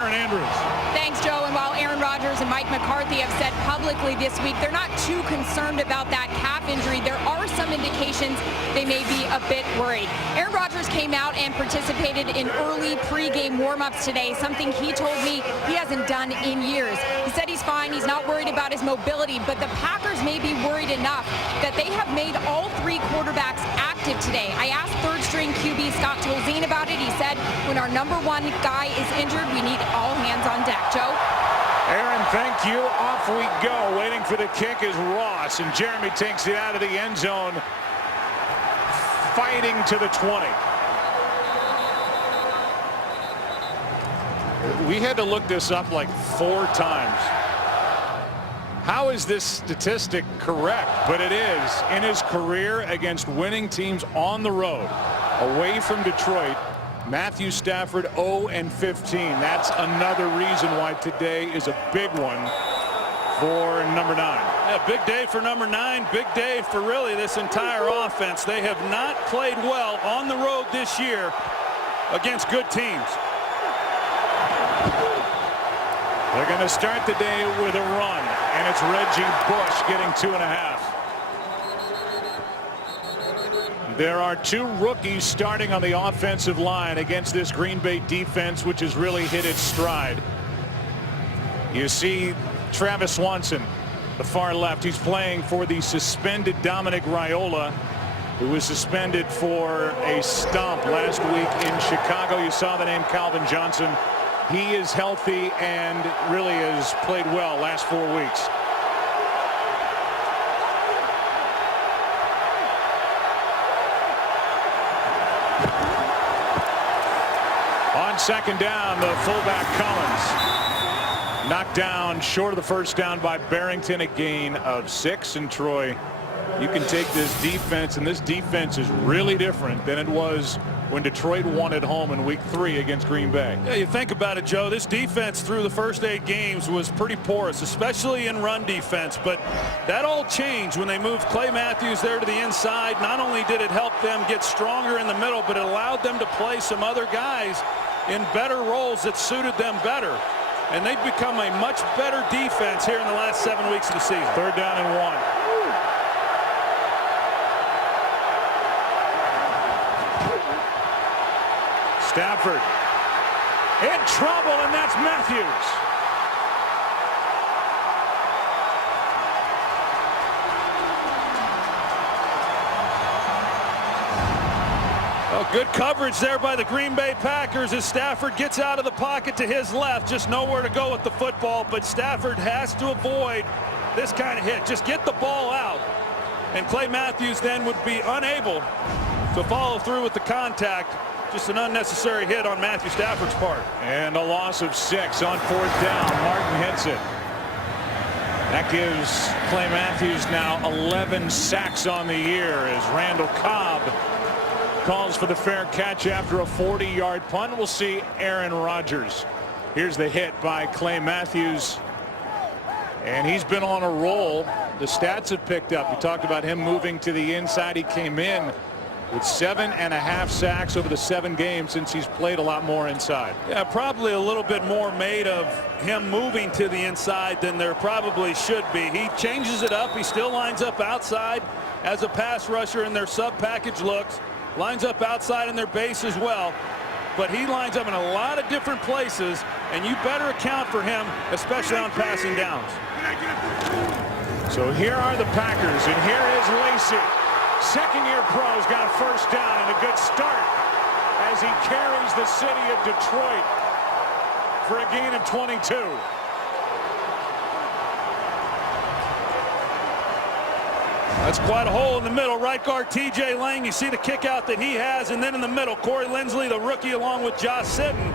Thanks, Joe. And while Aaron Rodgers and Mike McCarthy have said publicly this week they're not too concerned about that calf injury, there are some indications they may be a bit worried. Aaron Rodgers came out and participated in early pregame warm-ups today, something he told me he hasn't done in years. He said he's fine, he's not worried about his mobility, but the Packers may be worried enough that they have made all three quarterbacks active today. I asked third-string QB Scott Tolzien about it. He said when our number one guy is injured, we need all hands on deck. Joe? Aaron, thank you. Off we go. Waiting for the kick is Ross, and Jeremy takes it out of the end zone, fighting to the 20. We had to look this up like 4 times. How is this statistic correct? But it is. In his career against winning teams on the road, away from Detroit, Matthew Stafford 0-15. That's another reason why today is a big one for number 9. Yeah, big day for number 9. Big day for really this entire offense. They have not played well on the road this year against good teams. They're going to start the day with a run, and it's Reggie Bush getting 2.5. There are 2 rookies starting on the offensive line against this Green Bay defense, which has really hit its stride. You see Travis Swanson, the far left. He's playing for the suspended Dominic Raiola, who was suspended for a stomp last week in Chicago. You saw the name Calvin Johnson. He is healthy and really has played well last 4 weeks. On second down, the fullback Collins knocked down short of the first down by Barrington, a gain of 6. And Troy, you can take this defense, and this defense is really different than it was when Detroit won at home in week 3 against Green Bay. Yeah, you think about it, Joe, this defense through the first 8 games was pretty porous, especially in run defense, but that all changed when they moved Clay Matthews there to the inside. Not only did it help them get stronger in the middle, but it allowed them to play some other guys in better roles that suited them better. And they've become a much better defense here in the last 7 weeks of the season. 3rd down and 1. Stafford in trouble, and that's Matthews. Well, good coverage there by the Green Bay Packers as Stafford gets out of the pocket to his left. Just nowhere to go with the football, but Stafford has to avoid this kind of hit. Just get the ball out, and Clay Matthews then would be unable to follow through with the contact. Just an unnecessary hit on Matthew Stafford's part. And a loss of 6 on 4th down. Martin hits it. That gives Clay Matthews now 11 sacks on the year as Randall Cobb calls for the fair catch after a 40-yard punt. We'll see Aaron Rodgers. Here's the hit by Clay Matthews. And he's been on a roll. The stats have picked up. We talked about him moving to the inside. He came in with 7.5 sacks over the 7 games since he's played a lot more inside. Yeah, probably a little bit more made of him moving to the inside than there probably should be. He changes it up. He still lines up outside as a pass rusher in their sub-package looks. Lines up outside in their base as well. But he lines up in a lot of different places, and you better account for him, especially on passing downs. So here are the Packers, and here is Lacy. Second-year pro's got a first down and a good start as he carries the city of Detroit for a gain of 22. That's quite a hole in the middle. Right guard T.J. Lang, you see the kick out that he has, and then in the middle, Corey Linsley, the rookie, along with Josh Sitton.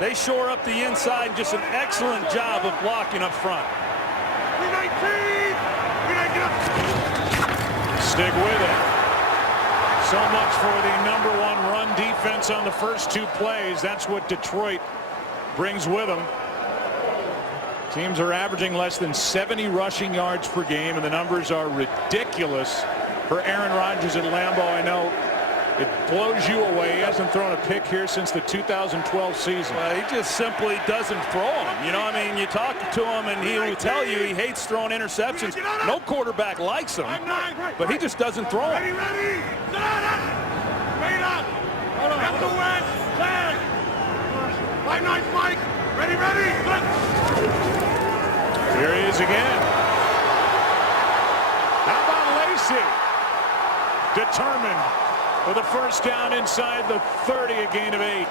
They shore up the inside. Just an excellent job of blocking up front. Stick with it. So much for the #1 run defense on the first 2 plays. That's what Detroit brings with them. Teams are averaging less than 70 rushing yards per game, and the numbers are ridiculous for Aaron Rodgers at Lambeau. I know It blows you away. He hasn't thrown a pick here since the 2012 season. Well, he just simply doesn't throw them. You know, I mean, you talk to him and he will tell you he hates throwing interceptions. No quarterback likes them, but he just doesn't throw them. Ready, ready. Wait up. Get the wedge. Flag. 5-9 Mike. Ready, ready. Here he is again. How about Lacey? Determined for the first down inside the 30, a gain of 8.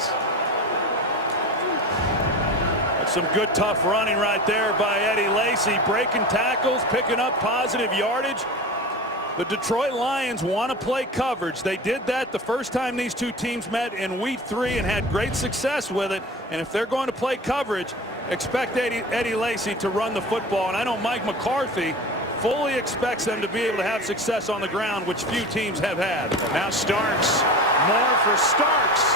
That's some good tough running right there by Eddie Lacy, breaking tackles, picking up positive yardage. The Detroit Lions want to play coverage. They did that the first time these two teams met in week 3 and had great success with it. And if they're going to play coverage, expect Eddie Lacy to run the football. And I know Mike McCarthy fully expects them to be able to have success on the ground, which few teams have had. Now Starks, more for Starks,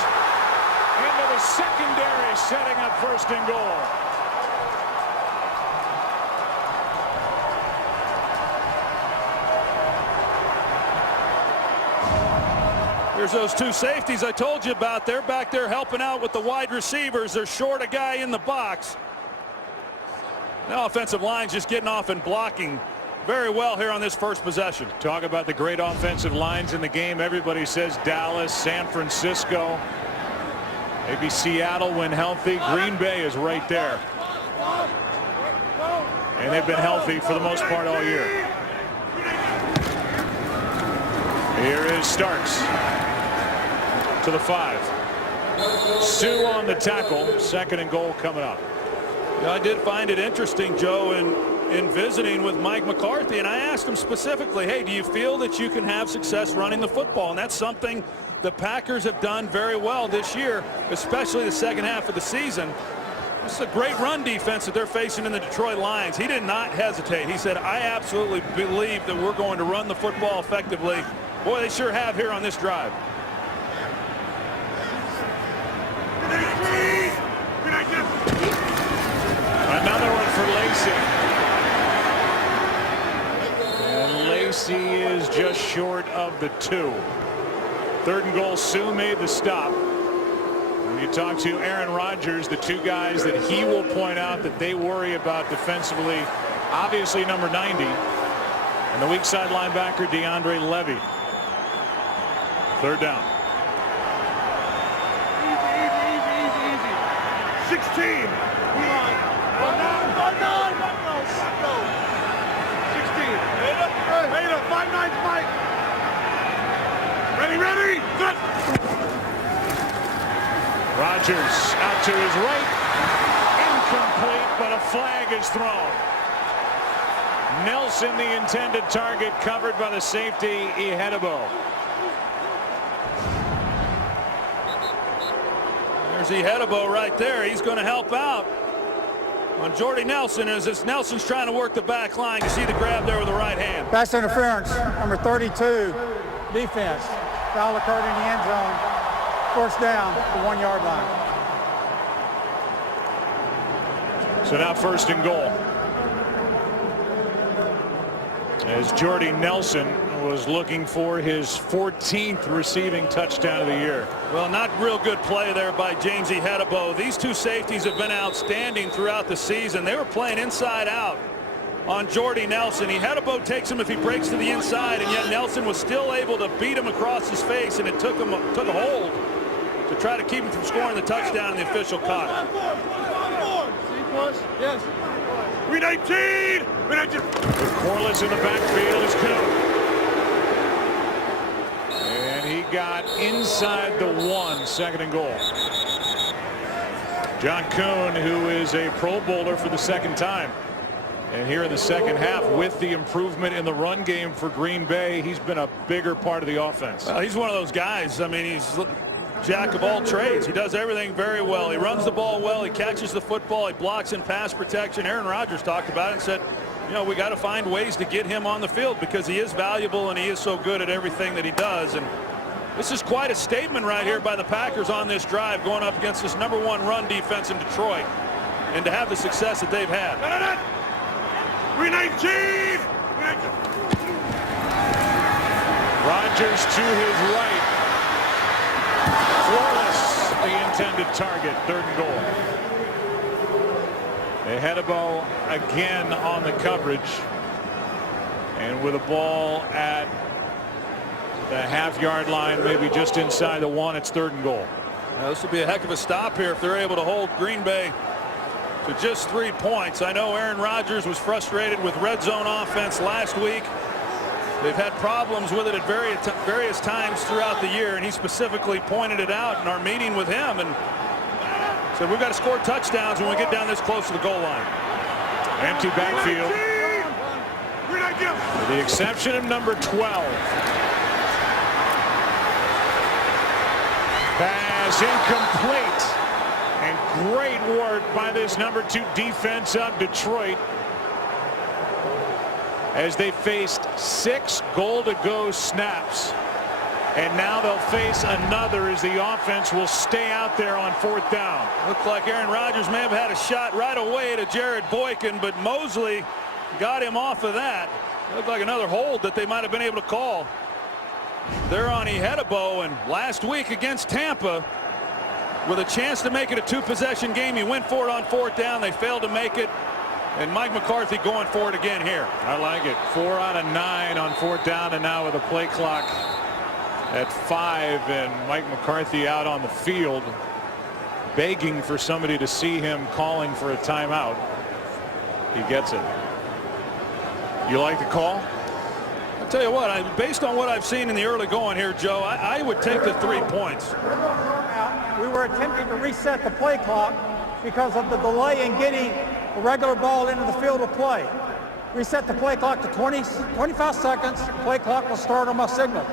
into the secondary, setting up first and goal. Here's those two safeties I told you about. They're back there helping out with the wide receivers. They're short a guy in the box. The offensive line's just getting off and blocking very well here on this first possession. Talk about the great offensive lines in the game. Everybody says Dallas, San Francisco, maybe Seattle when healthy. Green Bay is right there. And they've been healthy for the most part all year. Here is Starks to the 5. Sue on the tackle. Second and goal coming up. Yeah, I did find it interesting, Joe, in visiting with Mike McCarthy, and I asked him specifically, hey, do you feel that you can have success running the football? And that's something the Packers have done very well this year, especially the second half of the season. This is a great run defense that they're facing in the Detroit Lions. He did not hesitate. He said, I absolutely believe that we're going to run the football effectively. Boy, they sure have here on this drive. Another one for Lacey. And Lacey is just short of the 2. Third and goal. Sue made the stop. When you talk to Aaron Rodgers, the two guys that he will point out that they worry about defensively, obviously number 90 and the weak side linebacker DeAndre Levy. Third down. Easy. 16. Come on. 16. Later. 5-9 Mike. Ready, ready. Good. Rodgers out to his right. Incomplete, but a flag is thrown. Nelson, the intended target, covered by the safety, Ihedebo. There's Ihedebo right there. He's going to help out on Jordy Nelson as Nelson's trying to work the back line. You see the grab there with the right hand. Pass interference, number 32, defense. Foul occurred in the end zone. First down, the 1 yard line. So now first and goal. As Jordy Nelson was looking for his 14th receiving touchdown of the year. Well, not real good play there by James Ihedebo. These two safeties have been outstanding throughout the season. They were playing inside out on Jordy Nelson. Ihedebo takes him if he breaks to the inside, and yet Nelson was still able to beat him across his face, and it took a hold to try to keep him from scoring the touchdown, and the official caught it. Yes. 319. With Corliss in the backfield is Kuhn. And he got inside the 1, second and goal. John Kuhn, who is a Pro Bowler for the second time. And here in the second half, with the improvement in the run game for Green Bay, he's been a bigger part of the offense. Well, he's one of those guys. I mean, he's jack of all trades. He does everything very well. He runs the ball well. He catches the football. He blocks in pass protection. Aaron Rodgers talked about it and said, you know, we got to find ways to get him on the field because he is valuable and he is so good at everything that he does. And this is quite a statement right here by the Packers on this drive, going up against this #1 run defense in Detroit, and to have the success that they've had. 319. Rodgers to his right. intended target, 3rd and goal. Hedebo again on the coverage, and with a ball at the half-yard line, maybe just inside the 1, it's 3rd and goal. Now, this will be a heck of a stop here if they're able to hold Green Bay to just 3 points. I know Aaron Rodgers was frustrated with red zone offense last week. They've had problems with it at various times throughout the year, and he specifically pointed it out in our meeting with him and said we've got to score touchdowns when we get down this close to the goal line. Empty backfield, with the exception of number 12. Pass incomplete, and great work by this number 2 defense of Detroit, as they faced 6 goal-to-go snaps, and now they'll face another as the offense will stay out there on 4th down. Looked like Aaron Rodgers may have had a shot right away to Jared Boykin, but Mosley got him off of that. Looked like another hold that they might have been able to call. They're on Hedebo, and last week against Tampa, with a chance to make it a 2-possession game, he went for it on 4th down. They failed to make it. And Mike McCarthy going for it again here. I like it. 4 out of 9 on 4th down, and now with a play clock at 5, and Mike McCarthy out on the field begging for somebody to see him calling for a timeout. He gets it. You like the call? I'll tell you what, based on what I've seen in the early going here, Joe, I would take the 3 points. We were attempting to reset the play clock because of the delay in getting a regular ball into the field of play. Reset the play clock to 25 seconds. Play clock will start on my signal.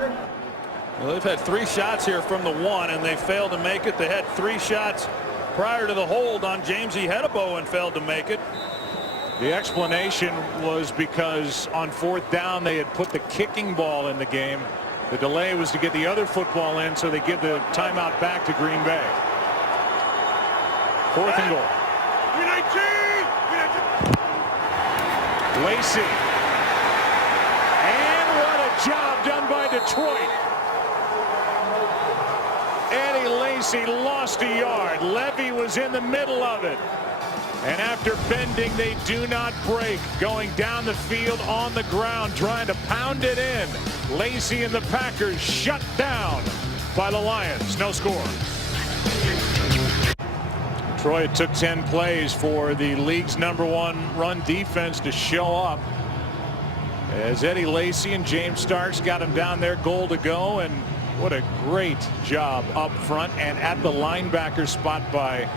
Well, they've had 3 shots here from the 1, and they failed to make it. They had 3 shots prior to the hold on James Hedebo and failed to make it. The explanation was because on 4th down they had put the kicking ball in the game. The delay was to get the other football in, so they give the timeout back to Green Bay. 4th and goal. Lacy. And what a job done by Detroit. Eddie Lacy lost a yard. Levy was in the middle of it. And after bending, they do not break. Going down the field on the ground, trying to pound it in. Lacy and the Packers shut down by the Lions. No score. Detroit took 10 plays for the league's #1 run defense to show up, as Eddie Lacy and James Starks got him down there, goal to go. And what a great job up front and at the linebacker spot by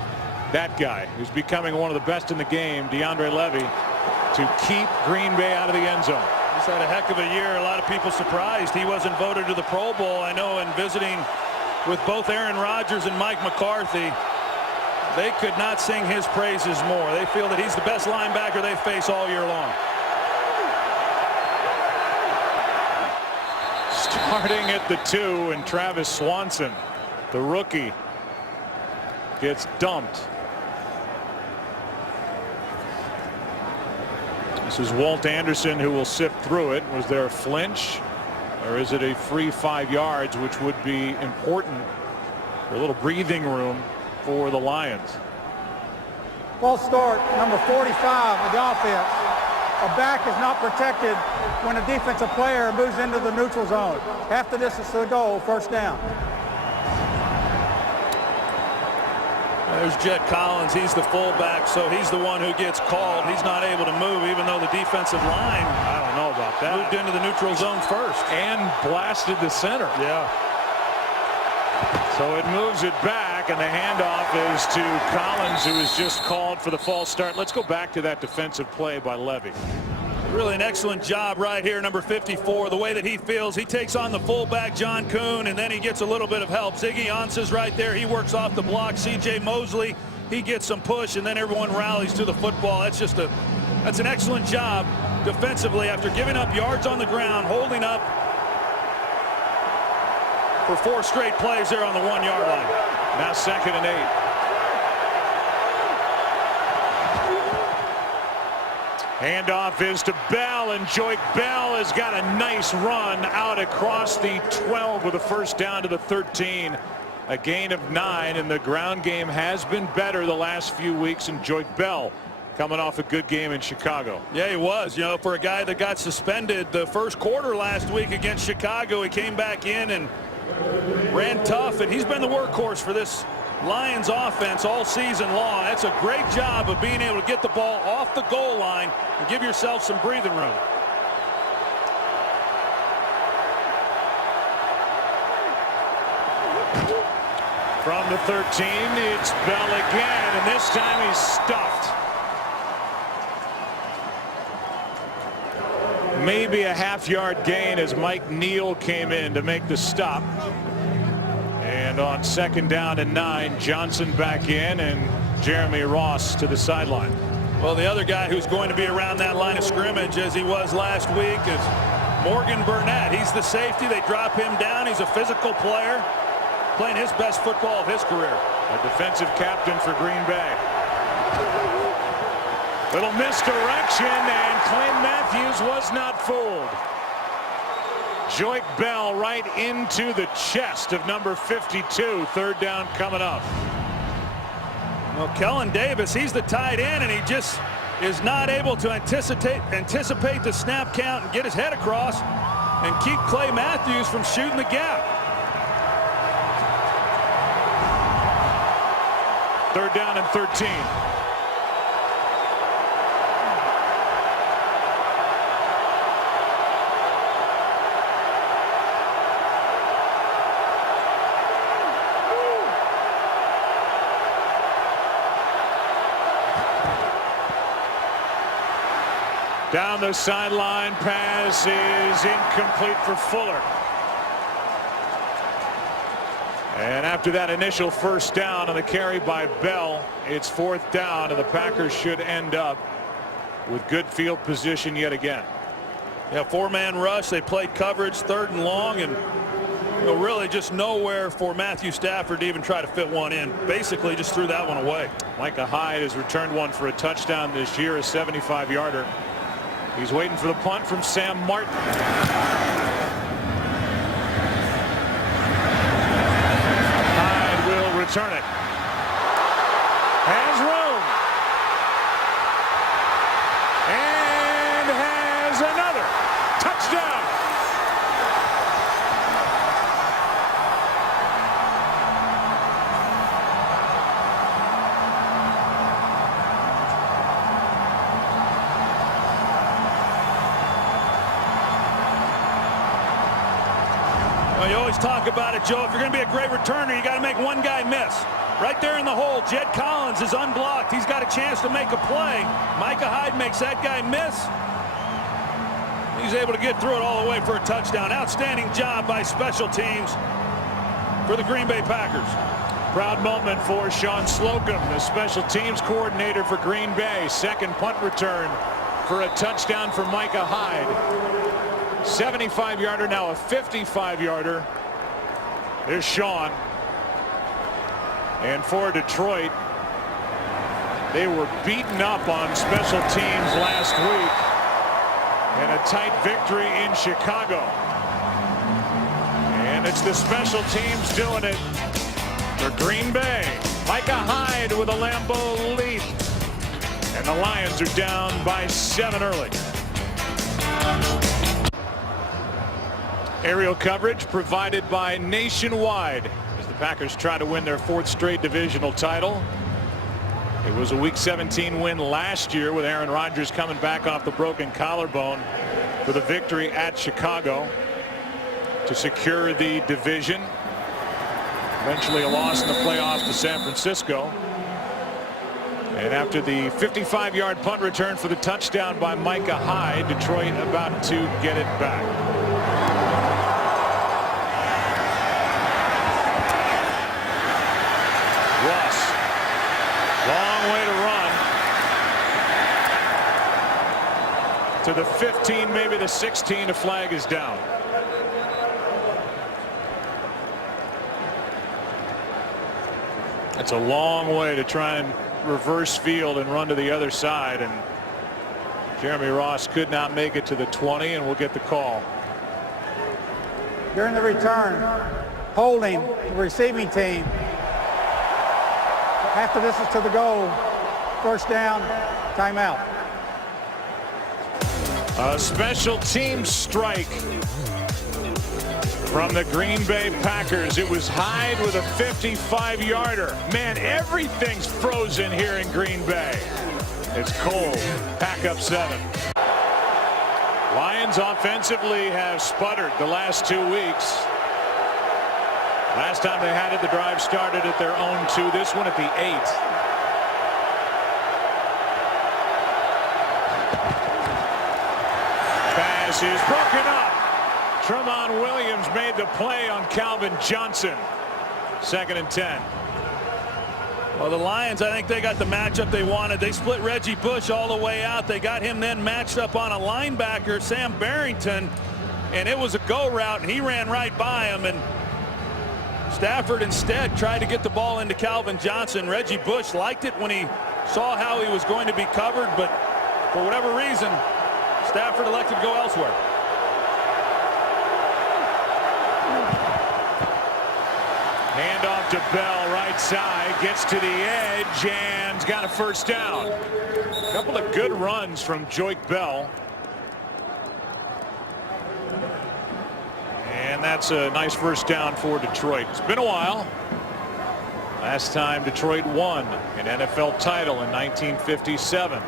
that guy who's becoming one of the best in the game, DeAndre Levy, to keep Green Bay out of the end zone. He's had a heck of a year. A lot of people surprised he wasn't voted to the Pro Bowl. I know in visiting with both Aaron Rodgers and Mike McCarthy, they could not sing his praises more. They feel that he's the best linebacker they face all year long. Starting at the 2, and Travis Swanson, the rookie, gets dumped. This is Walt Anderson who will sift through it. Was there a flinch, or is it a free 5 yards, which would be important for a little breathing room for the Lions? False start, number 45 of the offense. A back is not protected when a defensive player moves into the neutral zone. Half the distance to the goal, 1st down. There's Jet Collins. He's the fullback, so he's the one who gets called. He's not able to move, even though the defensive line, I don't know about that, moved into the neutral zone first and blasted the center. Yeah. So it moves it back, and the handoff is to Collins, who is just called for the false start. Let's go back to that defensive play by Levy. Really an excellent job right here, number 54. The way that he feels, he takes on the fullback, John Kuhn, and then he gets a little bit of help. Ziggy Ansah's right there. He works off the block. C.J. Mosley, he gets some push, and then everyone rallies to the football. That's an excellent job defensively after giving up yards on the ground, holding up for 4 straight plays there on the 1-yard line. Now 2nd and 8. Handoff is to Bell, and Joique Bell has got a nice run out across the 12 with a 1st down to the 13. a gain of 9, and the ground game has been better the last few weeks. And Joyke Bell coming off a good game in Chicago. Yeah, he was. You know, for a guy that got suspended the first quarter last week against Chicago, he came back in and ran tough, and he's been the workhorse for this Lions offense all season long. That's a great job of being able to get the ball off the goal line and give yourself some breathing room. From the 13, it's Bell again, and this time he's stuffed. Maybe a half-yard gain as Mike Neal came in to make the stop. And on 2nd down and 9, Johnson back in and Jeremy Ross to the sideline. Well, the other guy who's going to be around that line of scrimmage as he was last week is Morgan Burnett. He's the safety. They drop him down. He's a physical player, playing his best football of his career. A defensive captain for Green Bay. Little misdirection, and Clay Matthews was not fooled. Joyke Bell right into the chest of number 52. 3rd down coming up. Well, Kellen Davis, he's the tight end, and he just is not able to anticipate the snap count and get his head across and keep Clay Matthews from shooting the gap. 3rd down and 13. Down the sideline, pass is incomplete for Fuller. And after that initial 1st down on the carry by Bell, it's 4th down, and the Packers should end up with good field position yet again. Yeah, 4-man rush. They played coverage 3rd and long, and really just nowhere for Matthew Stafford to even try to fit one in. Basically just threw that one away. Micah Hyde has returned one for a touchdown this year, a 75-yarder. He's waiting for the punt from Sam Martin. Hyde will return it. Has room. And has another. Touchdown. Well, you always talk about it, Joe. If you're going to be a great returner, you got to make one guy miss. Right there in the hole, Jed Collins is unblocked. He's got a chance to make a play. Micah Hyde makes that guy miss. He's able to get through it all the way for a touchdown. Outstanding job by special teams for the Green Bay Packers. Proud moment for Sean Slocum, the special teams coordinator for Green Bay. 2nd punt return for a touchdown for Micah Hyde. 75-yarder, now a 55-yarder. There's Sean. And for Detroit, they were beaten up on special teams last week in a tight victory in Chicago. And it's the special teams doing it for Green Bay. Micah Hyde with a Lambeau leap. And the Lions are down by 7 early. Aerial coverage provided by Nationwide as the Packers try to win their 4th straight divisional title. It was a Week 17 win last year with Aaron Rodgers coming back off the broken collarbone for the victory at Chicago to secure the division. Eventually a loss in the playoffs to San Francisco. And after the 55-yard punt return for the touchdown by Micah Hyde, Detroit about to get it back. Ross, long way to run. To the 15, maybe the 16, a flag is down. It's a long way to try and reverse field and run to the other side, and Jeremy Ross could not make it to the 20, and we'll get the call. During the return, holding the receiving team. Half the distance to the goal. First down, timeout. A special team strike from the Green Bay Packers. It was Hyde with a 55-yarder. Man, everything's frozen here in Green Bay. It's cold. Pack up 7. Lions offensively have sputtered the last 2 weeks. Last time they had it, the drive started at their own 2. This one at the 8. Pass is broken up. Tramon Williams made the play on Calvin Johnson. 2nd and 10. Well, the Lions, I think they got the matchup they wanted. They split Reggie Bush all the way out. They got him then matched up on a linebacker, Sam Barrington, and it was a go route, and he ran right by him. And Stafford instead tried to get the ball into Calvin Johnson. Reggie Bush liked it when he saw how he was going to be covered, but for whatever reason, Stafford elected to go elsewhere. Handoff to Bell, right side, gets to the edge and got a first down. A couple of good runs from Joique Bell. And that's a nice first down for Detroit. It's been a while. Last time Detroit won an NFL title in 1957.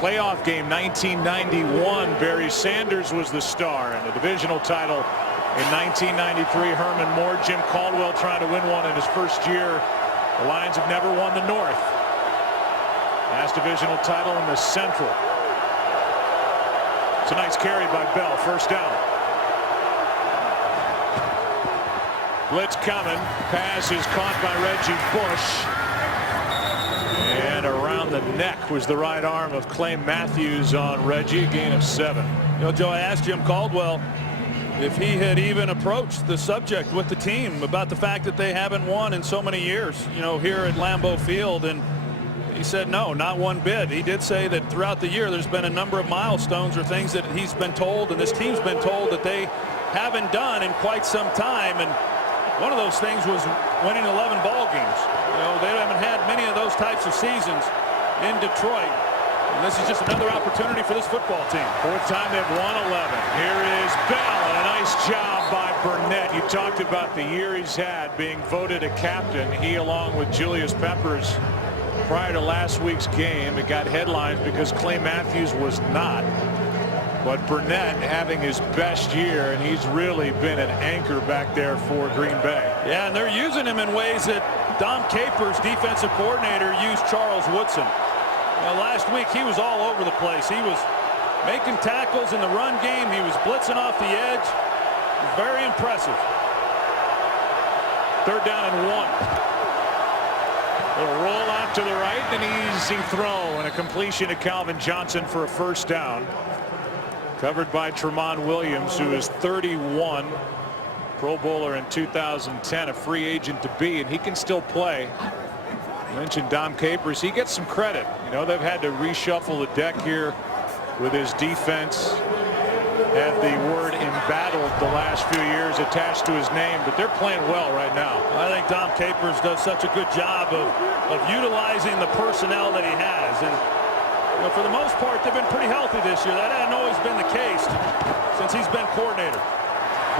Playoff game 1991. Barry Sanders was the star, and the divisional title in 1993, Herman Moore, Jim Caldwell trying to win one in his first year. The Lions have never won the North. Last divisional title in the Central. It's a nice carry by Bell. First down. Blitz coming. Pass is caught by Reggie Bush. And around the neck was the right arm of Clay Matthews on Reggie. Gain of 7. You know, Joe, I asked Jim Caldwell if he had even approached the subject with the team about the fact that they haven't won in so many years, you know, here at Lambeau Field, and he said no, not one bit. He did say that throughout the year there's been a number of milestones or things that he's been told and this team's been told that they haven't done in quite some time, and one of those things was winning 11 ball games. You know, they haven't had many of those types of seasons in Detroit. And this is just another opportunity for this football team. 4th time they've won 11. Here is Bell, and a nice job by Burnett. You talked about the year he's had being voted a captain. He, along with Julius Peppers, prior to last week's game, it got headlines because Clay Matthews was not. But Burnett having his best year, and he's really been an anchor back there for Green Bay. Yeah, and they're using him in ways that Dom Capers, defensive coordinator, used Charles Woodson. Last week he was all over the place. He was making tackles in the run game. He was blitzing off the edge. Very impressive. 3rd down and 1. A roll out to the right, an easy throw, and a completion to Calvin Johnson for a first down. Covered by Tramon Williams, who is 31, Pro Bowler in 2010, a free agent to be, and he can still play. You mentioned Dom Capers. He gets some credit. You know, they've had to reshuffle the deck here with his defense. Had the word embattled the last few years attached to his name, but they're playing well right now. I think Dom Capers does such a good job of utilizing the personnel that he has. And you know, for the most part, they've been pretty healthy this year. That hasn't always been the case since he's been coordinator.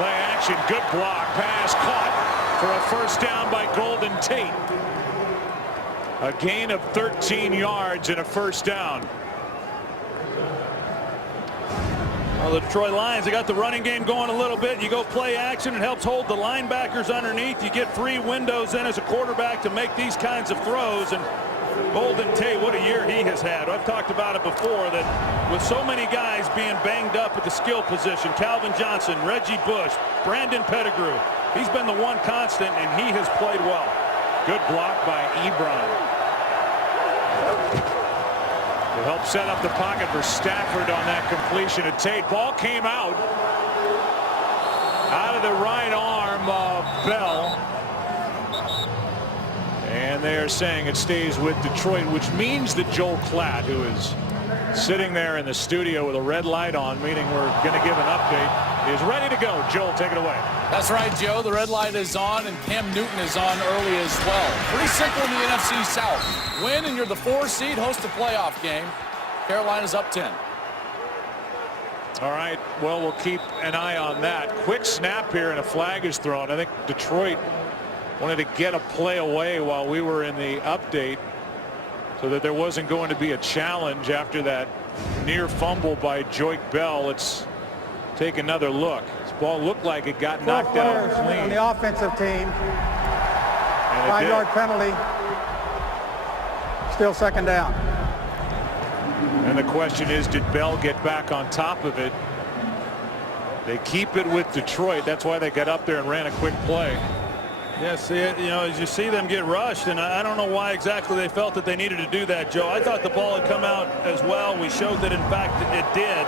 Play action, good block, pass caught for a first down by Golden Tate. A gain of 13 yards and a first down. Well, the Detroit Lions, they got the running game going a little bit. You go play action, it helps hold the linebackers underneath. You get free windows in as a quarterback to make these kinds of throws. And Golden Tate, what a year he has had. I've talked about it before, that with so many guys being banged up at the skill position, Calvin Johnson, Reggie Bush, Brandon Pettigrew, he's been the one constant, and he has played well. Good block by Ebron. Will help set up the pocket for Stafford on that completion to Tate. Ball came out of the right arm of Bell. And they're saying it stays with Detroit, which means that Joel Klatt, who is sitting there in the studio with a red light on, meaning we're going to give an update, is ready to go. Joel, take it away. That's right, Joe. The red light is on, and Cam Newton is on early as well. Pretty simple in the NFC South. Win, and you're the 4 seed, host a playoff game. Carolina's up 10. All right, well, we'll keep an eye on that. Quick snap here, and a flag is thrown. I think Detroit wanted to get a play away while we were in the update so that there wasn't going to be a challenge after that near fumble by Joik Bell. Let's take another look. This ball looked like it got knocked out clean. On the offensive team. 5-yard penalty. Still second down. And the question is, did Bell get back on top of it? They keep it with Detroit. That's why they got up there and ran a quick play. Yeah, see it, you know, as you see them get rushed, and I don't know why exactly they felt that they needed to do that, Joe. I thought the ball had come out as well. We showed that, in fact, it did.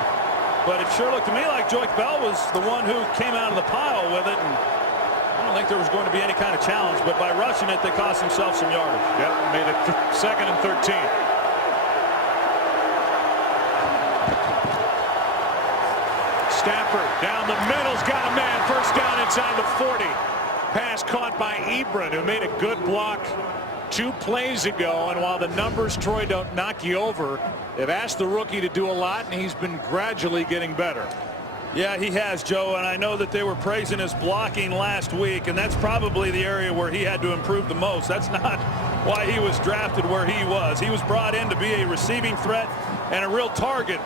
But it sure looked to me like Joik Bell was the one who came out of the pile with it, and I don't think there was going to be any kind of challenge. But by rushing it, they cost themselves some yardage. Yep, made it 2nd and 13. Stafford down the middle's got a man. First down inside the 40. Pass caught by Ebron, who made a good block 2 plays ago. And while the numbers, Troy, don't knock you over, they've asked the rookie to do a lot, and he's been gradually getting better. Yeah, he has, Joe, and I know that they were praising his blocking last week, and that's probably the area where he had to improve the most. That's not why he was drafted where he was. He was brought in to be a receiving threat and a real target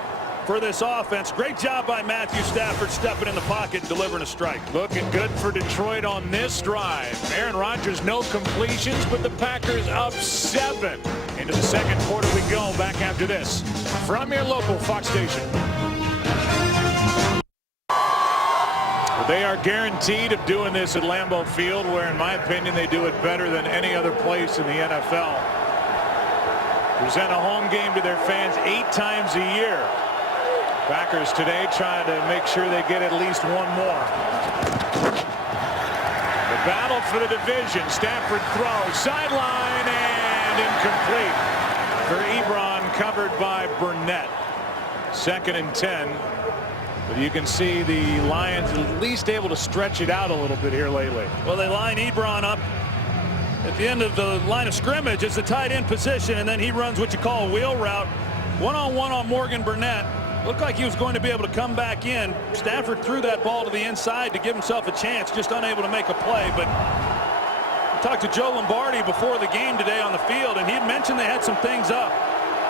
for this offense. Great job by Matthew Stafford stepping in the pocket and delivering a strike. Looking good for Detroit on this drive. Aaron Rodgers, no completions, but the Packers up 7. Into the second quarter we go. Back after this from your local Fox station. Well, they are guaranteed of doing this at Lambeau Field, where in my opinion they do it better than any other place in the NFL. Present a home game to their fans 8 times a year. Packers today trying to make sure they get at least one more. The battle for the division. Stafford throws sideline and incomplete for Ebron, covered by Burnett. 2nd and 10. But you can see the Lions at least able to stretch it out a little bit here lately. Well, they line Ebron up at the end of the line of scrimmage. It's a tight end position, and then he runs what you call a wheel route. One-on-one on Morgan Burnett. Looked like he was going to be able to come back in. Stafford threw that ball to the inside to give himself a chance, just unable to make a play. But I talked to Joe Lombardi before the game today on the field, and he had mentioned they had some things up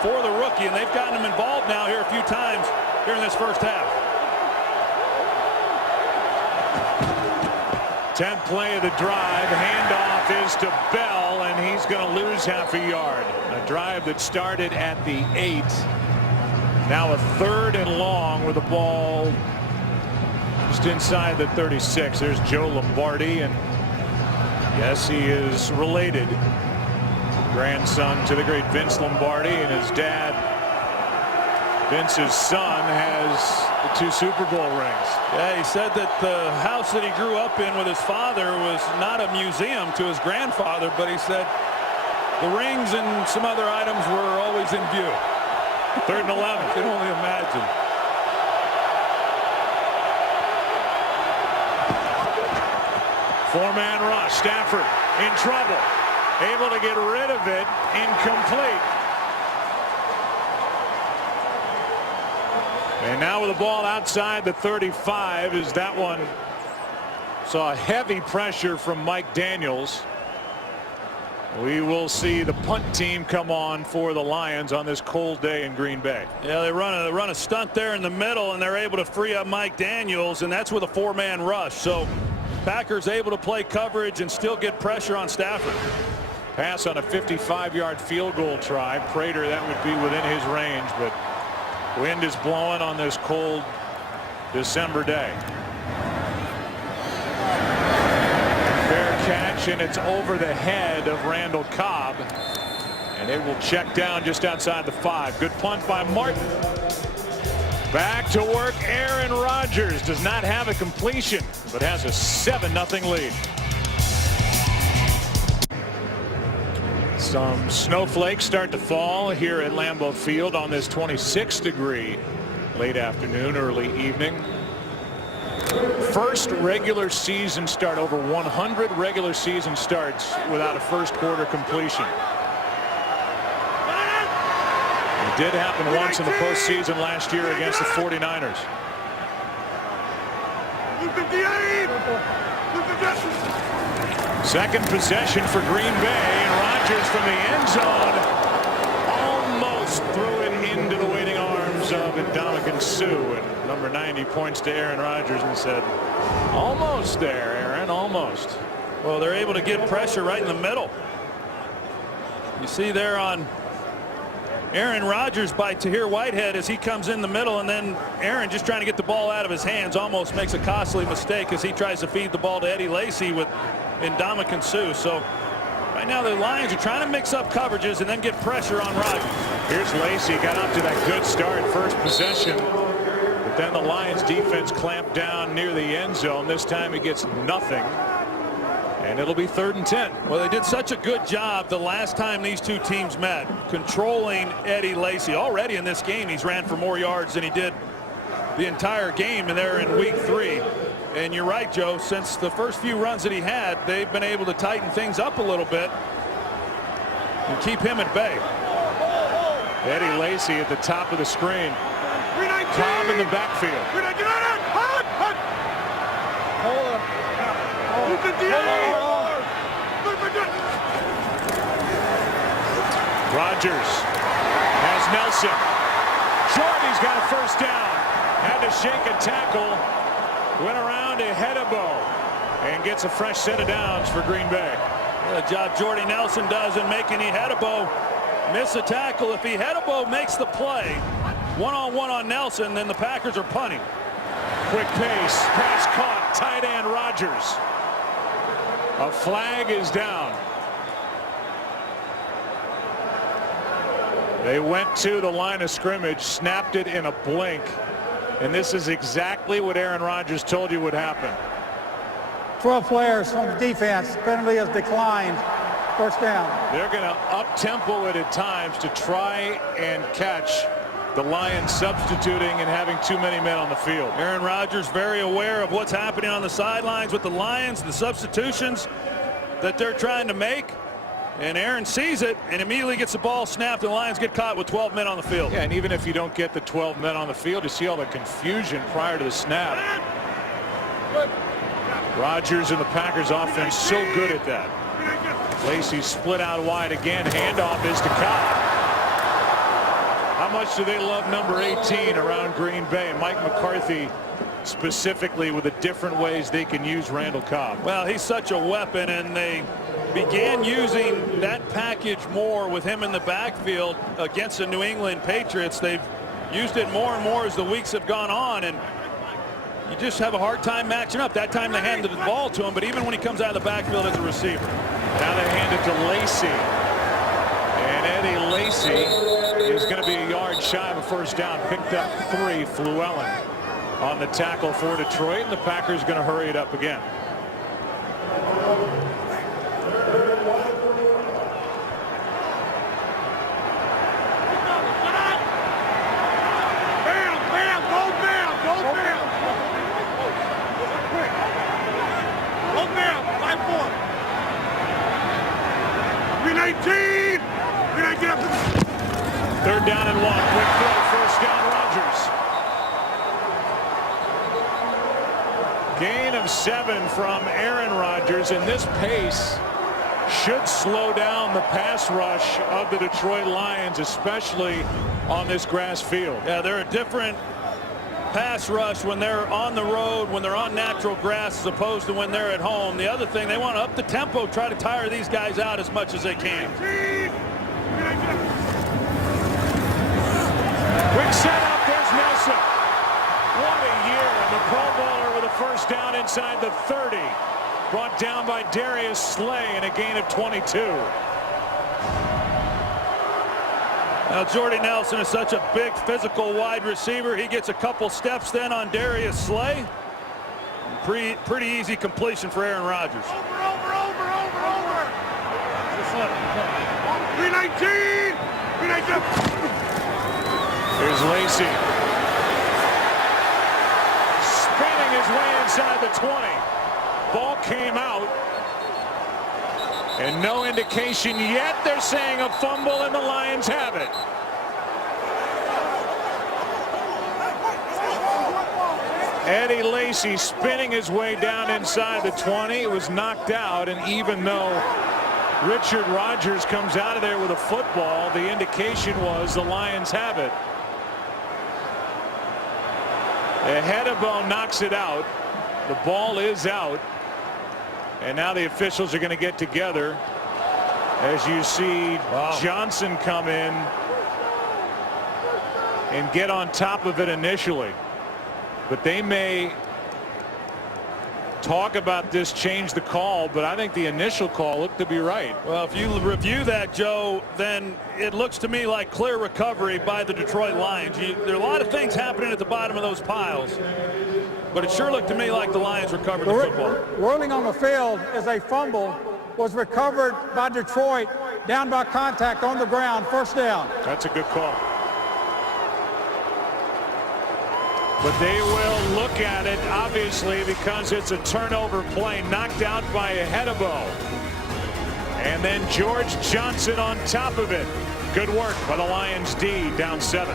for the rookie, and they've gotten him involved now here a few times here in this first half. 10th play of the drive. Handoff is to Bell, and he's going to lose half a yard. A drive that started at the 8. Now a 3rd and long with the ball just inside the 36. There's Joe Lombardi, and yes, he is related, grandson to the great Vince Lombardi, and his dad, Vince's son, has the 2 Super Bowl rings. Yeah, he said that the house that he grew up in with his father was not a museum to his grandfather, but he said the rings and some other items were always in view. 3rd and 11. I can only imagine. Four-man rush. Stafford in trouble. Able to get rid of it. Incomplete. And now with the ball outside the 35, as that one saw heavy pressure from Mike Daniels. We will see the punt team come on for the Lions on this cold day in Green Bay. Yeah, they run a stunt there in the middle, and they're able to free up Mike Daniels, and that's with a 4-man rush. So Packers able to play coverage and still get pressure on Stafford. Pass on a 55-yard field goal try. Prater, that would be within his range, but wind is blowing on this cold December day. Catch, and it's over the head of Randall Cobb, and it will check down just outside the 5. Good punt by Martin. Back to work. Aaron Rodgers does not have a completion, but has a 7-0 lead. Some snowflakes start to fall here at Lambeau Field on this 26-degree late afternoon, early evening. First regular season start, over 100 regular season starts without a first quarter completion. It did happen once in the postseason last year against the 49ers. Second possession for Green Bay, and Rodgers from the end zone almost threw it into the waiting arms of Ndamukong Suh. And number 90 points to Aaron Rodgers and said, almost there, Aaron, almost. Well, they're able to get pressure right in the middle. You see there on Aaron Rodgers by Tahir Whitehead as he comes in the middle, and then Aaron just trying to get the ball out of his hands almost makes a costly mistake as he tries to feed the ball to Eddie Lacy with Ndamukong Suh. So right now the Lions are trying to mix up coverages and then get pressure on Rodgers. Here's Lacy, got off to that good start, first possession, but then the Lions defense clamped down near the end zone. This time he gets nothing, and it'll be 3rd and 10. Well, they did such a good job the last time these two teams met, controlling Eddie Lacy. Already in this game, he's ran for more yards than he did the entire game, and they're in week 3. And you're right, Joe, since the first few runs that he had, they've been able to tighten things up a little bit and keep him at bay. Eddie Lacy at the top of the screen. Cobb in the backfield. Rodgers has Nelson. Jordy's got a first down. Had to shake a tackle. Went around to Hedebo and gets a fresh set of downs for Green Bay. The job Jordy Nelson does in making Hedebo miss a tackle. If Hedebo makes the play one-on-one on Nelson, then the Packers are punting. Quick pace, pass caught, tight end Rodgers. A flag is down. They went to the line of scrimmage, snapped it in a blink, and this is exactly what Aaron Rodgers told you would happen. 12 players from the defense. Penalty has declined. First down. They're going to up-tempo it at times to try and catch the Lions substituting and having too many men on the field. Aaron Rodgers very aware of what's happening on the sidelines with the Lions, the substitutions that they're trying to make. And Aaron sees it and immediately gets the ball snapped, and the Lions get caught with 12 men on the field. Yeah, and even if you don't get the 12 men on the field, you see all the confusion prior to the snap. Rodgers and the Packers offense so good at that. Lacy split out wide again. Handoff is to Cobb. How much do they love number 18 around Green Bay? Mike McCarthy specifically with the different ways they can use Randall Cobb. Well, he's such a weapon, and they began using that package more with him in the backfield against the New England Patriots. They've used it more and more as the weeks have gone on, and you just have a hard time matching up. That time they handed the ball to him, but even when he comes out of the backfield as a receiver. Now they hand it to Lacy, and Eddie Lacy is going to be a yard shy of a first down. Picked up 3. Fluellen on the tackle for Detroit, and the Packers going to hurry it up again. Third down and 1. Quick throw. First down, Rodgers. Gain of 7 from Aaron Rodgers, and this pace should slow down the pass rush of the Detroit Lions, especially on this grass field. Yeah, they're a different pass rush when they're on the road, when they're on natural grass, as opposed to when they're at home. The other thing, they want to up the tempo, try to tire these guys out as much as they can. Quick setup, there's Nelson. What a year, and the Pro Bowler with a first down inside the 30. Brought down by Darius Slay and a gain of 22. Now, Jordy Nelson is such a big physical wide receiver. He gets a couple steps then on Darius Slay. Pretty easy completion for Aaron Rodgers. Over. 319. Here's Lacy. Spinning his his way inside the 20. Ball came out. And no indication yet. They're saying a fumble, and the Lions have it. Eddie Lacy spinning his way down inside the 20. It was knocked out, and even though Richard Rodgers comes out of there with a football, the indication was the Lions have it. Hedebo knocks it out. The ball is out. And now the officials are going to get together as you see Johnson come in and get on top of it initially. But they may talk about this, change the call, but I think the initial call looked to be right. Well, if you review that, Joe, then it looks to me like clear recovery by the Detroit Lions. There are a lot of things happening at the bottom of those piles, but it sure looked to me like the Lions recovered the football. Rolling on the field is a fumble, was recovered by Detroit, down by contact on the ground, first down. That's a good call. But they will look at it, obviously, because it's a turnover play, knocked out by a Hedebo. And then George Johnson on top of it. Good work by the Lions D, down 7.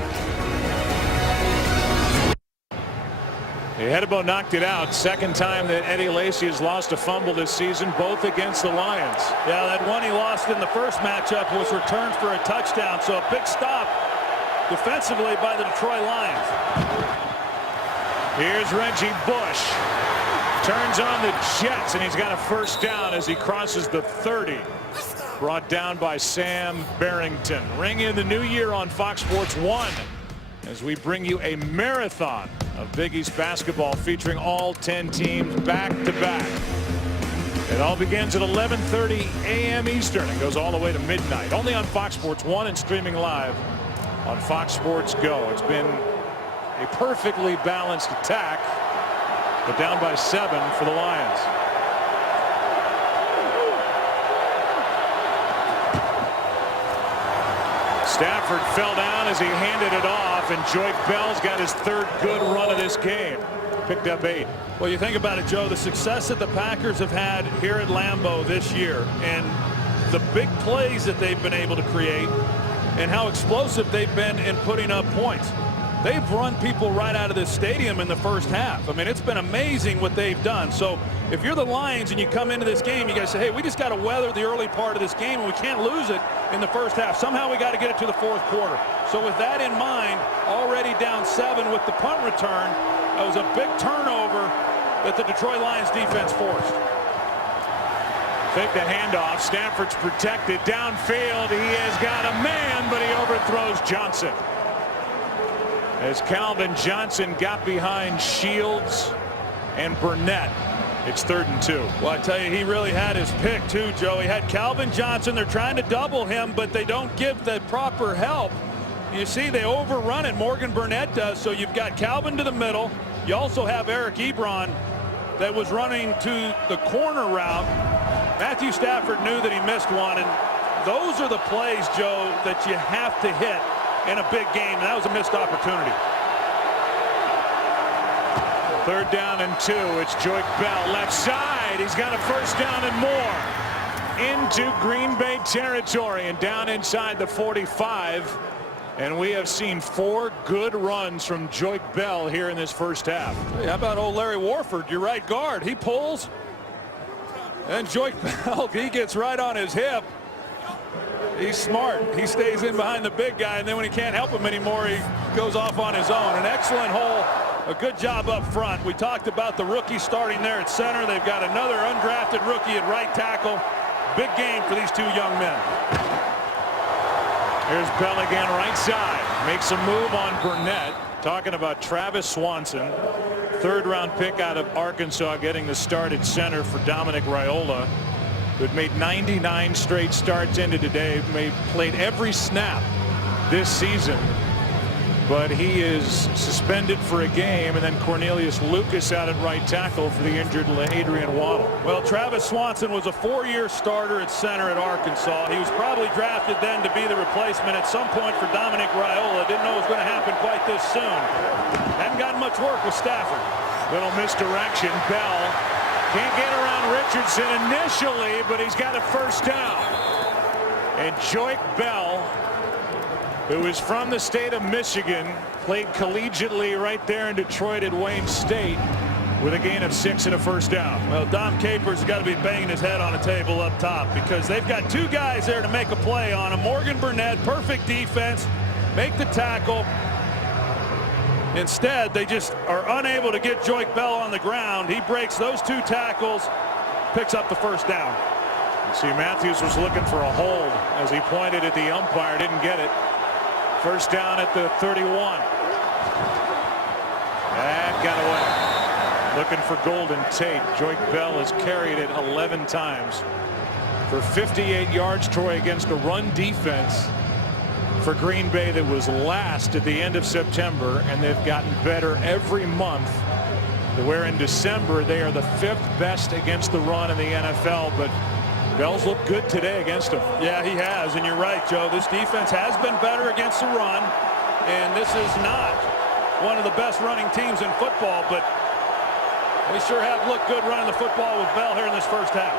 Hedebo knocked it out. Second time that Eddie Lacy has lost a fumble this season, both against the Lions. Yeah, that one he lost in the first matchup was returned for a touchdown. So a big stop defensively by the Detroit Lions. Here's Reggie Bush. Turns on the Jets, and he's got a first down as he crosses the 30. Brought down by Sam Barrington. Ring in the new year on Fox Sports 1 as we bring you a marathon of Big East basketball featuring all 10 teams back to back. It all begins at 11:30 a.m. Eastern and goes all the way to midnight. Only on Fox Sports 1 and streaming live on Fox Sports Go. It's been a perfectly balanced attack, but down by 7 for the Lions. Stafford fell down as he handed it off, and Joyke Bell's got his 3rd good run of this game. Picked up 8. Well, you think about it, Joe, the success that the Packers have had here at Lambeau this year and the big plays that they've been able to create and how explosive they've been in putting up points. They've run people right out of this stadium in the first half. I mean, it's been amazing what they've done. So if you're the Lions and you come into this game, you guys say, hey, we just got to weather the early part of this game, and we can't lose it in the first half. Somehow we got to get it to the 4th quarter. So with that in mind, already down 7 with the punt return, that was a big turnover that the Detroit Lions defense forced. Take the handoff. Stafford's protected downfield. He has got a man, but he overthrows Johnson. As Calvin Johnson got behind Shields and Burnett, it's 3rd and 2. Well, I tell you, he really had his pick too, Joe. He had Calvin Johnson. They're trying to double him, but they don't give the proper help. You see, they overrun it. Morgan Burnett does. So you've got Calvin to the middle. You also have Eric Ebron that was running to the corner route. Matthew Stafford knew that he missed one, and those are the plays, Joe, that you have to hit in a big game, and that was a missed opportunity. 3rd down and 2. It's Joyke Bell left side. He's got a first down and more into Green Bay territory and down inside the 45. And we have seen 4 good runs from Joyke Bell here in this first half. Hey, how about old Larry Warford, your right guard? He pulls, and Joyke Bell, he gets right on his hip. He's smart. He stays in behind the big guy, and then when he can't help him anymore, he goes off on his own. An excellent hole. A good job up front. We talked about the rookie starting there at center. They've got another undrafted rookie at right tackle. Big game for these 2 young men. Here's Bell again, right side. Makes a move on Burnett. Talking about Travis Swanson, 3rd round pick out of Arkansas, getting the start at center for Dominic Raiola, who had made 99 straight starts into today, played every snap this season. But he is suspended for a game, and then Cornelius Lucas out at right tackle for the injured Adrian Waddle. Well, Travis Swanson was a 4-year starter at center at Arkansas. He was probably drafted then to be the replacement at some point for Dominic Raiola. Didn't know it was going to happen quite this soon. Hadn't gotten much work with Stafford. Little misdirection. Bell can't get around Richardson initially, but he's got a first down. And Joik Bell, who is from the state of Michigan, played collegiately right there in Detroit at Wayne State, with a gain of 6 and a first down. Well, Dom Capers has got to be banging his head on a table up top, because they've got 2 guys there to make a play on him. Morgan Burnett, perfect defense, make the tackle. Instead, they just are unable to get Joik Bell on the ground. He breaks those 2 tackles, picks up the first down. See, Matthews was looking for a hold as he pointed at the umpire, didn't get it. First down at the 31. That got away. Looking for Golden Tate. Joik Bell has carried it 11 times for 58 yards, Troy, against a run defense for Green Bay that was last at the end of September, and they've gotten better every month, where in December they are the 5th best against the run in the NFL. But Bell's looked good today against him. Yeah, he has, and you're right, Joe. This defense has been better against the run, and this is not one of the best running teams in football, but they sure have looked good running the football with Bell here in this first half.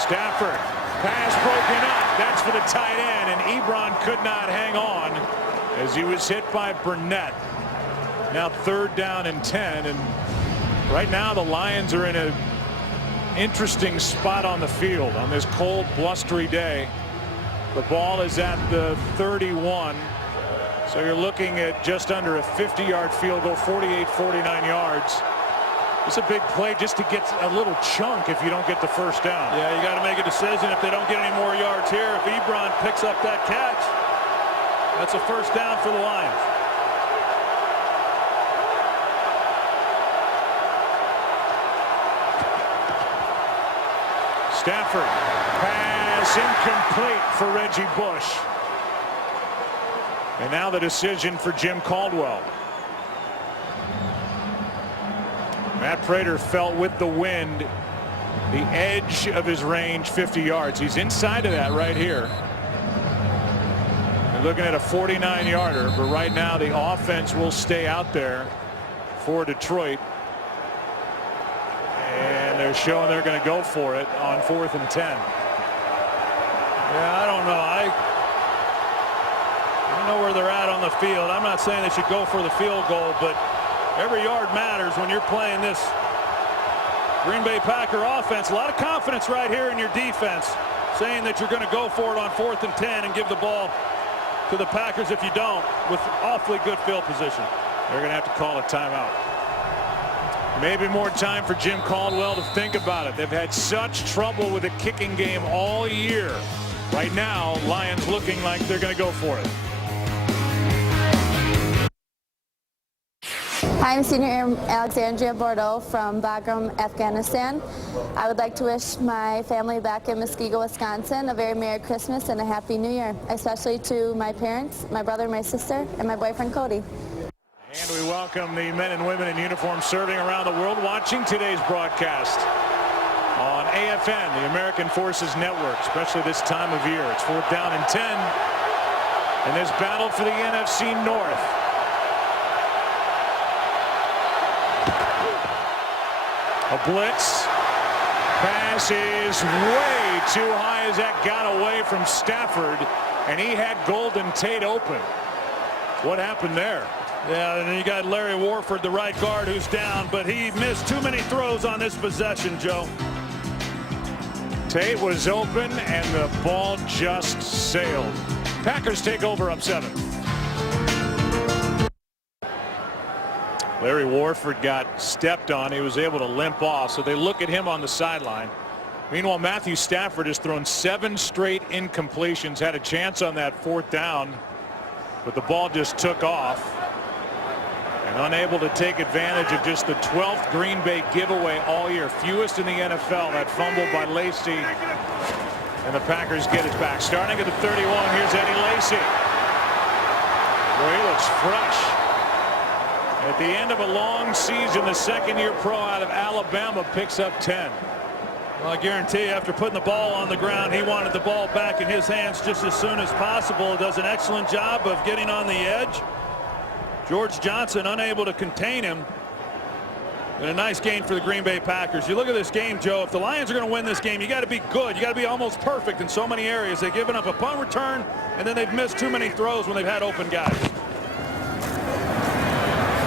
Stafford, pass broken up. That's for the tight end, and Ebron could not hang on as he was hit by Burnett. Now 3rd down and 10, and right now the Lions are in an interesting spot on the field on this cold, blustery day. The ball is at the 31, so you're looking at just under a 50-yard field goal, 49 yards. It's a big play just to get a little chunk if you don't get the first down. Yeah, you got to make a decision if they don't get any more yards here. If Ebron picks up that catch, that's a first down for the Lions. Stafford, pass incomplete for Reggie Bush. And now the decision for Jim Caldwell. Matt Prater felt with the wind the edge of his range 50 yards. He's inside of that right here. They're looking at a 49-yarder, but right now the offense will stay out there for Detroit. And they're showing they're going to go for it on 4th and 10. Yeah, I don't know. I don't know where they're at on the field. I'm not saying they should go for the field goal, but every yard matters when you're playing this Green Bay Packer offense. A lot of confidence right here in your defense, saying that you're going to go for it on 4th and 10 and give the ball to the Packers if you don't, with awfully good field position. They're going to have to call a timeout. Maybe more time for Jim Caldwell to think about it. They've had such trouble with the kicking game all year. Right now, Lions looking like they're going to go for it. I'm Senior Alexandria Bordeaux from Bagram, Afghanistan. I would like to wish my family back in Muskego, Wisconsin a very Merry Christmas and a Happy New Year, especially to my parents, my brother, my sister, and my boyfriend Cody. And we welcome the men and women in uniform serving around the world watching today's broadcast on AFN, the American Forces Network, especially this time of year. It's 4th down and 10 in this battle for the NFC North. A blitz. Pass is way too high as that got away from Stafford, and he had Golden Tate open. What happened there? Yeah, and then you got Larry Warford, the right guard, who's down, but he missed too many throws on this possession, Joe. Tate was open, and the ball just sailed. Packers take over up 7. Larry Warford got stepped on. He was able to limp off, so they look at him on the sideline. Meanwhile, Matthew Stafford has thrown 7 straight incompletions, had a chance on that 4th down, but the ball just took off. And unable to take advantage of just the 12th Green Bay giveaway all year, fewest in the NFL. That fumble by Lacey, and the Packers get it back. Starting at the 31, here's Eddie Lacy. Boy, he looks fresh. At the end of a long season, the second-year pro out of Alabama picks up 10. Well, I guarantee you, after putting the ball on the ground, he wanted the ball back in his hands just as soon as possible. Does an excellent job of getting on the edge. George Johnson unable to contain him. And a nice gain for the Green Bay Packers. You look at this game, Joe, if the Lions are going to win this game, you got to be good. You got to be almost perfect in so many areas. They've given up a punt return, and then they've missed too many throws when they've had open guys.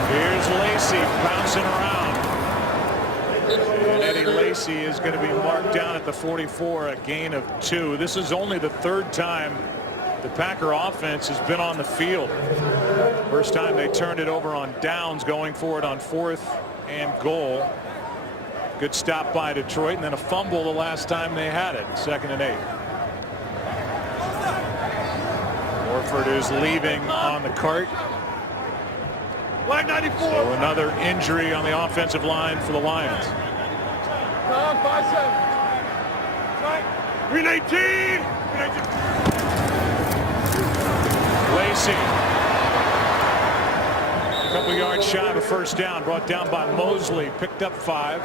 Here's Lacy bouncing around. And Eddie Lacy is going to be marked down at the 44, a gain of 2. This is only the 3rd time the Packer offense has been on the field. First time they turned it over on downs, going for it on 4th and goal. Good stop by Detroit, and then a fumble the last time they had it, 2nd and 8. Warford is leaving on the cart. Flag 94. So another injury on the offensive line for the Lions. 319. Lacy. A couple yards shy of a first down, brought down by Mosley, picked up 5.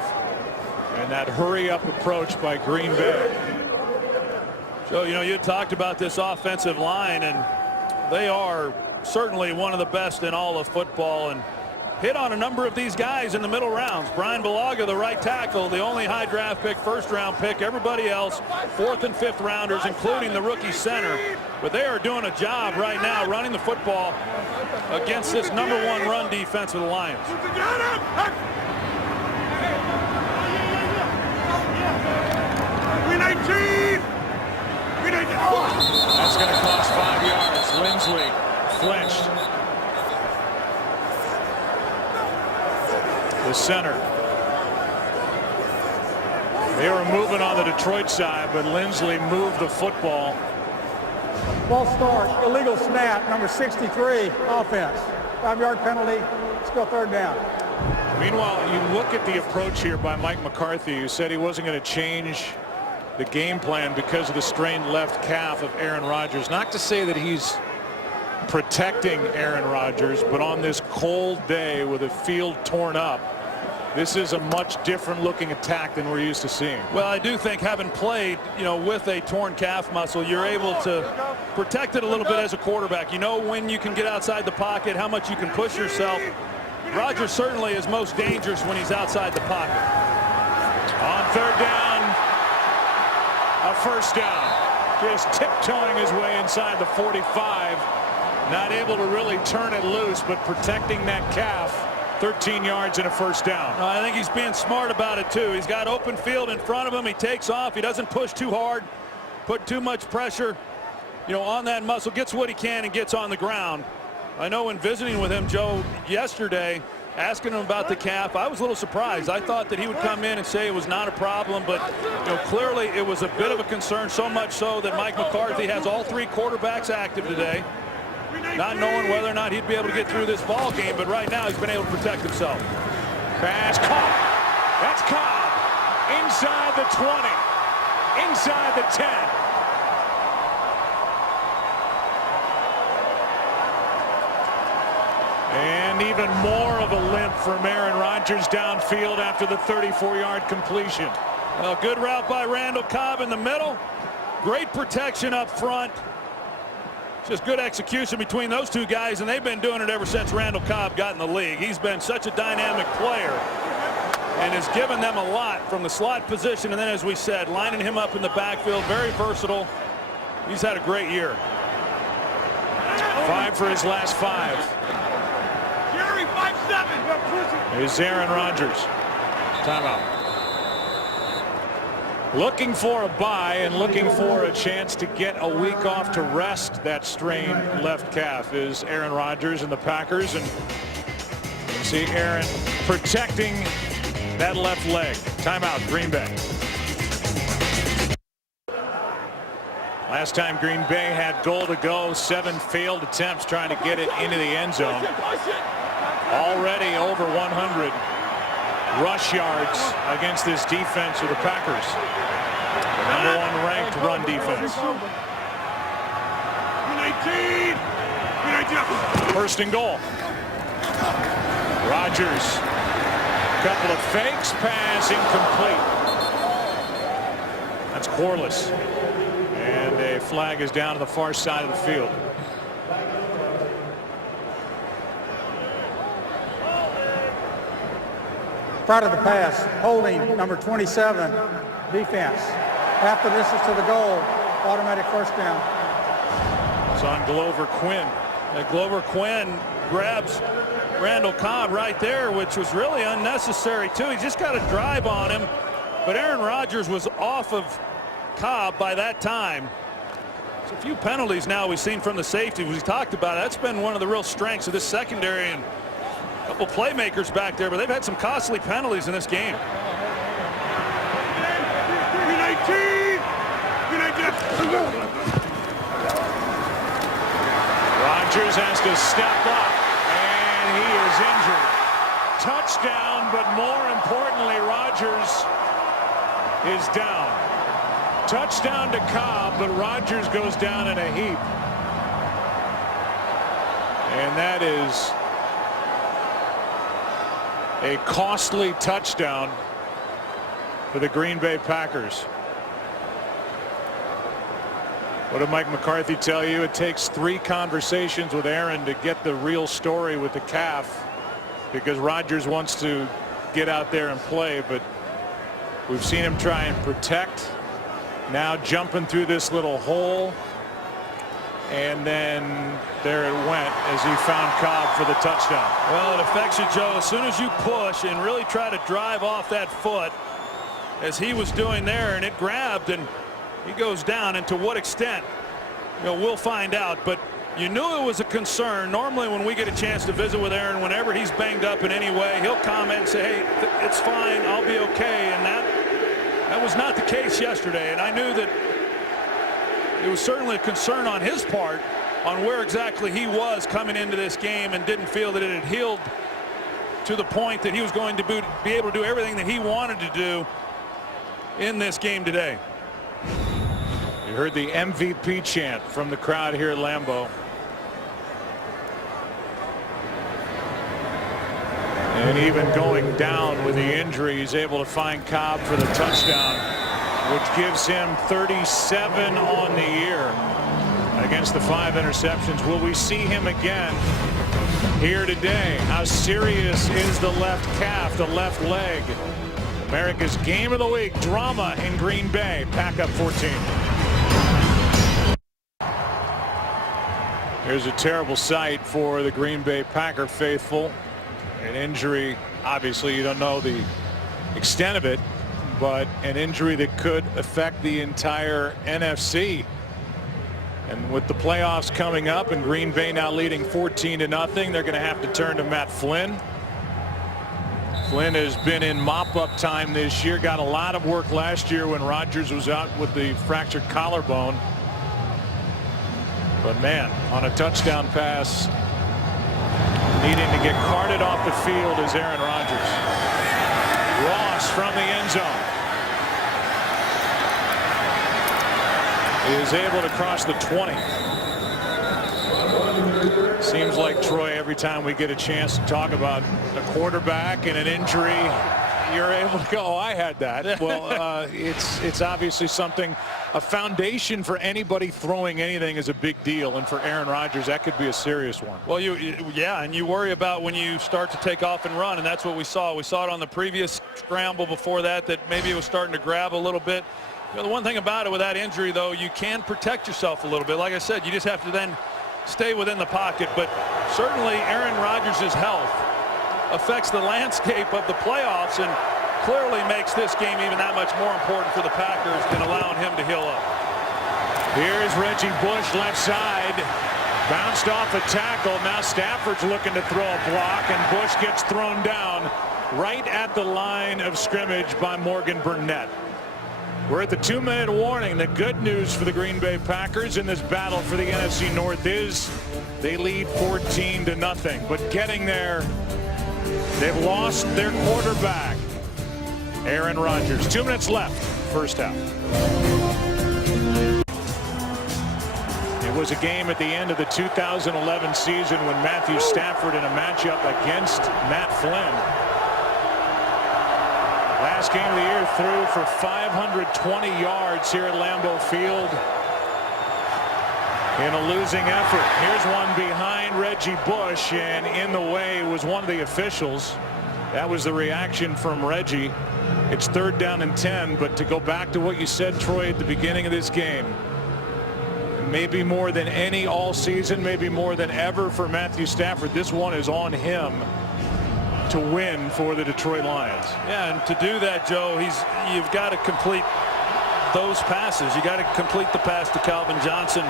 And that hurry up approach by Green Bay. Joe, you know, you talked about this offensive line, and they are certainly one of the best in all of football, and hit on a number of these guys in the middle rounds. Brian Bulaga, the right tackle, the only high draft pick, 1st round pick. Everybody else 4th and 5th rounders, including the rookie center. But they are doing a job right now running the football against this #1 run defense of the Lions. 319. That's going to cost 5 yards. Lindsley flinched. The center. They were moving on the Detroit side, but Lindsley moved the football. False start, illegal snap, number 63, offense. 5-yard penalty, still 3rd down. Meanwhile, you look at the approach here by Mike McCarthy, who said he wasn't going to change the game plan because of the strained left calf of Aaron Rodgers. Not to say that he's protecting Aaron Rodgers, but on this cold day with the field torn up, this is a much different looking attack than we're used to seeing. Well, I do think, having played, you know, with a torn calf muscle, you're able to protect it a little bit as a quarterback. You know when you can get outside the pocket, how much you can push yourself. Rodgers certainly is most dangerous when he's outside the pocket. On 3rd down, a first down. Just tiptoeing his way inside the 45. Not able to really turn it loose, but protecting that calf. 13 yards and a first down. I think he's being smart about it too. He's got open field in front of him. He takes off. He doesn't push too hard, put too much pressure, you know, on that muscle. Gets what he can and gets on the ground. I know when visiting with him, Joe, yesterday, asking him about the calf, I was a little surprised. I thought that he would come in and say it was not a problem, but you know, clearly it was a bit of a concern, so much so that Mike McCarthy has all 3 quarterbacks active today, not knowing whether or not he'd be able to get through this ball game, but right now he's been able to protect himself. Pass caught. That's Cobb. Inside the 20. Inside the 10. And even more of a limp from Aaron Rodgers downfield after the 34-yard completion. Well, good route by Randall Cobb in the middle. Great protection up front. Just good execution between those 2 guys, and they've been doing it ever since Randall Cobb got in the league. He's been such a dynamic player and has given them a lot from the slot position, and then, as we said, lining him up in the backfield. Very versatile. He's had a great year. 5 for his last 5. Jerry, 5-7. Here's Aaron Rodgers. Timeout. Looking for a bye and looking for a chance to get a week off to rest that strained left calf is Aaron Rodgers and the Packers. And you see Aaron protecting that left leg. Timeout, Green Bay. Last time Green Bay had goal to go, 7 failed attempts trying to get it into the end zone. Already over 100 rush yards against this defense of the Packers. The #1 ranked run defense. 1st and goal. Rodgers. Couple of fakes, pass incomplete. scoreless. And a flag is down to the far side of the field. Prior to the pass, holding number 27, defense. After this is to the goal, automatic first down. It's on Glover Quinn. Glover Quinn grabs Randall Cobb right there, which was really unnecessary too. He just got a drive on him, but Aaron Rodgers was off of Cobb by that time. So a few penalties now we've seen from the safety. We talked about it. That's been one of the real strengths of this secondary, and a couple playmakers back there, but they've had some costly penalties in this game. Rodgers has to step up, and he is injured. Touchdown, but more importantly, Rodgers is down. Touchdown to Cobb, but Rodgers goes down in a heap. And that is a costly touchdown for the Green Bay Packers. What did Mike McCarthy tell you? It takes 3 conversations with Aaron to get the real story with the calf, because Rodgers wants to get out there and play, but we've seen him try and protect. Now jumping through this little hole, and then there it went as he found Cobb for the touchdown. Well, it affects you, Joe. As soon as you push and really try to drive off that foot, as he was doing there, and it grabbed, and he goes down. And to what extent, we'll find out. But you knew it was a concern. Normally when we get a chance to visit with Aaron, whenever he's banged up in any way, he'll comment and say, hey, it's fine, I'll be okay. And that was not the case yesterday. And I knew that it was certainly a concern on his part on where exactly he was coming into this game, and didn't feel that it had healed to the point that he was going to be able to do everything that he wanted to do in this game today. You heard the MVP chant from the crowd here at Lambeau. And even going down with the injury, he's able to find Cobb for the touchdown, which gives him 37 on the year against the 5 interceptions. Will we see him again here today? How serious is the left calf, the left leg? America's game of the week, drama in Green Bay. Pack up 14. Here's a terrible sight for the Green Bay Packer faithful. An injury, obviously you don't know the extent of it, but an injury that could affect the entire NFC. And with the playoffs coming up and Green Bay now leading 14-0, they're going to have to turn to Matt Flynn. Flynn has been in mop-up time this year, got a lot of work last year when Rodgers was out with the fractured collarbone. But man, on a touchdown pass, needing to get carted off the field is Aaron Rodgers. Ross from the end zone is able to cross the 20. Seems like, Troy, every time we get a chance to talk about a quarterback and an injury, you're able to go, oh, I had that. Well, it's obviously something, a foundation for anybody throwing anything is a big deal, and for Aaron Rodgers that could be a serious one. Well, yeah, and you worry about when you start to take off and run, and that's what we saw. We saw it on the previous scramble before that maybe it was starting to grab a little bit. The one thing about it with that injury, though, you can protect yourself a little bit. Like I said, you just have to then stay within the pocket. But certainly Aaron Rodgers' health affects the landscape of the playoffs, and clearly makes this game even that much more important for the Packers than allowing him to heal up. Here's Reggie Bush, left side, bounced off a tackle. Now Stafford's looking to throw a block, and Bush gets thrown down right at the line of scrimmage by Morgan Burnett. We're at the 2-minute warning. The good news for the Green Bay Packers in this battle for the NFC North is they lead 14-0. But getting there, they've lost their quarterback, Aaron Rodgers. 2 minutes left, first half. It was a game at the end of the 2011 season when Matthew Stafford in a matchup against Matt Flynn. last game of the year, threw for 520 yards here at Lambeau Field in a losing effort. Here's one behind Reggie Bush, and in the way was one of the officials. That was the reaction from Reggie. It's 3rd down and 10, but to go back to what you said, Troy, at the beginning of this game, maybe more than any all season, maybe more than ever for Matthew Stafford, this one is on him to win for the Detroit Lions. Yeah, and to do that, Joe, you've got to complete those passes. You got to complete the pass to Calvin Johnson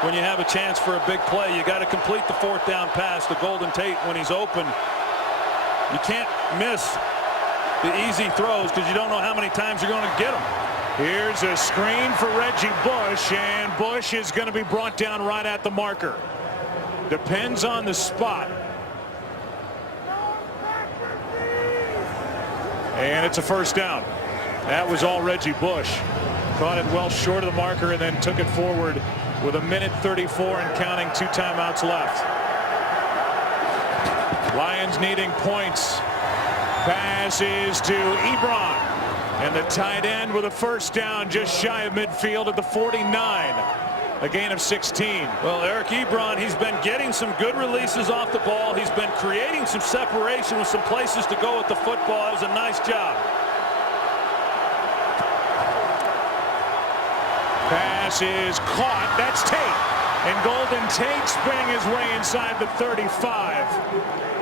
when you have a chance for a big play. You got to complete the 4th down pass to Golden Tate when he's open. You can't miss the easy throws because you don't know how many times you're going to get them. Here's a screen for Reggie Bush, and Bush is going to be brought down right at the marker. Depends on the spot. And it's a 1st down. That was all Reggie Bush. Caught it well short of the marker and then took it forward with 1:34 and counting, 2 timeouts left. Lions needing points. Pass is to Ebron. And the tight end with a 1st down just shy of midfield at the 49. A gain of 16. Well, Eric Ebron, he's been getting some good releases off the ball. He's been creating some separation with some places to go with the football. That was a nice job. Pass is caught. That's Tate. And Golden Tate spinning his way inside the 35.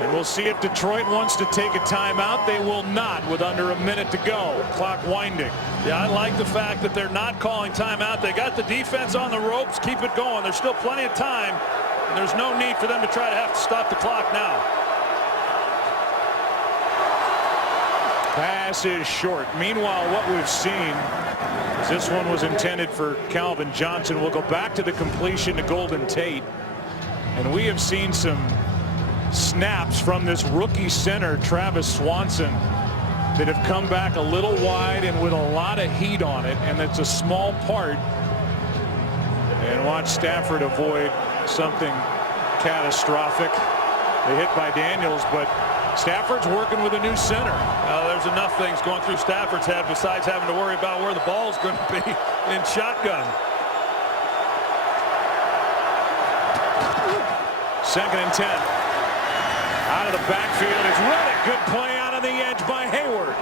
And we'll see if Detroit wants to take a timeout. They will not with under a minute to go. Clock winding. Yeah, I like the fact that they're not calling timeout. They got the defense on the ropes. Keep it going. There's still plenty of time. And there's no need for them to try to have to stop the clock now. Pass is short. Meanwhile, what we've seen is this one was intended for Calvin Johnson. We'll go back to the completion to Golden Tate. And we have seen some snaps from this rookie center, Travis Swanson, that have come back a little wide and with a lot of heat on it, and it's a small part. And watch Stafford avoid something catastrophic. The hit by Daniels, but Stafford's working with a new center. There's enough things going through Stafford's head besides having to worry about where the ball's going to be in shotgun. 2nd and 10. Out of the backfield is Reddick. Good play out on the edge by Hayward.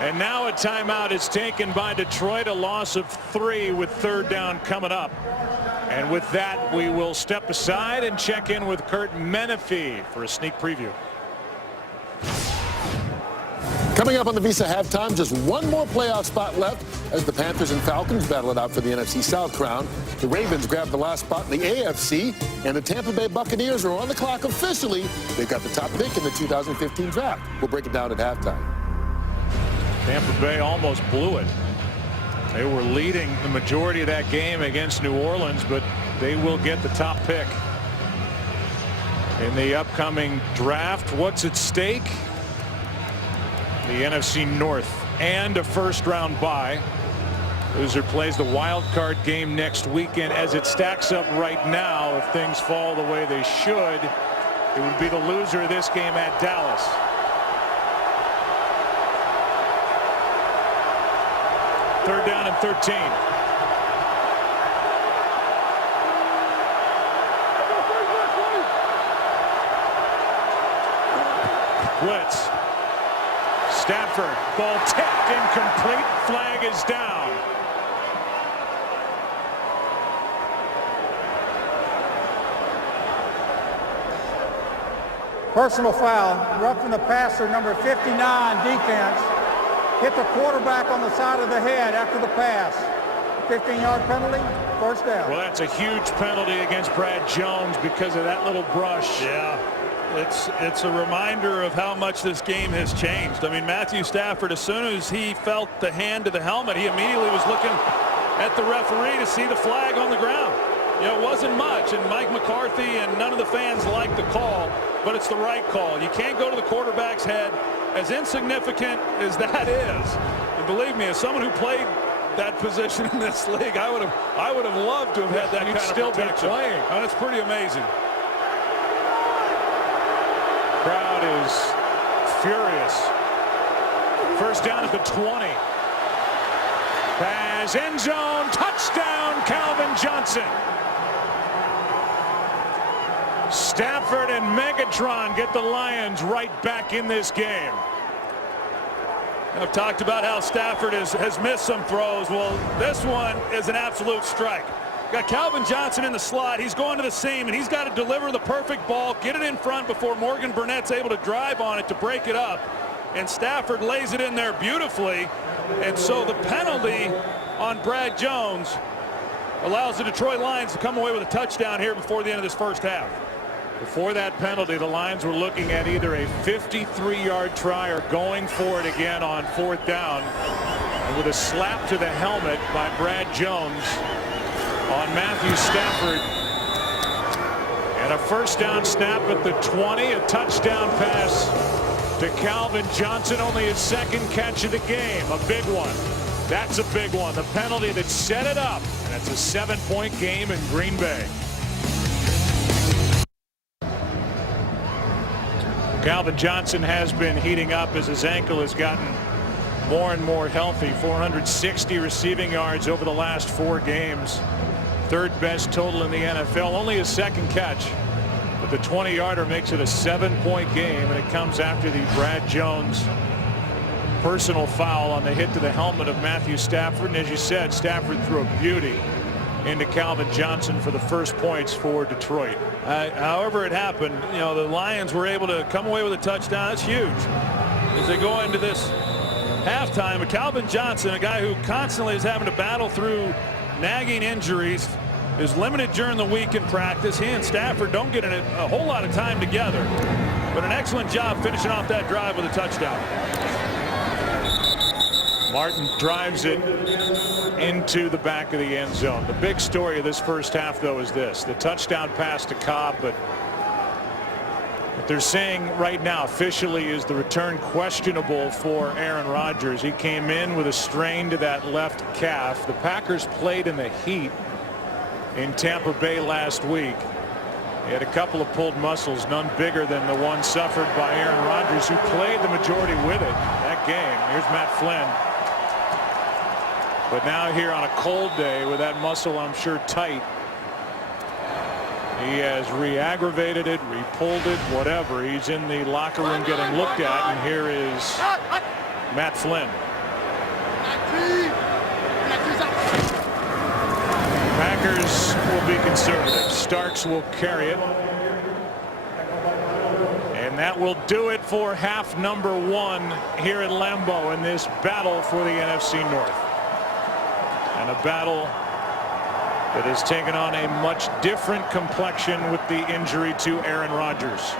And now a timeout is taken by Detroit. A loss of 3 with 3rd down coming up. And with that, we will step aside and check in with Kurt Menefee for a sneak preview. Coming up on the Visa halftime, just one more playoff spot left as the Panthers and Falcons battle it out for the NFC South crown. The Ravens grab the last spot in the AFC, and the Tampa Bay Buccaneers are on the clock officially. They've got the top pick in the 2015 draft. We'll break it down at halftime. Tampa Bay almost blew it. They were leading the majority of that game against New Orleans, but they will get the top pick in the upcoming draft. What's at stake? The NFC North and a 1st-round bye. Loser plays the wild card game next weekend. As it stacks up right now, if things fall the way they should, it would be the loser of this game at Dallas. Third down and 13. Blitz. Stafford, ball tipped, incomplete, flag is down. Personal foul, roughing the passer, number 59, defense. Hit the quarterback on the side of the head after the pass. 15-yard penalty, 1st down. Well, that's a huge penalty against Brad Jones because of that little brush. Yeah. It's a reminder of how much this game has changed. I mean, Matthew Stafford, as soon as he felt the hand to the helmet, he immediately was looking at the referee to see the flag on the ground. You know, it wasn't much, and Mike McCarthy and none of the fans liked the call, but it's the right call. You can't go to the quarterback's head, as insignificant as that is. And believe me, as someone who played that position in this league, I would have loved to have had that kind of still be protection. playing. And it's pretty amazing. Crowd is furious. First down at the 20. Pass, end zone, touchdown, Calvin Johnson. Stafford and Megatron get the Lions right back in this game. I've talked about how Stafford has missed some throws. Well, this one is an absolute strike. Got Calvin Johnson in the slot. He's going to the seam, and he's got to deliver the perfect ball, get it in front before Morgan Burnett's able to drive on it to break it up. And Stafford lays it in there beautifully. And so the penalty on Brad Jones allows the Detroit Lions to come away with a touchdown here before the end of this first half. Before that penalty, the Lions were looking at either a 53-yard try or going for it again on fourth down. And with a slap to the helmet by Brad Jones on Matthew Stafford. And a first down snap at the 20, a touchdown pass to Calvin Johnson, only his second catch of the game, a big one. That's a big one, the penalty that set it up, and it's a 7-point game in Green Bay. Calvin Johnson has been heating up as his ankle has gotten more and more healthy. 460 receiving yards over the last 4 games. Third best total in the NFL, only his second catch. But the 20-yarder makes it a 7-point game, and it comes after the Brad Jones personal foul on the hit to the helmet of Matthew Stafford. And as you said, Stafford threw a beauty into Calvin Johnson for the first points for Detroit. However it happened, you know, the Lions were able to come away with a touchdown. That's huge as they go into this halftime. But Calvin Johnson, a guy who constantly is having to battle through nagging injuries, is limited during the week in practice. He and Stafford don't get a whole lot of time together, but an excellent job finishing off that drive with a touchdown. Martin drives it into the back of the end zone. The big story of this first half, though, is this: the touchdown pass to Cobb. But what they're saying right now officially is the return questionable for Aaron Rodgers. He came in with a strain to that left calf. The Packers played in the heat in Tampa Bay last week. He had a couple of pulled muscles, none bigger than the one suffered by Aaron Rodgers, who played the majority with it that game. Here's Matt Flynn. But now here on a cold day with that muscle, I'm sure, tight, he has re-aggravated it, re-pulled it, whatever. He's in the locker room getting looked at, and here is Matt Flynn. Packers will be conservative. Starks will carry it. And that will do it for half number 1 here at Lambeau in this battle for the NFC North. And a battle that has taken on a much different complexion with the injury to Aaron Rodgers.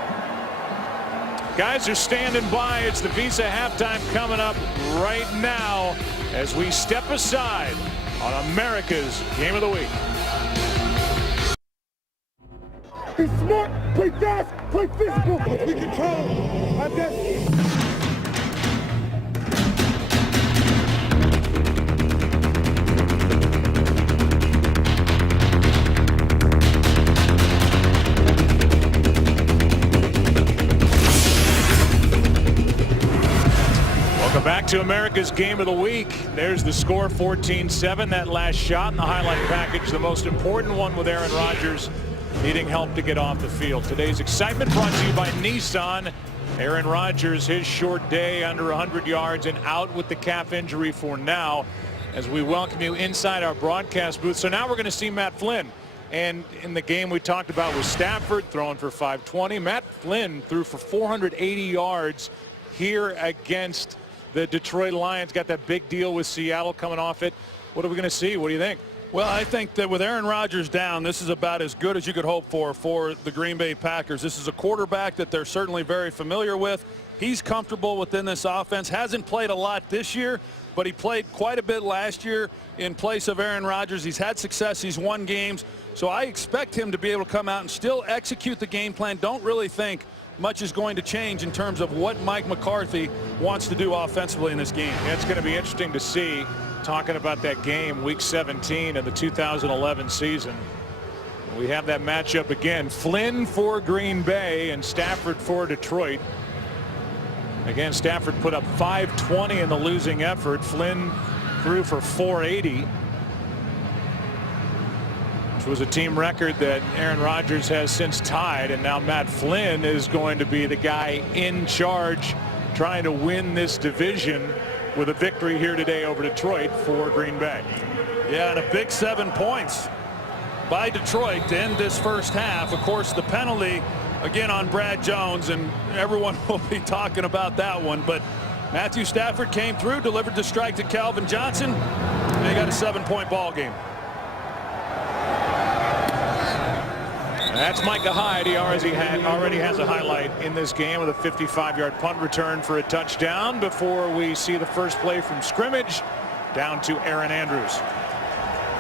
Guys are standing by. It's the Visa halftime coming up right now as we step aside on America's Game of the Week. Be smart, play fast, play physical. We control our destiny. Welcome back to America's Game of the Week. There's the score, 14-7. That last shot in the highlight package, the most important one, with Aaron Rodgers needing help to get off the field. Today's excitement brought to you by Nissan. Aaron Rodgers, his short day, under 100 yards and out with the calf injury for now, as we welcome you inside our broadcast booth. So now we're going to see Matt Flynn. And in the game we talked about with Stafford throwing for 520, Matt Flynn threw for 480 yards here against the Detroit Lions. Got that big deal with Seattle coming off it. What are we going to see? What do you think? Well, I think that with Aaron Rodgers down, this is about as good as you could hope for the Green Bay Packers. This is a quarterback that they're certainly very familiar with. He's comfortable within this offense. Hasn't played a lot this year, but he played quite a bit last year in place of Aaron Rodgers. He's had success. He's won games. So I expect him to be able to come out and still execute the game plan. Don't really think much is going to change in terms of what Mike McCarthy wants to do offensively in this game. Yeah, it's going to be interesting to see, talking about that game, week 17 of the 2011 season. We have that matchup again. Flynn for Green Bay and Stafford for Detroit. Again, Stafford put up 520 in the losing effort. Flynn threw for 480. Which was a team record that Aaron Rodgers has since tied, and now Matt Flynn is going to be the guy in charge trying to win this division with a victory here today over Detroit for Green Bay. Yeah, and a big 7 points by Detroit to end this first half. Of course, the penalty again on Brad Jones, and everyone will be talking about that one, but Matthew Stafford came through, delivered the strike to Calvin Johnson, and they got a 7-point ball game. That's Micah Hyde. He already has a highlight in this game with a 55-yard punt return for a touchdown before we see the first play from scrimmage down to Aaron Andrews.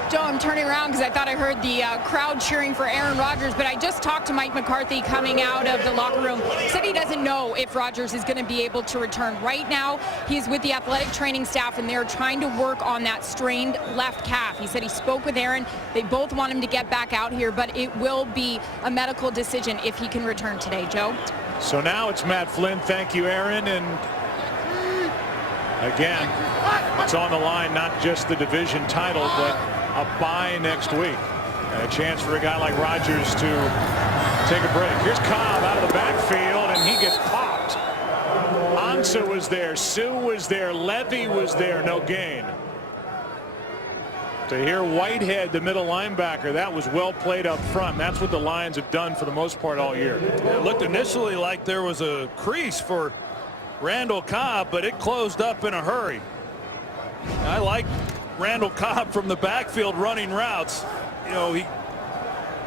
Joe, I'm turning around because I thought I heard the crowd cheering for Aaron Rodgers, but I just talked to Mike McCarthy coming out of the locker room. He said he doesn't know if Rodgers is going to be able to return. Right now, he's with the athletic training staff, and they're trying to work on that strained left calf. He said he spoke with Aaron. They both want him to get back out here, but it will be a medical decision if he can return today, Joe. So now it's Matt Flynn. Thank you, Aaron. And again, it's on the line, not just the division title, but a bye next week. And a chance for a guy like Rodgers to take a break. Here's Cobb out of the backfield, and he gets popped. Ansah was there. Sue was there. Levy was there. No gain. To hear Whitehead, the middle linebacker, that was well played up front. That's what the Lions have done for the most part all year. It looked initially like there was a crease for Randall Cobb, but it closed up in a hurry. I like Randall Cobb from the backfield running routes. You know, he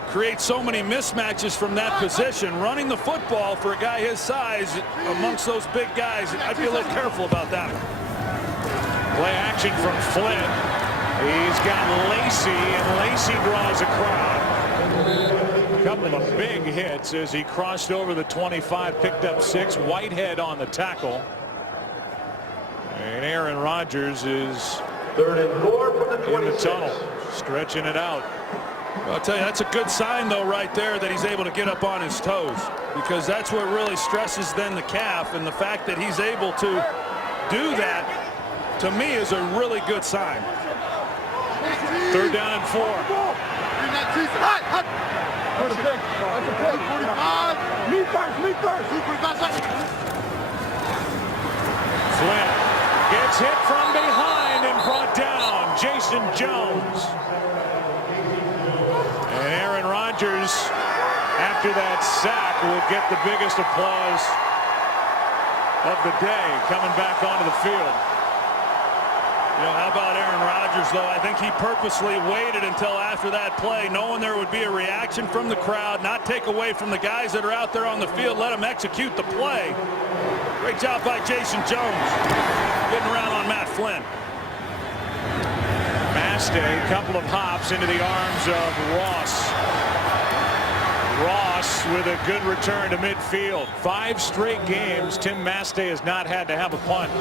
creates so many mismatches from that position. Running the football for a guy his size amongst those big guys, I'd be a little careful about that. Play action from Flynn. He's got Lacey, and Lacey draws a crowd. A couple of big hits as he crossed over the 25, picked up 6. Whitehead on the tackle. And Aaron Rodgers is 3rd and 4 from the 26. in the tunnel, stretching it out. Well, I'll tell you, that's a good sign, though, right there, that he's able to get up on his toes, because that's what really stresses then the calf, and the fact that he's able to do that, to me, is a really good sign. 3rd down and 4. Me first. Flynn gets hit from behind and brought down. Jason Jones. And Aaron Rodgers, after that sack, will get the biggest applause of the day coming back onto the field. You know, how about Aaron Rodgers, though? I think he purposely waited until after that play, knowing there would be a reaction from the crowd, not take away from the guys that are out there on the field, let them execute the play. Great job by Jason Jones, getting around on Matt Flynn. Mastay, a couple of hops into the arms of Ross. Ross with a good return to midfield. 5 straight games Tim Mastay has not had to have a punt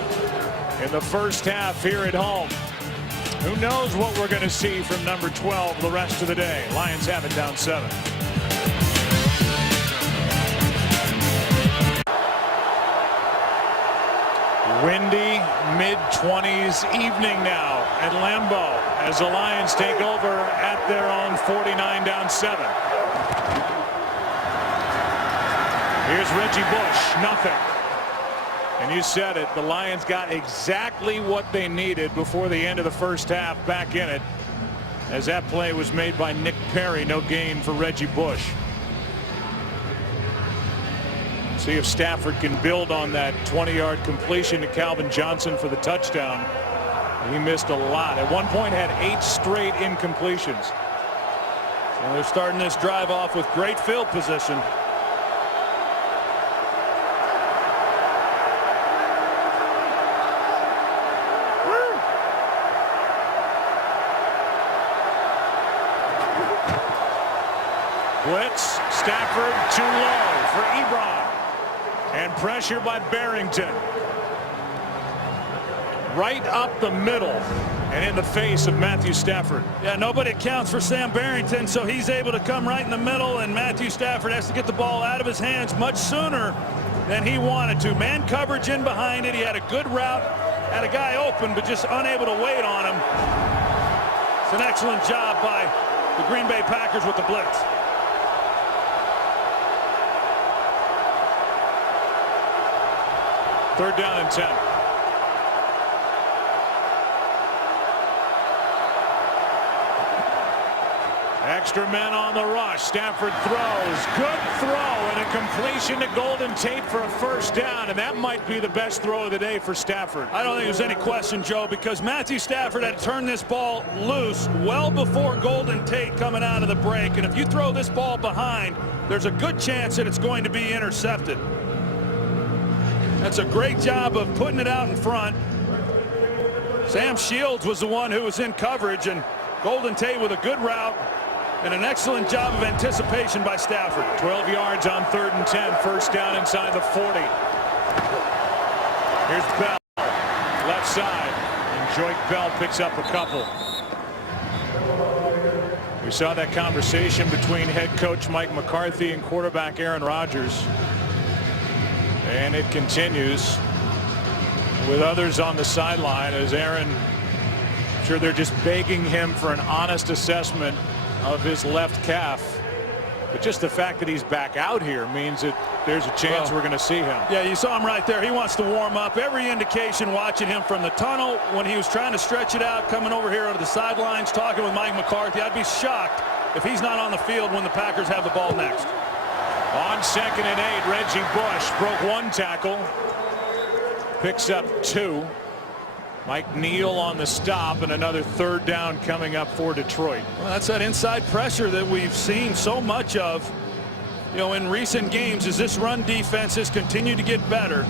in the first half here at home. Who knows what we're going to see from number 12 the rest of the day. Lions have it down 7. Windy mid-20s evening now at Lambeau as the Lions take over at their own 49 down 7. Here's Reggie Bush, nothing. And you said it, the Lions got exactly what they needed before the end of the first half, back in it, as that play was made by Nick Perry. No gain for Reggie Bush. See if Stafford can build on that 20-yard completion to Calvin Johnson for the touchdown. He missed a lot. At one point had 8 straight incompletions. Well, they're starting this drive off with great field position. Blitz, Stafford too low for Ebron. And pressure by Barrington. Right up the middle and in the face of Matthew Stafford. Yeah, nobody counts for Sam Barrington, so he's able to come right in the middle, and Matthew Stafford has to get the ball out of his hands much sooner than he wanted to. Man coverage in behind it. He had a good route, had a guy open, but just unable to wait on him. It's an excellent job by the Green Bay Packers with the blitz. Third down and 10. Extra men on the rush. Stafford throws. Good throw and a completion to Golden Tate for a first down. And that might be the best throw of the day for Stafford. I don't think there's any question, Joe, because Matthew Stafford had turned this ball loose well before Golden Tate coming out of the break. And if you throw this ball behind, there's a good chance that it's going to be intercepted. That's a great job of putting it out in front. Sam Shields was the one who was in coverage, and Golden Tate with a good route and an excellent job of anticipation by Stafford. 12 yards on 3rd and 10. First down inside the 40. Here's Bell. Left side. And Joyke Bell picks up a couple. We saw that conversation between head coach Mike McCarthy and quarterback Aaron Rodgers. And it continues with others on the sideline as Aaron, I'm sure they're just begging him for an honest assessment of his left calf. But just the fact that he's back out here means that there's a chance we're going to see him. Yeah, you saw him right there. He wants to warm up. Every indication watching him from the tunnel when he was trying to stretch it out, coming over here to the sidelines, talking with Mike McCarthy. I'd be shocked if he's not on the field when the Packers have the ball next. On 2nd and 8, Reggie Bush broke one tackle, picks up 2. Mike Neal on the stop, and another 3rd down coming up for Detroit. Well, that's that inside pressure that we've seen so much of, in recent games as this run defense has continued to get better.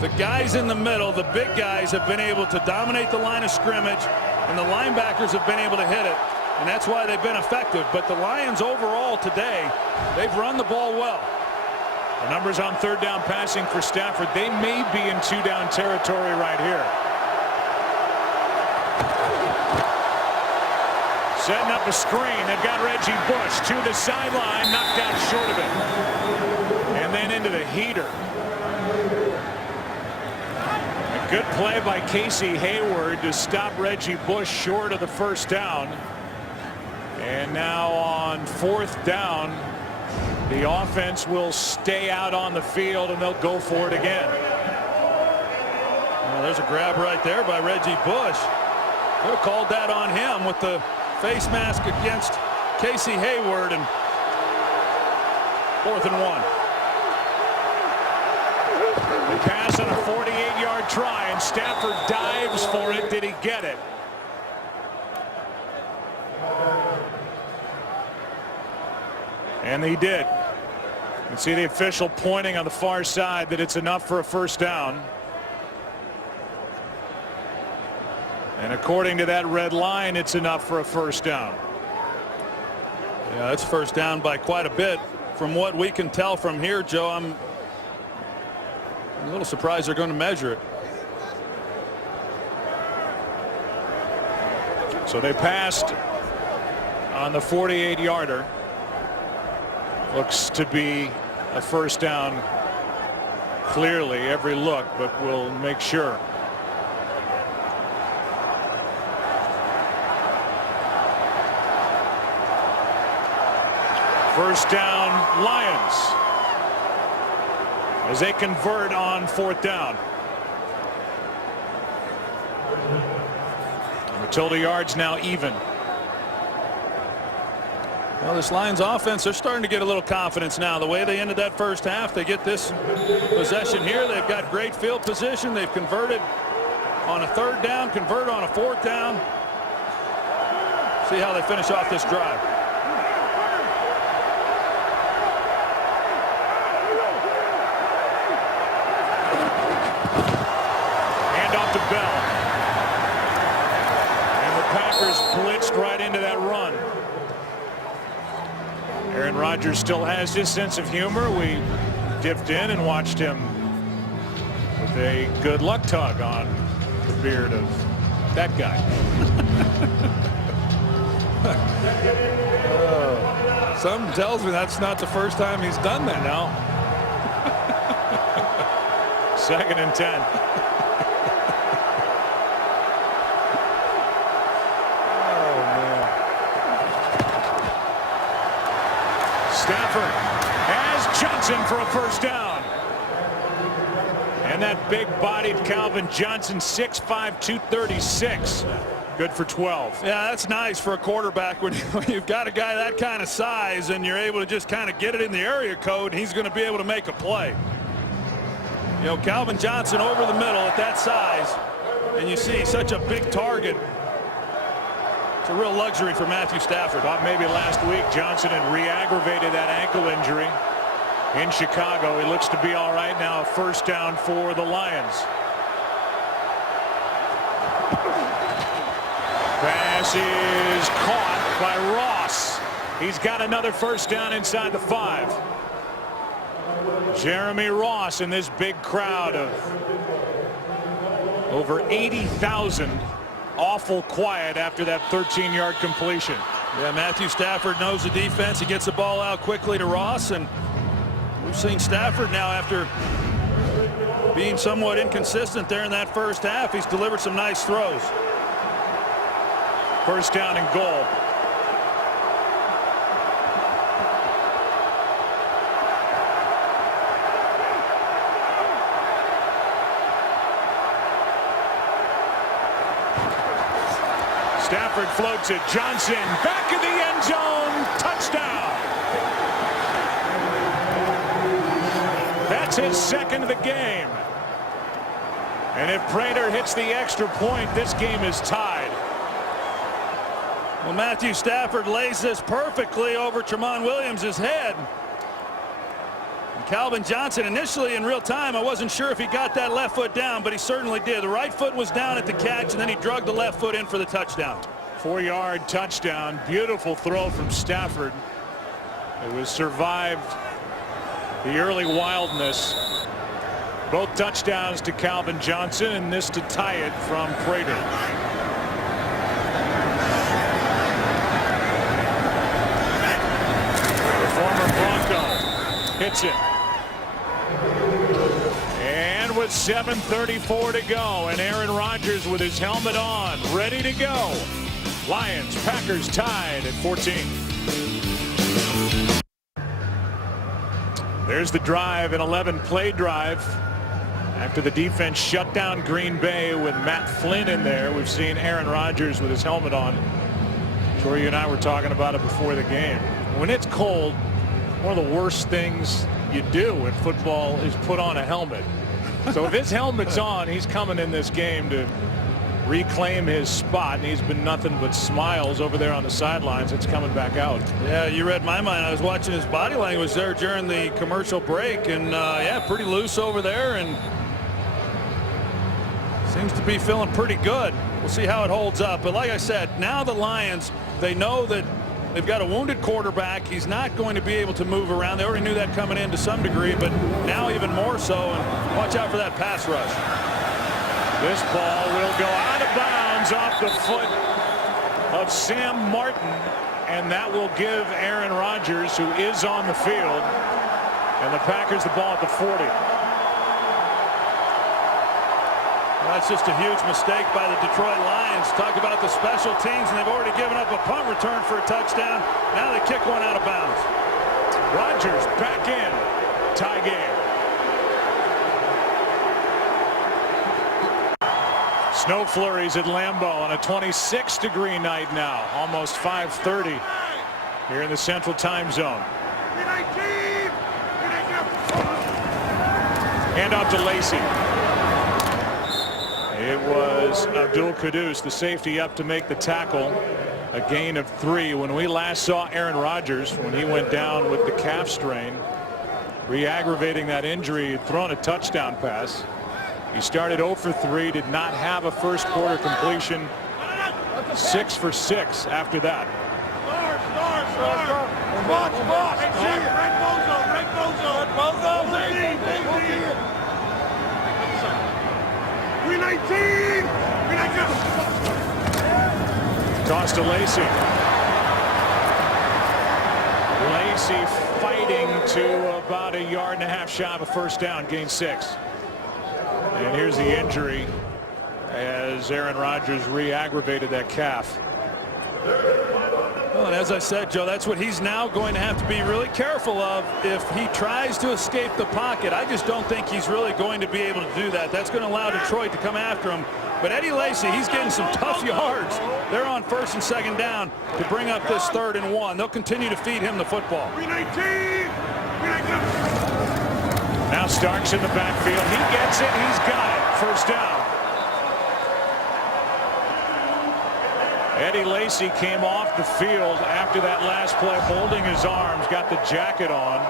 The guys in the middle, the big guys, have been able to dominate the line of scrimmage, and the linebackers have been able to hit it, and that's why they've been effective. But the Lions overall today, they've run the ball well. The numbers on 3rd down passing for Stafford, they may be in 2-down territory right here. Setting up a screen. They've got Reggie Bush to the sideline, knocked out short of it. And then into the heater. A good play by Casey Hayward to stop Reggie Bush short of the first down. And now on 4th down, the offense will stay out on the field and they'll go for it again. Well, there's a grab right there by Reggie Bush. Could have called that on him with the face mask against Casey Hayward, and 4th and 1. Pass on a 48-yard try, and Stafford dives for it. Did he get it? And he did. You can see the official pointing on the far side that it's enough for a first down. And according to that red line, it's enough for a first down. Yeah, that's first down by quite a bit. From what we can tell from here, Joe, I'm a little surprised they're going to measure it. So they passed on the 48-yarder. Looks to be a first down clearly, every look, but we'll make sure. First down, Lions, as they convert on 4th down. And the total yards now even. Well, this Lions offense, they're starting to get a little confidence now. The way they ended that first half, they get this possession here. They've got great field position. They've converted on a 3rd down, converted on a 4th down. See how they finish off this drive. To Bell, and the Packers blitzed right into that run. Aaron Rodgers still has his sense of humor. We dipped in and watched him with a good luck tug on the beard of that guy. Something tells me that's not the first time he's done that. No. 2nd and 10. Stafford has Johnson for a first down. And that big-bodied Calvin Johnson, 6'5", 236. Good for 12. Yeah, that's nice for a quarterback when you've got a guy that kind of size and you're able to just kind of get it in the area code. He's going to be able to make a play. You know, Calvin Johnson over the middle at that size, and you see such a big target. It's a real luxury for Matthew Stafford. Thought maybe last week Johnson had re-aggravated that ankle injury in Chicago. He looks to be all right now. First down for the Lions. Pass is caught by Ross. He's got another first down inside the 5. Jeremy Ross in this big crowd of over 80,000. Awful quiet after that 13-yard completion. Yeah, Matthew Stafford knows the defense. He gets the ball out quickly to Ross, and we've seen Stafford now, after being somewhat inconsistent there in that first half, he's delivered some nice throws. First down and goal. Stafford floats it. Johnson back in the end zone. Touchdown. That's his 2nd of the game. And if Prater hits the extra point, this game is tied. Well, Matthew Stafford lays this perfectly over Tramon Williams' head. And Calvin Johnson, initially in real time, I wasn't sure if he got that left foot down, but he certainly did. The right foot was down at the catch, and then he drug the left foot in for the touchdown. 4-yard touchdown. Beautiful throw from Stafford. It was survived the early wildness. Both touchdowns to Calvin Johnson, and this to tie it from Prater. Former Bronco hits it. And with 7:34 to go, and Aaron Rodgers with his helmet on, ready to go. Lions, Packers tied at 14. There's the drive, an 11-play drive. After the defense shut down Green Bay with Matt Flynn in there, we've seen Aaron Rodgers with his helmet on. Troy, you and I were talking about it before the game. When it's cold, one of the worst things you do in football is put on a helmet. So if his helmet's on, he's coming in this game to reclaim his spot, and he's been nothing but smiles over there on the sidelines. It's coming back out. Yeah, you read my mind. I was watching his body language there during the commercial break, and yeah, pretty loose over there, and seems to be feeling pretty good. We'll see how it holds up. But like I said, now the Lions, they know that they've got a wounded quarterback. He's not going to be able to move around. They already knew that coming in to some degree, but now even more so. And watch out for that pass rush. This ball will go out of bounds off the foot of Sam Martin, and that will give Aaron Rodgers, who is on the field, and the Packers the ball at the 40. That's just a huge mistake by the Detroit Lions. Talk about the special teams, and they've already given up a punt return for a touchdown. Now they kick one out of bounds. Rodgers back in. Tie game. Snow flurries at Lambeau on a 26-degree night now. Almost 5:30 here in the Central Time Zone. Hand off to Lacey. It was Abdul Quddus, the safety, up to make the tackle. A gain of 3. When we last saw Aaron Rodgers, when he went down with the calf strain, re-aggravating that injury, he'd thrown a touchdown pass. He started 0 for 3, did not have a first quarter completion. 6 for 6 after that. Toss to Lacey. Lacey fighting to about a yard and a half shy of a first down, gain 6. And here's the injury as Aaron Rodgers re-aggravated that calf. Well, and as I said, Joe, that's what he's now going to have to be really careful of if he tries to escape the pocket. I just don't think he's really going to be able to do that. That's going to allow Detroit to come after him. But Eddie Lacy, he's getting some tough yards. They're on 1st and 2nd down to bring up this 3rd and 1. They'll continue to feed him the football. Now Starks in the backfield. He gets it. He's got it. 1st down. Eddie Lacy came off the field after that last play, holding his arms, got the jacket on.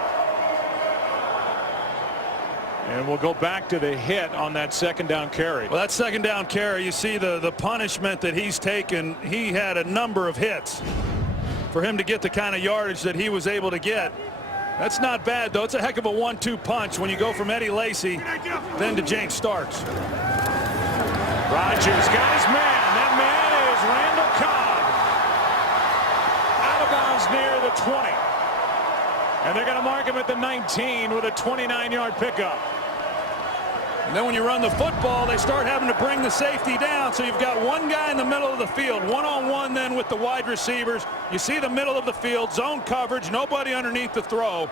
And we'll go back to the hit on that 2nd down carry. Well, that 2nd down carry, you see the punishment that he's taken. He had a number of hits. For him to get the kind of yardage that he was able to get, that's not bad, though. It's a heck of a 1-2 punch when you go from Eddie Lacy then to James Starks. Rodgers got his man. That man is Randall Cobb. Out of bounds near the 20. And they're going to mark him at the 19 with a 29-yard pickup. And then when you run the football, they start having to bring the safety down. So you've got one guy in the middle of the field, one-on-one then with the wide receivers. You see the middle of the field, zone coverage, nobody underneath the throw.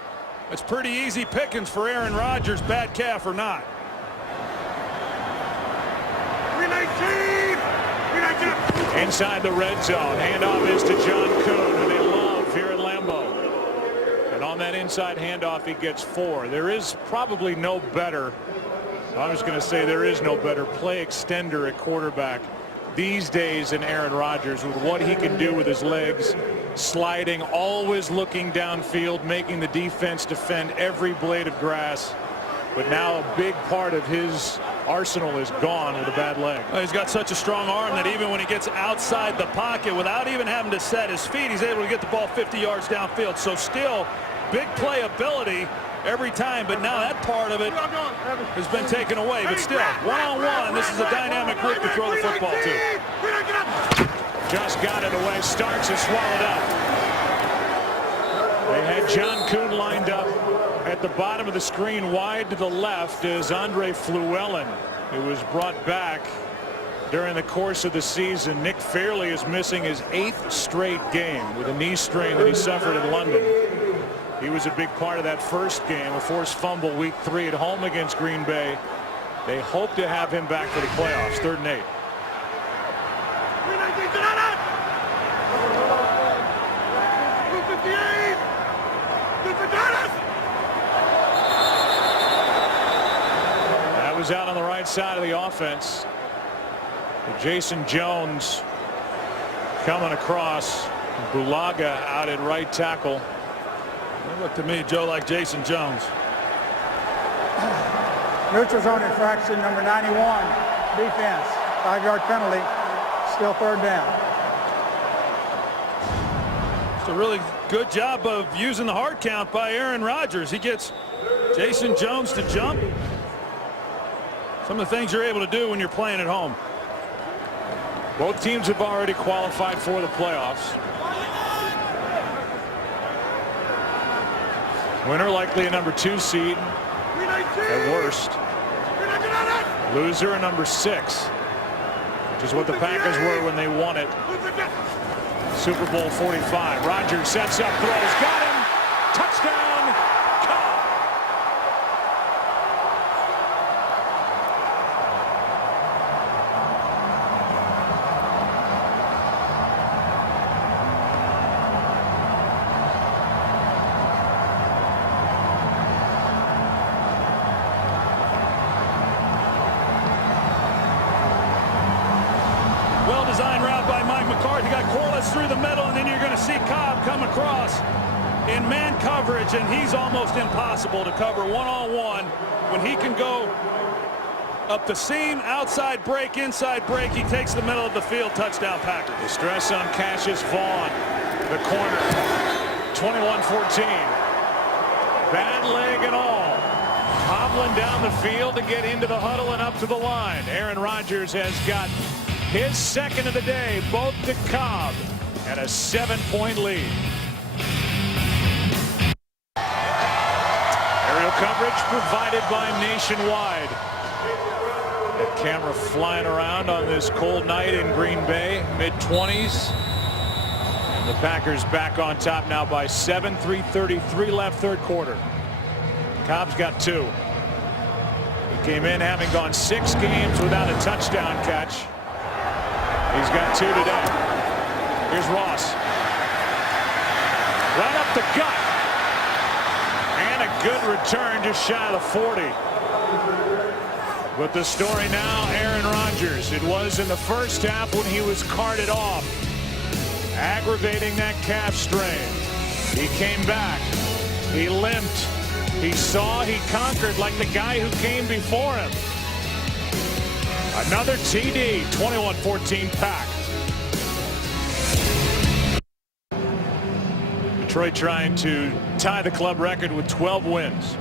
It's pretty easy pickings for Aaron Rodgers, bad calf or not. Inside the red zone, handoff is to John Kuhn, who they love here at Lambeau. And on that inside handoff, he gets 4. There is probably no better, I was going to say there is no better play extender at quarterback these days than Aaron Rodgers, with what he can do with his legs, sliding, always looking downfield, making the defense defend every blade of grass. But now a big part of his arsenal is gone with a bad leg. Well, he's got such a strong arm that even when he gets outside the pocket without even having to set his feet, he's able to get the ball 50 yards downfield. So still big playability every time, but now that part of it has been taken away. But still, one-on-one, this is a dynamic group to throw the football to. Just got it away. Starks is swallowed up. They had John Kuhn lined up at the bottom of the screen. Wide to the left is Andre Fluellen, who was brought back during the course of the season. Nick Fairley is missing his 8th straight game with a knee strain that he suffered in London. He was a big part of that first game, a forced fumble week 3 at home against Green Bay. They hope to have him back for the playoffs. 3rd and 8. That was out on the right side of the offense. Jason Jones coming across. Bulaga out at right tackle. It looked to me, Joe, like Jason Jones. Neutral zone infraction number 91. Defense. 5-yard penalty. Still 3rd down. It's a really good job of using the hard count by Aaron Rodgers. He gets Jason Jones to jump. Some of the things you're able to do when you're playing at home. Both teams have already qualified for the playoffs. Winner likely a number 2 seed at worst. Loser a number 6, which is what the Packers were when they won it. Super Bowl 45. Rodgers sets up, throws, got him. Touchdown, Cobb. Well-designed route by Mike McCarthy. Got Corliss through the middle, and then you're going to see Cobb come across in man coverage, and he's almost impossible to cover one-on-one when he can go up the seam, outside break, inside break. He takes the middle of the field. Touchdown, Packers. The stress on Cassius Vaughn, the corner. 21-14. Bad leg and all. Hobbling down the field to get into the huddle and up to the line. Aaron Rodgers has got his 2nd of the day, both to Cobb, and a 7-point lead. Aerial coverage provided by Nationwide. That camera flying around on this cold night in Green Bay, mid-20s. And the Packers back on top now by 7. 3:33 left, third quarter. Cobb's got 2. He came in having gone 6 games without a touchdown catch. He's got 2 today. Here's Ross. Right up the gut. And a good return just shy of the 40. But the story now, Aaron Rodgers. It was in the first half when he was carted off, aggravating that calf strain. He came back. He limped. He saw, he conquered like the guy who came before him. Another TD, 21-14 Pack. Detroit trying to tie the club record with 12 wins.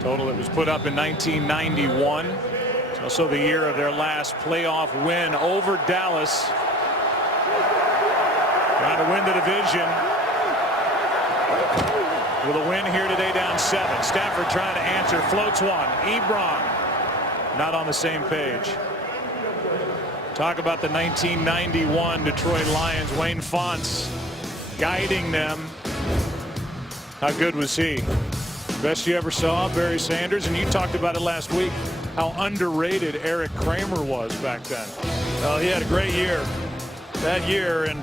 Total that was put up in 1991. It's also the year of their last playoff win over Dallas. Trying to win the division. With a win here today, down 7. Stafford trying to answer, floats one. Ebron not on the same page. Talk about the 1991 Detroit Lions. Wayne Fontes guiding them. How good was he? Best you ever saw, Barry Sanders, and you talked about it last week, how underrated Eric Kramer was back then. Oh, he had a great year that year, and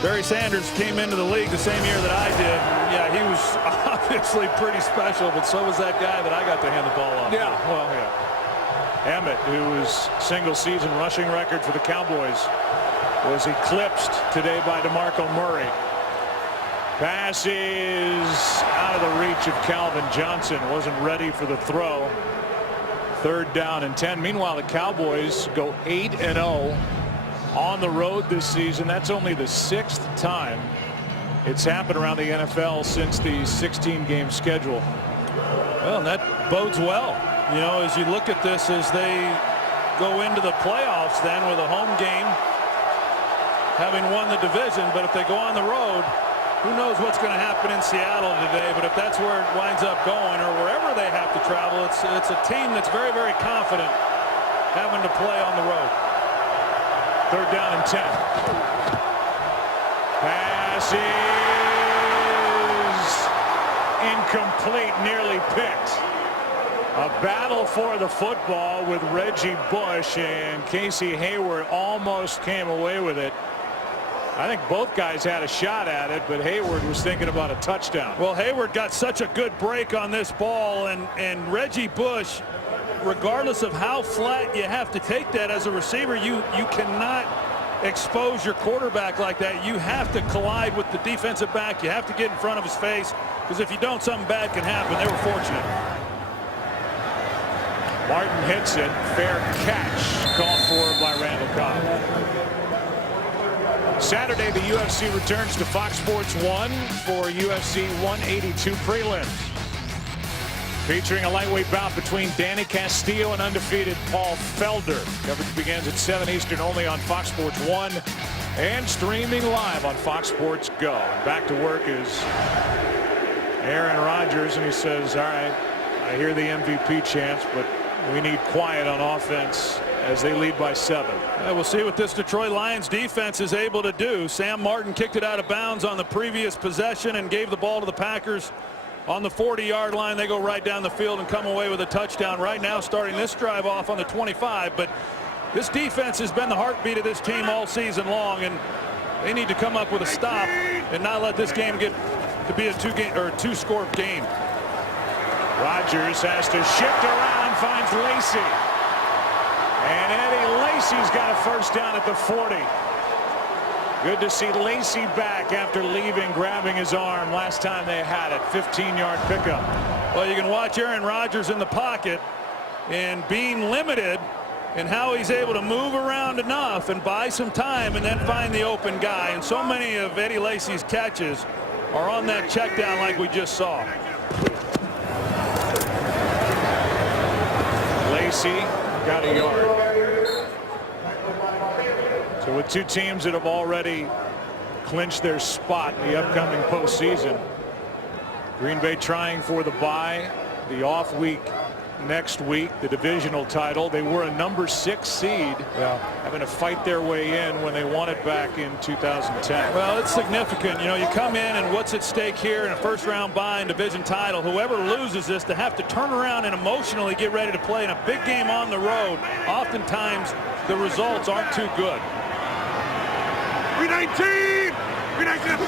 Barry Sanders came into the league the same year that I did. Yeah, he was obviously pretty special, but so was that guy that I got to hand the ball off. Yeah, well, yeah. Emmett, who was single-season rushing record for the Cowboys, was eclipsed today by DeMarco Murray. Pass is out of the reach of Calvin Johnson. Wasn't ready for the throw. 3rd down and 10. Meanwhile, the Cowboys go 8-0 on the road this season. That's only the 6th time it's happened around the NFL since the 16-game schedule. Well, and that bodes well. You know, as you look at this, as they go into the playoffs then with a home game, having won the division, but if they go on the road, who knows what's going to happen in Seattle today. But if that's where it winds up going, or wherever they have to travel, it's a team that's very, very confident having to play on the road. 3rd down and 10. Pass is incomplete, nearly picked. A battle for the football with Reggie Bush, and Casey Hayward almost came away with it. I think both guys had a shot at it, but Hayward was thinking about a touchdown. Well, Hayward got such a good break on this ball, and Reggie Bush, regardless of how flat you have to take that as a receiver, you cannot expose your quarterback like that. You have to collide with the defensive back. You have to get in front of his face, because if you don't, something bad can happen. They were fortunate. Martin hits it. Fair catch called for by Randall Cobb. Saturday, the UFC returns to Fox Sports 1 for UFC 182 prelims. Featuring a lightweight bout between Danny Castillo and undefeated Paul Felder. Coverage begins at 7 Eastern only on Fox Sports 1 and streaming live on Fox Sports Go. And back to work is Aaron Rodgers, and he says, all right, I hear the MVP chants, but we need quiet on offense as they lead by 7. Yeah, we'll see what this Detroit Lions defense is able to do. Sam Martin kicked it out of bounds on the previous possession and gave the ball to the Packers on the 40-yard line. They go right down the field and come away with a touchdown right now, starting this drive off on the 25. But this defense has been the heartbeat of this team all season long, and they need to come up with a stop and not let this game get to be a two-score game. Rodgers has to shift around, finds Lacy. And Eddie Lacy's got a first down at the 40. Good to see Lacy back after leaving, grabbing his arm last time they had it. 15-yard pickup. Well, you can watch Aaron Rodgers in the pocket and being limited in how he's able to move around enough and buy some time and then find the open guy. And so many of Eddie Lacy's catches are on that check down like we just saw. Lacy got a yard. So with two teams that have already clinched their spot in the upcoming postseason, Green Bay trying for the bye, the off week next week, the divisional title. They were a number 6 seed, having to fight their way in when they won it back in 2010. Well, it's significant. You know, you come in and what's at stake here in a first-round bye and division title. Whoever loses this to have to turn around and emotionally get ready to play in a big game on the road. Oftentimes, the results aren't too good. V19! V19!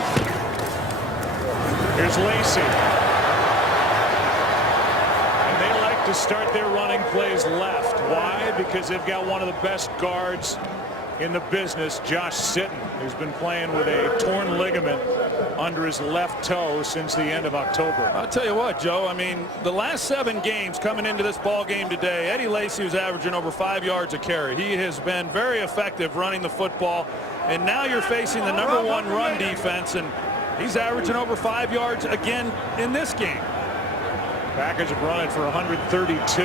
Here's Lacey. And they like to start their running plays left. Why? Because they've got one of the best guards in the business, Josh Sitton, who's been playing with a torn ligament under his left toe since the end of October. I'll tell you what, Joe, I mean, the last 7 games coming into this ball game today, Eddie Lacy was averaging over 5 yards a carry. He has been very effective running the football, and now you're facing the number 1 run defense, and he's averaging over 5 yards again in this game. Packers have run it for 132.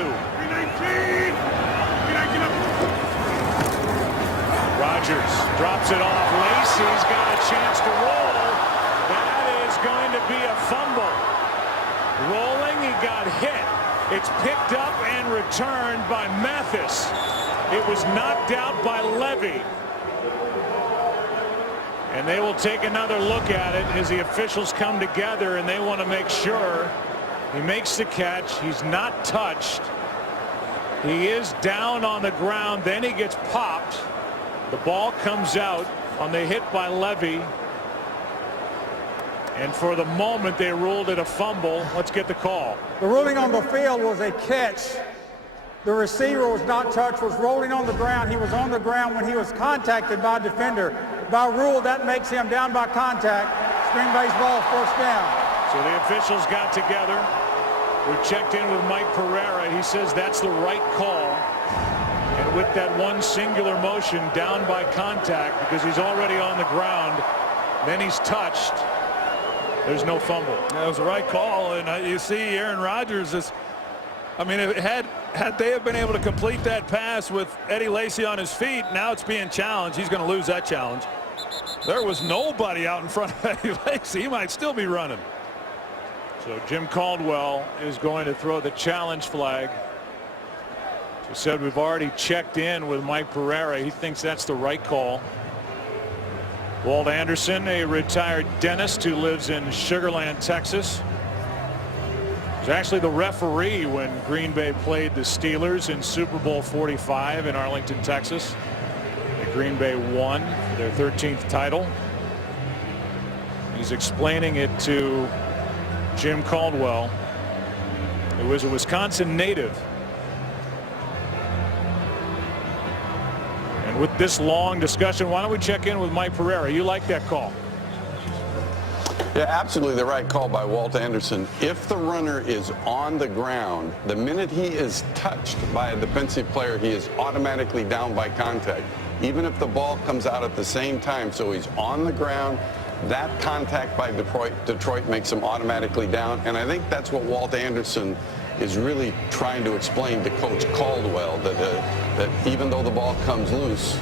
Rodgers drops it off. Lacey's got a chance to roll. That is going to be a fumble. Rolling, he got hit. It's picked up and returned by Mathis. It was knocked out by Levy. And they will take another look at it as the officials come together, and they want to make sure he makes the catch. He's not touched. He is down on the ground. Then he gets popped. The ball comes out on the hit by Levy. And for the moment, they ruled it a fumble. Let's get the call. The ruling on the field was a catch. The receiver was not touched, was rolling on the ground. He was on the ground when he was contacted by a defender. By rule, that makes him down by contact. Spring baseball, first down. So the officials got together. We checked in with Mike Pereira. He says that's the right call. And with that one singular motion, down by contact, because he's already on the ground, then he's touched, there's no fumble. That was the right call, and you see Aaron Rodgers is, I mean, had they have been able to complete that pass with Eddie Lacy on his feet, now it's being challenged. He's going to lose that challenge. There was nobody out in front of Eddie Lacy. He might still be running. So Jim Caldwell is going to throw the challenge flag. He said we've already checked in with Mike Pereira. He thinks that's the right call. Walt Anderson, a retired dentist who lives in Sugar Land, Texas, was actually the referee when Green Bay played the Steelers in Super Bowl 45 in Arlington, Texas. And Green Bay won their 13th title. He's explaining it to Jim Caldwell, who is a Wisconsin native. And with this long discussion, why don't we check in with Mike Pereira? You like that call? Yeah, absolutely the right call by Walt Anderson. If the runner is on the ground, the minute he is touched by a defensive player, he is automatically down by contact. Even if the ball comes out at the same time, so he's on the ground, that contact by Detroit makes him automatically down. And I think that's what Walt Anderson is really trying to explain to Coach Caldwell, that even though the ball comes loose,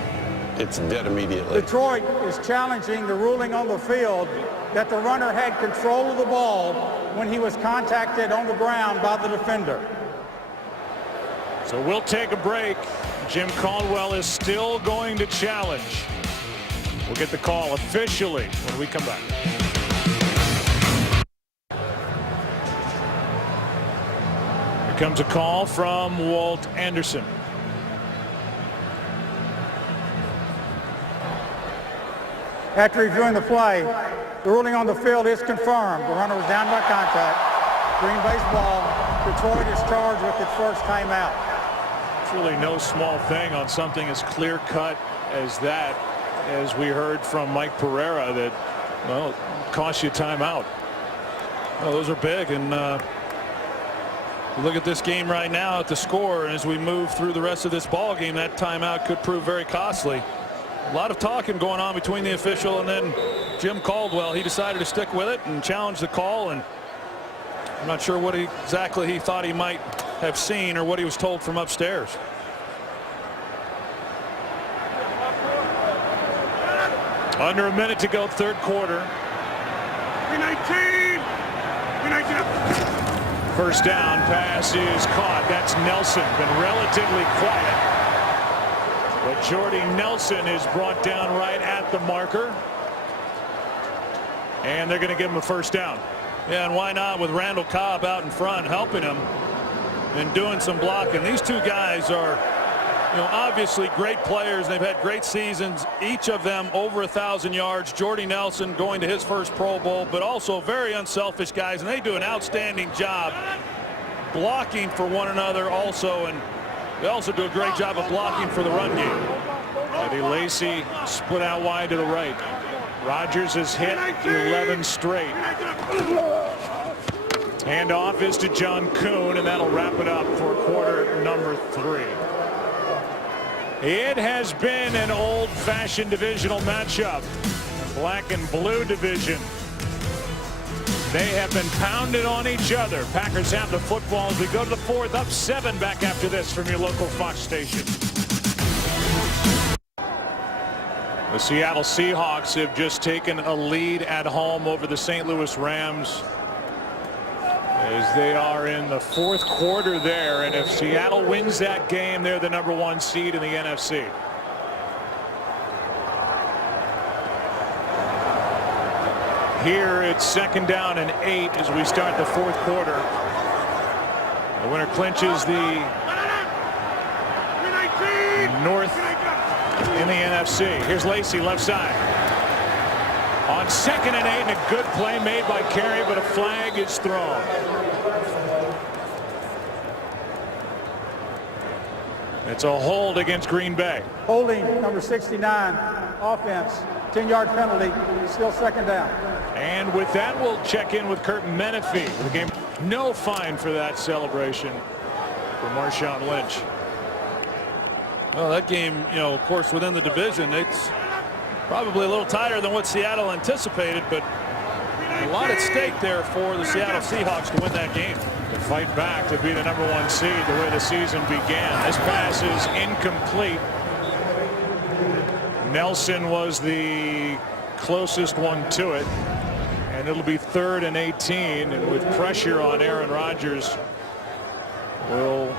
it's dead immediately. Detroit is challenging the ruling on the field that the runner had control of the ball when he was contacted on the ground by the defender. So we'll take a break. Jim Caldwell is still going to challenge. We'll get the call officially when we come back. Here comes a call from Walt Anderson. After reviewing the play, the ruling on the field is confirmed. The runner was down by contact. Green Bay's ball. Detroit is charged with its first timeout. It's really no small thing on something as clear-cut as that, as we heard from Mike Pereira, that, well, it cost you timeout. Well, those are big, and you look at this game right now at the score, and as we move through the rest of this ball game, that timeout could prove very costly. A lot of talking going on between the official and then Jim Caldwell. He decided to stick with it and challenge the call, and I'm not sure what exactly he thought he might have seen or what he was told from upstairs. Under a minute to go, third quarter. V19! V19! First down, pass is caught. That's Nelson, been relatively quiet. But Jordy Nelson is brought down right at the marker. And they're going to give him a first down. Yeah, and why not with Randall Cobb out in front helping him and doing some blocking. These two guys are, obviously great players. They've had great seasons, each of them over 1,000 yards. Jordy Nelson going to his first Pro Bowl, but also very unselfish guys, and they do an outstanding job blocking for one another also, and they also do a great job of blocking for the run game. Eddie Lacy split out wide to the right. Rodgers has hit 11 straight. Handoff is to John Kuhn, and that'll wrap it up for quarter number 3. It has been an old-fashioned divisional matchup. Black and blue division. They have been pounded on each other. Packers have the football as we go to the 4th, up 7. Back after this from your local Fox station. The Seattle Seahawks have just taken a lead at home over the St. Louis Rams as they are in the 4th quarter there, and if Seattle wins that game, they're the #1 seed in the NFC. Here it's 2nd down and 8 as we start the 4th quarter. The winner clinches the North in the NFC. Here's Lacy left side. On 2nd and 8, and a good play made by Carey, but a flag is thrown. It's a hold against Green Bay. Holding number 69, offense, 10-yard penalty, still 2nd down. And with that, we'll check in with Kurt Menefee. The game, no fine for that celebration for Marshawn Lynch. Well, that game, of course, within the division, it's probably a little tighter than what Seattle anticipated, but a lot at stake there for the Seattle Seahawks to win that game. To fight back to be the #1 seed the way the season began. This pass is incomplete. Nelson was the closest one to it, and it'll be 3rd and 18, and with pressure on Aaron Rodgers, we'll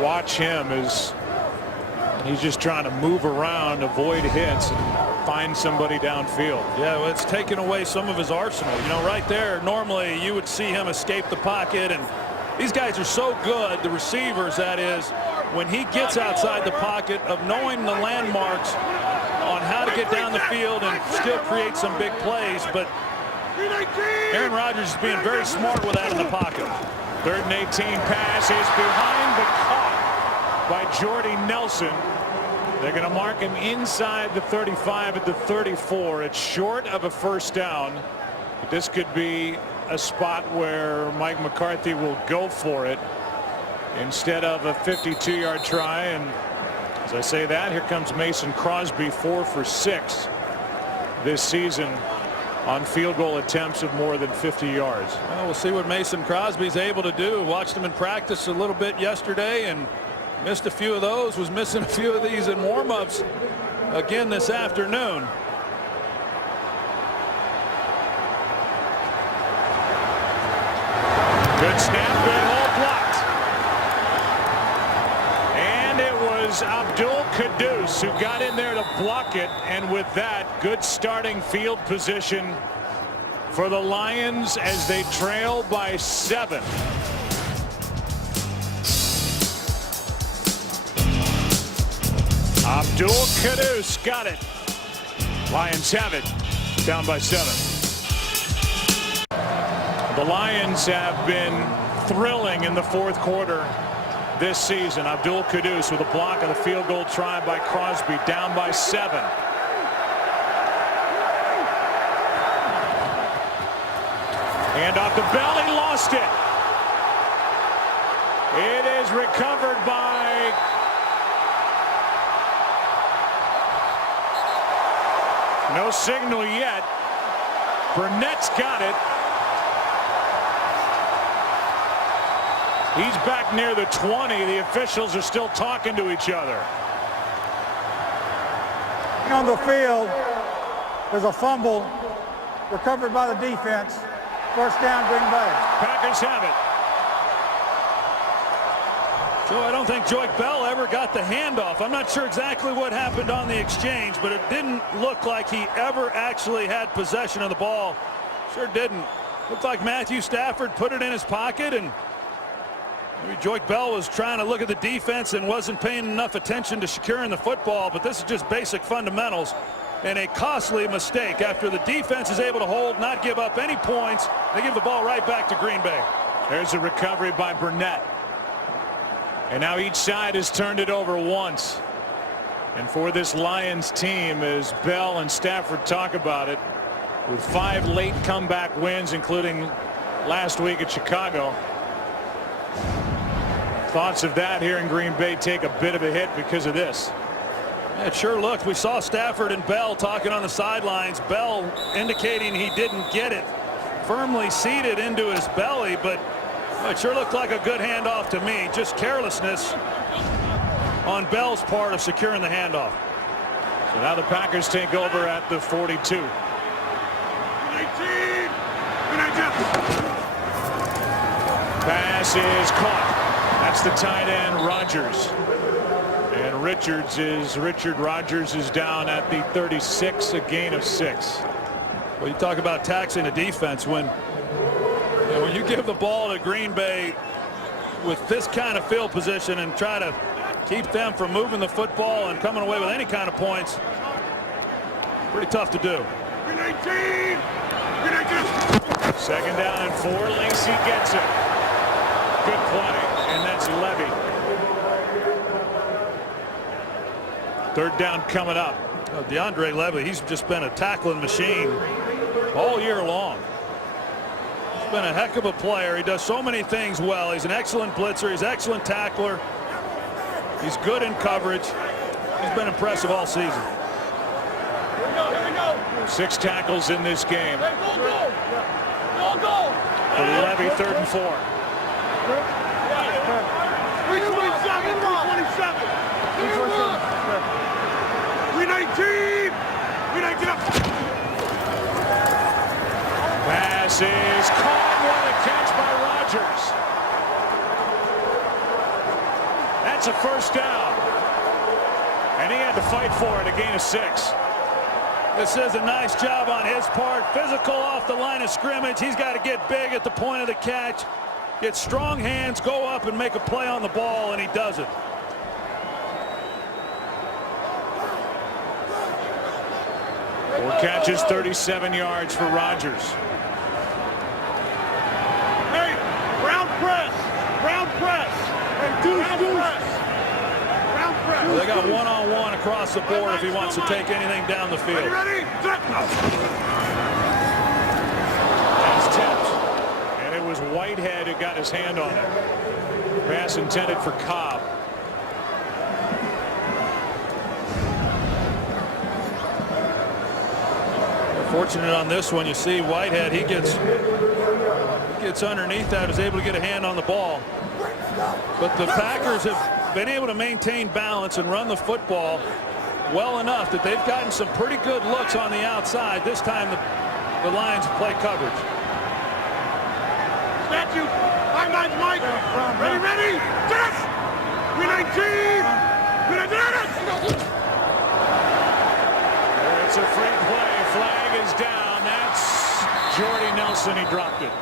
watch him as he's just trying to move around, avoid hits, and find somebody downfield. Yeah, well, it's taken away some of his arsenal. Right there, normally you would see him escape the pocket, and these guys are so good, the receivers, that is, when he gets outside the pocket, of knowing the landmarks on how to get down the field and still create some big plays. But Aaron Rodgers is being very smart with that in the pocket. 3rd and 18, pass is behind, but caught by Jordy Nelson. They're going to mark him inside the 35 at the 34. It's short of a first down, but this could be a spot where Mike McCarthy will go for it instead of a 52-yard try. And as I say that, here comes Mason Crosby, 4 for 6 this season on field goal attempts of more than 50 yards. Well, we'll see what Mason Crosby's able to do. Watched him in practice a little bit yesterday and missed a few of those, was missing a few of these in warm-ups again this afternoon. Good snap, good hold, blocked. And it was Abdul Kudus who got in there to block it, and with that, good starting field position for the Lions as they trail by 7. Abdul Kudus got it. Lions have it, down by 7. The Lions have been thrilling in the 4th quarter this season. Abdul Kudus with a block on the field goal try by Crosby, down by 7. And off the belly, lost it. It is recovered by no signal yet. Burnett's got it. He's back near the 20. The officials are still talking to each other. On the field, there's a fumble recovered by the defense. First down, Green Bay. Packers have it. Joe, I don't think Joyce Bell ever got the handoff. I'm not sure exactly what happened on the exchange, but it didn't look like he ever actually had possession of the ball. Sure didn't. Looked like Matthew Stafford put it in his pocket, and maybe Joyce Bell was trying to look at the defense and wasn't paying enough attention to securing the football. But this is just basic fundamentals, and a costly mistake. After the defense is able to hold, not give up any points, they give the ball right back to Green Bay. There's a recovery by Burnett. And now each side has turned it over once. And for this Lions team, as Bell and Stafford talk about it, with 5 late comeback wins, including last week at Chicago, thoughts of that here in Green Bay take a bit of a hit because of this. It sure looked. We saw Stafford and Bell talking on the sidelines. Bell indicating he didn't get it firmly seated into his belly, but it sure looked like a good handoff to me. Just carelessness on Bell's part of securing the handoff. So now the Packers take over at the 42. Pass is caught. That's the tight end, Rodgers. And Richard Rodgers is down at the 36, a gain of 6. Well, you talk about taxing a defense when you give the ball to Green Bay with this kind of field position and try to keep them from moving the football and coming away with any kind of points. Pretty tough to do. Second down and 4. Lacey gets it. Good play, and that's Levy. Third down coming up. DeAndre Levy, he's just been a tackling machine all year long. He's been a heck of a player. He does so many things well. He's an excellent blitzer. He's an excellent tackler. He's good in coverage. He's been impressive all season. 6 tackles in this game. For Levy, 3rd and 4. 319. Pass is caught. What a catch by Rodgers. That's a first down. And he had to fight for it, a gain of 6. This is a nice job on his part. Physical off the line of scrimmage. He's got to get big at the point of the catch. Get strong hands, go up and make a play on the ball, and he does it. Four catches, 37 yards for Rodgers. Hey, round press. And Well, they got one-on-one across the board if he wants to take anything down the field. Ready? That's tipped. And it was Whitehead who got his hand on it. Pass intended for Cobb. Fortunate on this one, you see Whitehead, he gets underneath that, is able to get a hand on the ball. But the Packers have been able to maintain balance and run the football well enough that they've gotten some pretty good looks on the outside. This time the Lions play coverage. Statue. 5-9, Mike. Ready? Test. 319. It's a free play. Flag is down. That's Jordy Nelson. He dropped it.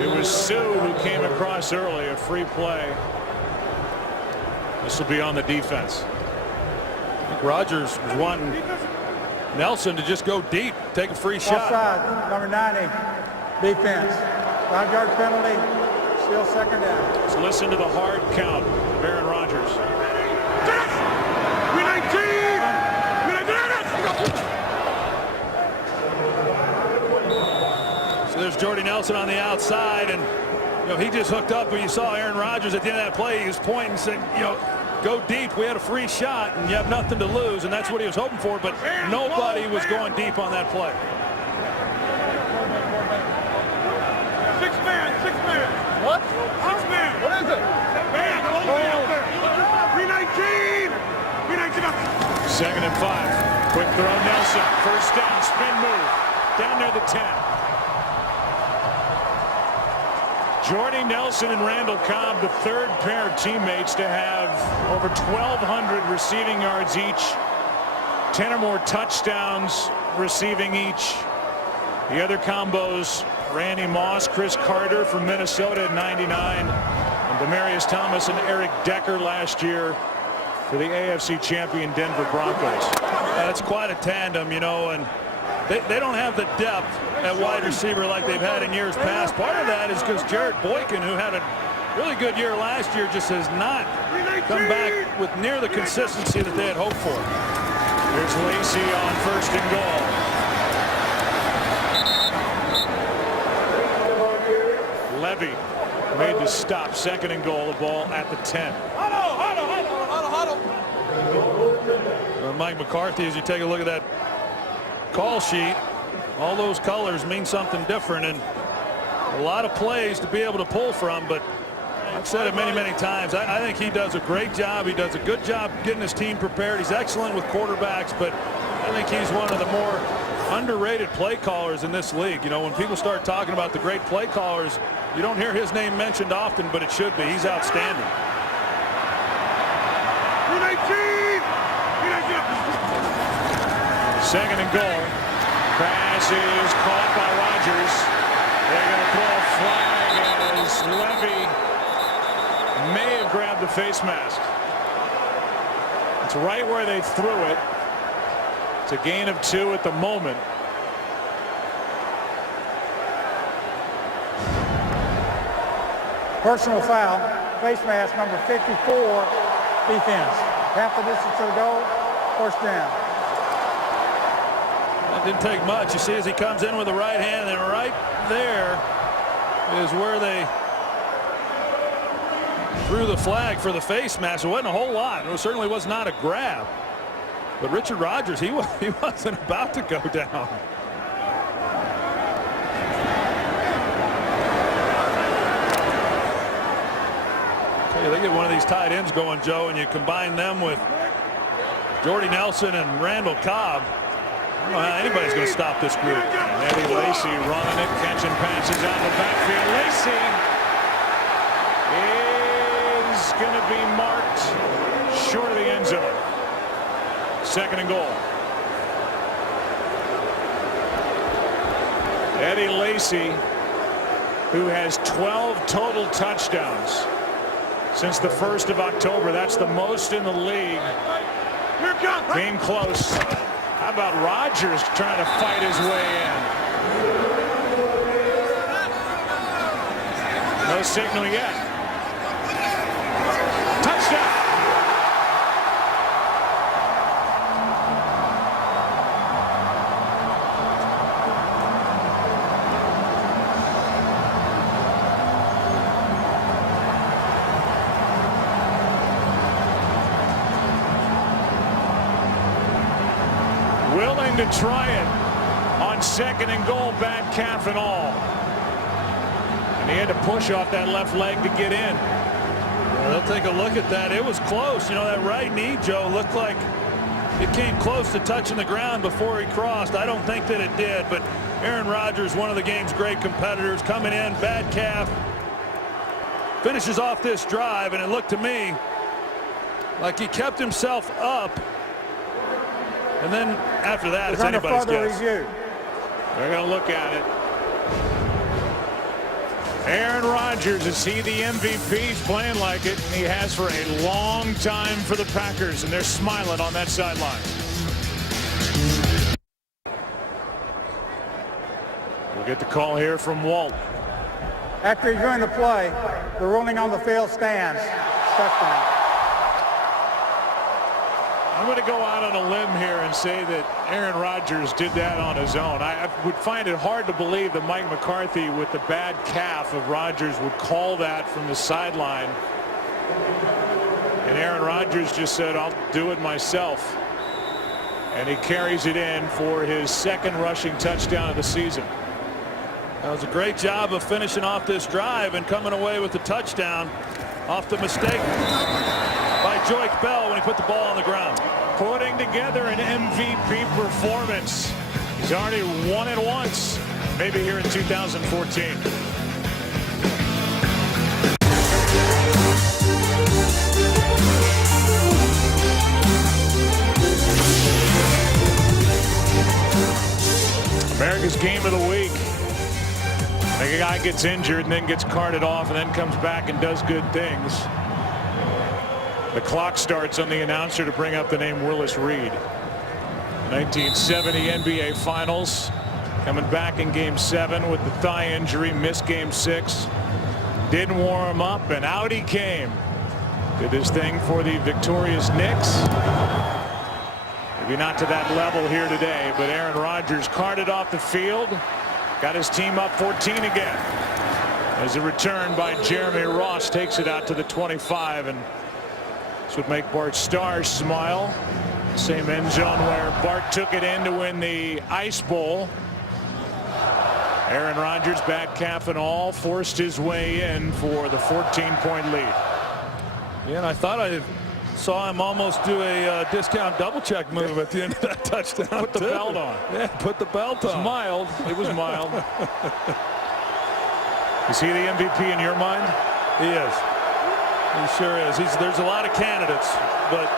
It was Sue who came across early. A free play. This will be on the defense. I think Rodgers was wanting Nelson to just go deep, take a free shot. Offside, number 90, defense. 5-yard penalty, still second down. Let's listen to the hard count of Aaron Rodgers. 319. So there's Jordy Nelson on the outside, and he just hooked up. When you saw Aaron Rodgers at the end of that play, he was pointing, saying, go deep. We had a free shot, and you have nothing to lose, and that's what he was hoping for. But nobody was going deep on that play. 6 man. What? 6 man. What is it? Man, 319. 2nd and 5. Quick throw, Nelson. First down, spin move. Down near the 10. Jordy Nelson and Randall Cobb, the third pair of teammates to have over 1,200 receiving yards each, 10 or more touchdowns receiving each. The other combos, Randy Moss, Chris Carter from Minnesota at 99, and Demaryius Thomas and Eric Decker last year for the AFC champion Denver Broncos. That's quite a tandem, you know, and they don't have the depth at wide receiver like they've had in years past. Part of that is because Jared Boykin, who had a really good year last year, just has not come back with near the consistency that they had hoped for. Here's Lacy on 1st and goal. Levy made the stop. 2nd and goal. The ball at the 10. Mike McCarthy, as you take a look at that call sheet, all those colors mean something different, and a lot of plays to be able to pull from. But I've said it many times, I think he does a great job. He does a good job getting his team prepared. He's excellent with quarterbacks, but I think he's one of the more underrated play callers in this league. You know, when people start talking about the great play callers, you don't hear his name mentioned often, but it should be. He's outstanding. 2nd and goal. Pass is caught by Rodgers. They're going to throw a flag as Levy may have grabbed the face mask. It's right where they threw it. It's a gain of 2 at the moment. Personal foul, face mask number 54, defense. Half the distance to the goal, 1st down. That didn't take much. You see, as he comes in with the right hand, and right there is where they threw the flag for the face mask. It wasn't a whole lot. It certainly was not a grab. But Richard Rodgers, he wasn't about to go down. Okay, they get one of these tight ends going, Joe, and you combine them with Jordy Nelson and Randall Cobb. I don't know how anybody's going to stop this group. And Eddie Lacy running it, catching passes out of the backfield. Lacy is going to be marked short of the end zone. 2nd and goal. Eddie Lacy, who has 12 total touchdowns since the 1st of October. That's the most in the league. Being close. How about Rodgers trying to fight his way in? No signal yet. Touchdown. Willing to try it on 2nd and goal, bad calf and all. And he had to push off that left leg to get in. Well, they'll take a look at that. It was close. You know, that right knee, Joe, looked like it came close to touching the ground before he crossed. I don't think that it did, but Aaron Rodgers, one of the game's great competitors, coming in, bad calf, finishes off this drive, and it looked to me like he kept himself up. And then after that, it's anybody's guess. Review. They're going to look at it. Aaron Rodgers, is he the MVP? He's playing like it, and he has for a long time for the Packers, and they're smiling on that sideline. We'll get the call here from Walt. After reviewing the play, the ruling on the field stands. Touchdown. I'm going to go out on a limb here and say that Aaron Rodgers did that on his own. I would find it hard to believe that Mike McCarthy, with the bad calf of Rodgers, would call that from the sideline. And Aaron Rodgers just said, I'll do it myself. And he carries it in for his 2nd rushing touchdown of the season. That was a great job of finishing off this drive and coming away with the touchdown off the mistake by Joique Bell when he put the ball on the ground. Putting together an MVP performance. He's already won it once, maybe here in 2014. America's game of the week. The guy gets injured and then gets carted off and then comes back and does good things. The clock starts on the announcer to bring up the name Willis Reed. 1970 NBA Finals. Coming back in Game 7 with the thigh injury. Missed Game 6. Didn't warm up and out he came. Did his thing for the victorious Knicks. Maybe not to that level here today, but Aaron Rodgers carted off the field. Got his team up 14 again. As a return by Jeremy Ross takes it out to the 25, and this would make Bart Starr smile. Same end zone where Bart took it in to win the Ice Bowl. Aaron Rodgers, bad calf and all, forced his way in for the 14-point lead. Yeah, and I thought I saw him almost do a discount double check move at the end of that touchdown. Put the belt on. Yeah, put the belt on. It was mild. It was mild. Is he the MVP in your mind? He is. He sure is. There's a lot of candidates, but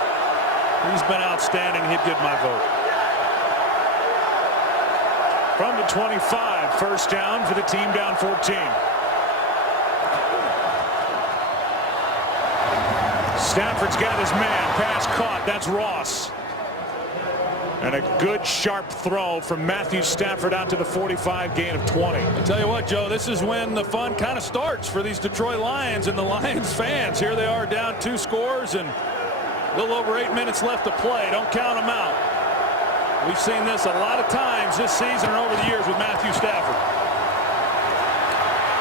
he's been outstanding. He'd get my vote. From the 25, first down for the team down 14. Stafford's got his man. Pass caught. That's Ross. And a good sharp throw from Matthew Stafford out to the 45, gain of 20. I'll tell you what, Joe, this is when the fun kind of starts for these Detroit Lions and the Lions fans. Here they are down 2 scores and a little over 8 minutes left to play. Don't count them out. We've seen this a lot of times this season and over the years with Matthew Stafford.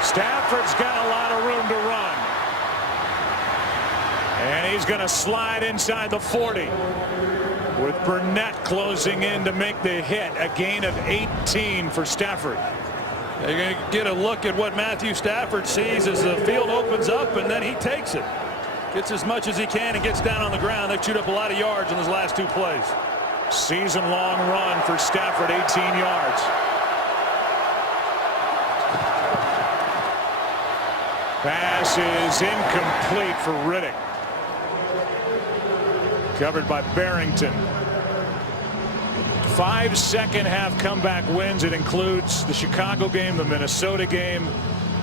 Stafford's got a lot of room to run. And he's going to slide inside the 40. With Burnett closing in to make the hit. A gain of 18 for Stafford. You're going to get a look at what Matthew Stafford sees as the field opens up, and then he takes it. Gets as much as he can and gets down on the ground. They chewed up a lot of yards in his last 2 plays. Season-long run for Stafford, 18 yards. Pass is incomplete for Riddick. Covered by Barrington. 5 second-half comeback wins. It includes the Chicago game, the Minnesota game,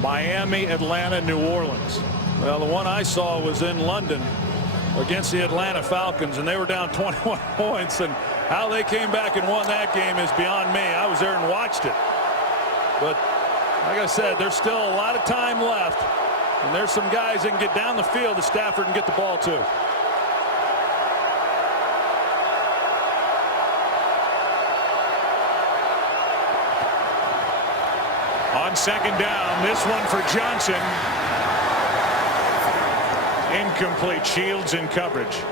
Miami, Atlanta, New Orleans. Well, the one I saw was in London against the Atlanta Falcons, and they were down 21 points, and how they came back and won that game is beyond me. I was there and watched it. But like I said, there's still a lot of time left, and there's some guys that can get down the field to Stafford and get the ball too. On second down, this one for Johnson. Incomplete. Shields in coverage.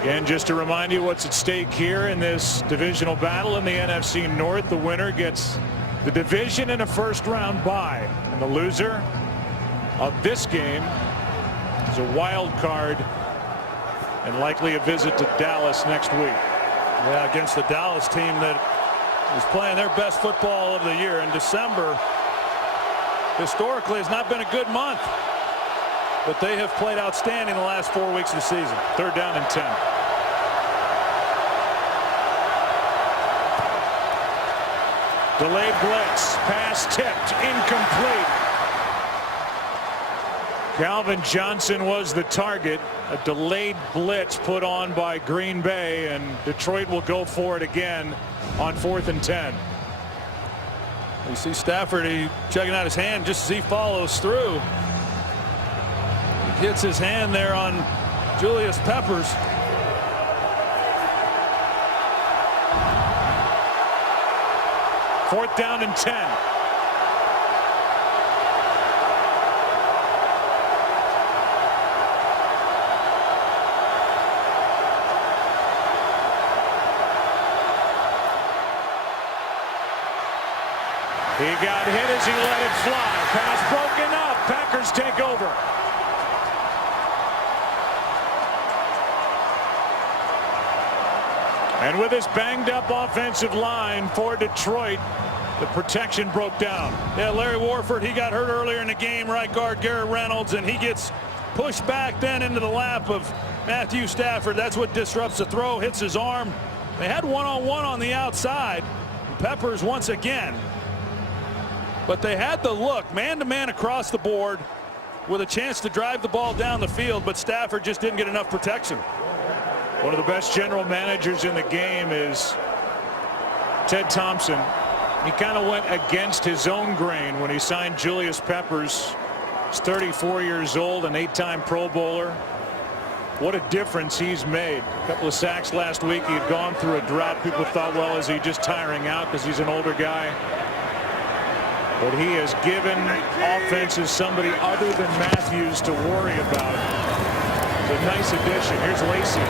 Again, just to remind you what's at stake here in this divisional battle in the NFC North. The winner gets the division and a first-round bye. And the loser of this game is a wild card and likely a visit to Dallas next week. Yeah, against the Dallas team that is playing their best football of the year. In December, historically, has not been a good month, but they have played outstanding the last 4 weeks of the season. Third down and 10. Delayed blitz. Pass tipped. Incomplete. Calvin Johnson was the target. A delayed blitz put on by Green Bay, and Detroit will go for it again on 4th and 10. You see Stafford, he checking out his hand just as he follows through. He hits his hand there on Julius Peppers. Fourth down and 10. He got hit as he let it fly. Pass broken up. Packers take over. And with this banged up offensive line for Detroit, the protection broke down. Yeah, Larry Warford, he got hurt earlier in the game, right guard Garrett Reynolds, and he gets pushed back then into the lap of Matthew Stafford. That's what disrupts the throw, hits his arm. They had one-on-one on the outside. Peppers once again. But they had the look, man-to-man across the board with a chance to drive the ball down the field, but Stafford just didn't get enough protection. One of the best general managers in the game is Ted Thompson. He kind of went against his own grain when he signed Julius Peppers. He's 34 years old, an 8-time Pro Bowler. What a difference he's made. A couple of sacks last week. He had gone through a drought. People thought, well, is he just tiring out because he's an older guy? But he has given offenses somebody other than Matthews to worry about. It's a nice addition. Here's Lacy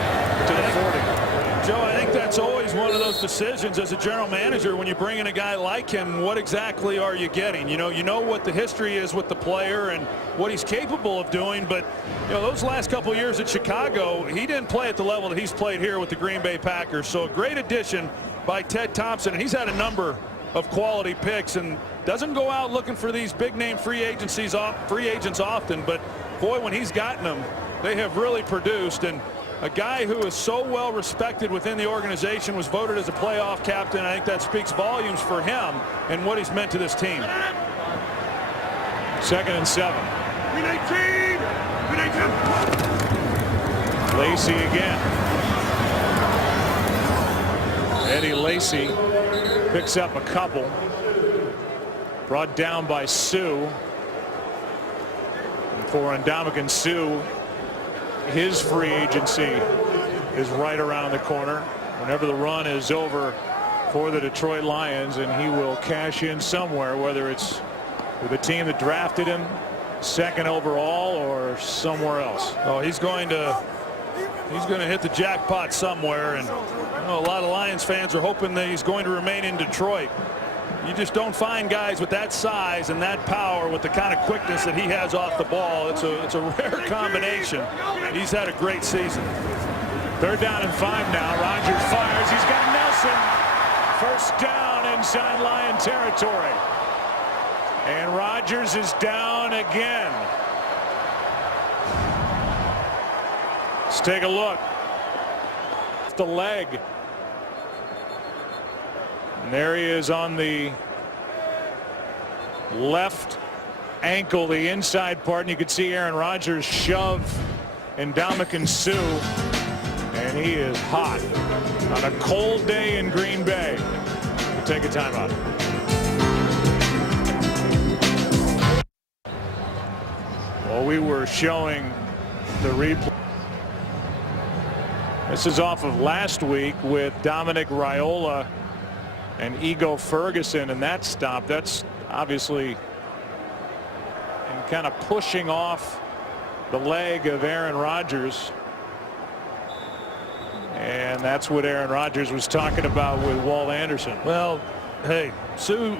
to the 40. Joe, I think that's always one of those decisions as a general manager when you bring in a guy like him. What exactly are you getting? You know what the history is with the player and what he's capable of doing. But those last couple of years at Chicago, he didn't play at the level that he's played here with the Green Bay Packers. So a great addition by Ted Thompson, and he's had a number of quality picks and doesn't go out looking for these big name free agents often. But boy, when he's gotten them, they have really produced. And a guy who is so well respected within the organization was voted as a playoff captain. I think that speaks volumes for him and what he's meant to this team. 2nd and 7. Lacy again. Eddie Lacy picks up a couple. Brought down by Sue. And for Ndamukong Suh, his free agency is right around the corner. Whenever the run is over for the Detroit Lions, and he will cash in somewhere, whether it's with the team that drafted him 2nd overall or somewhere else. Oh, he's going to hit the jackpot somewhere, and a lot of Lions fans are hoping that he's going to remain in Detroit. You just don't find guys with that size and that power with the kind of quickness that he has off the ball. It's a rare combination. He's had a great season. 3rd down and 5 now. Rodgers fires. He's got Nelson. 1st down inside Lion territory. And Rodgers is down again. Let's take a look. The leg. And there he is on the left ankle, the inside part, and you can see Aaron Rodgers shove Ndamukong Suh, and he is hot on a cold day in Green Bay. We'll take a timeout. Well, we were showing the replay. This is off of last week with Dominic Raiola and Ego Ferguson, and that stop, that's obviously and kind of pushing off the leg of Aaron Rodgers. And that's what Aaron Rodgers was talking about with Walt Anderson. Well, hey, Sue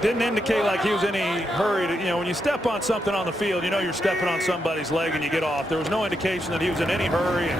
didn't indicate like he was in any hurry to, when you step on something on the field, you're stepping on somebody's leg and you get off. There was no indication that he was in any hurry.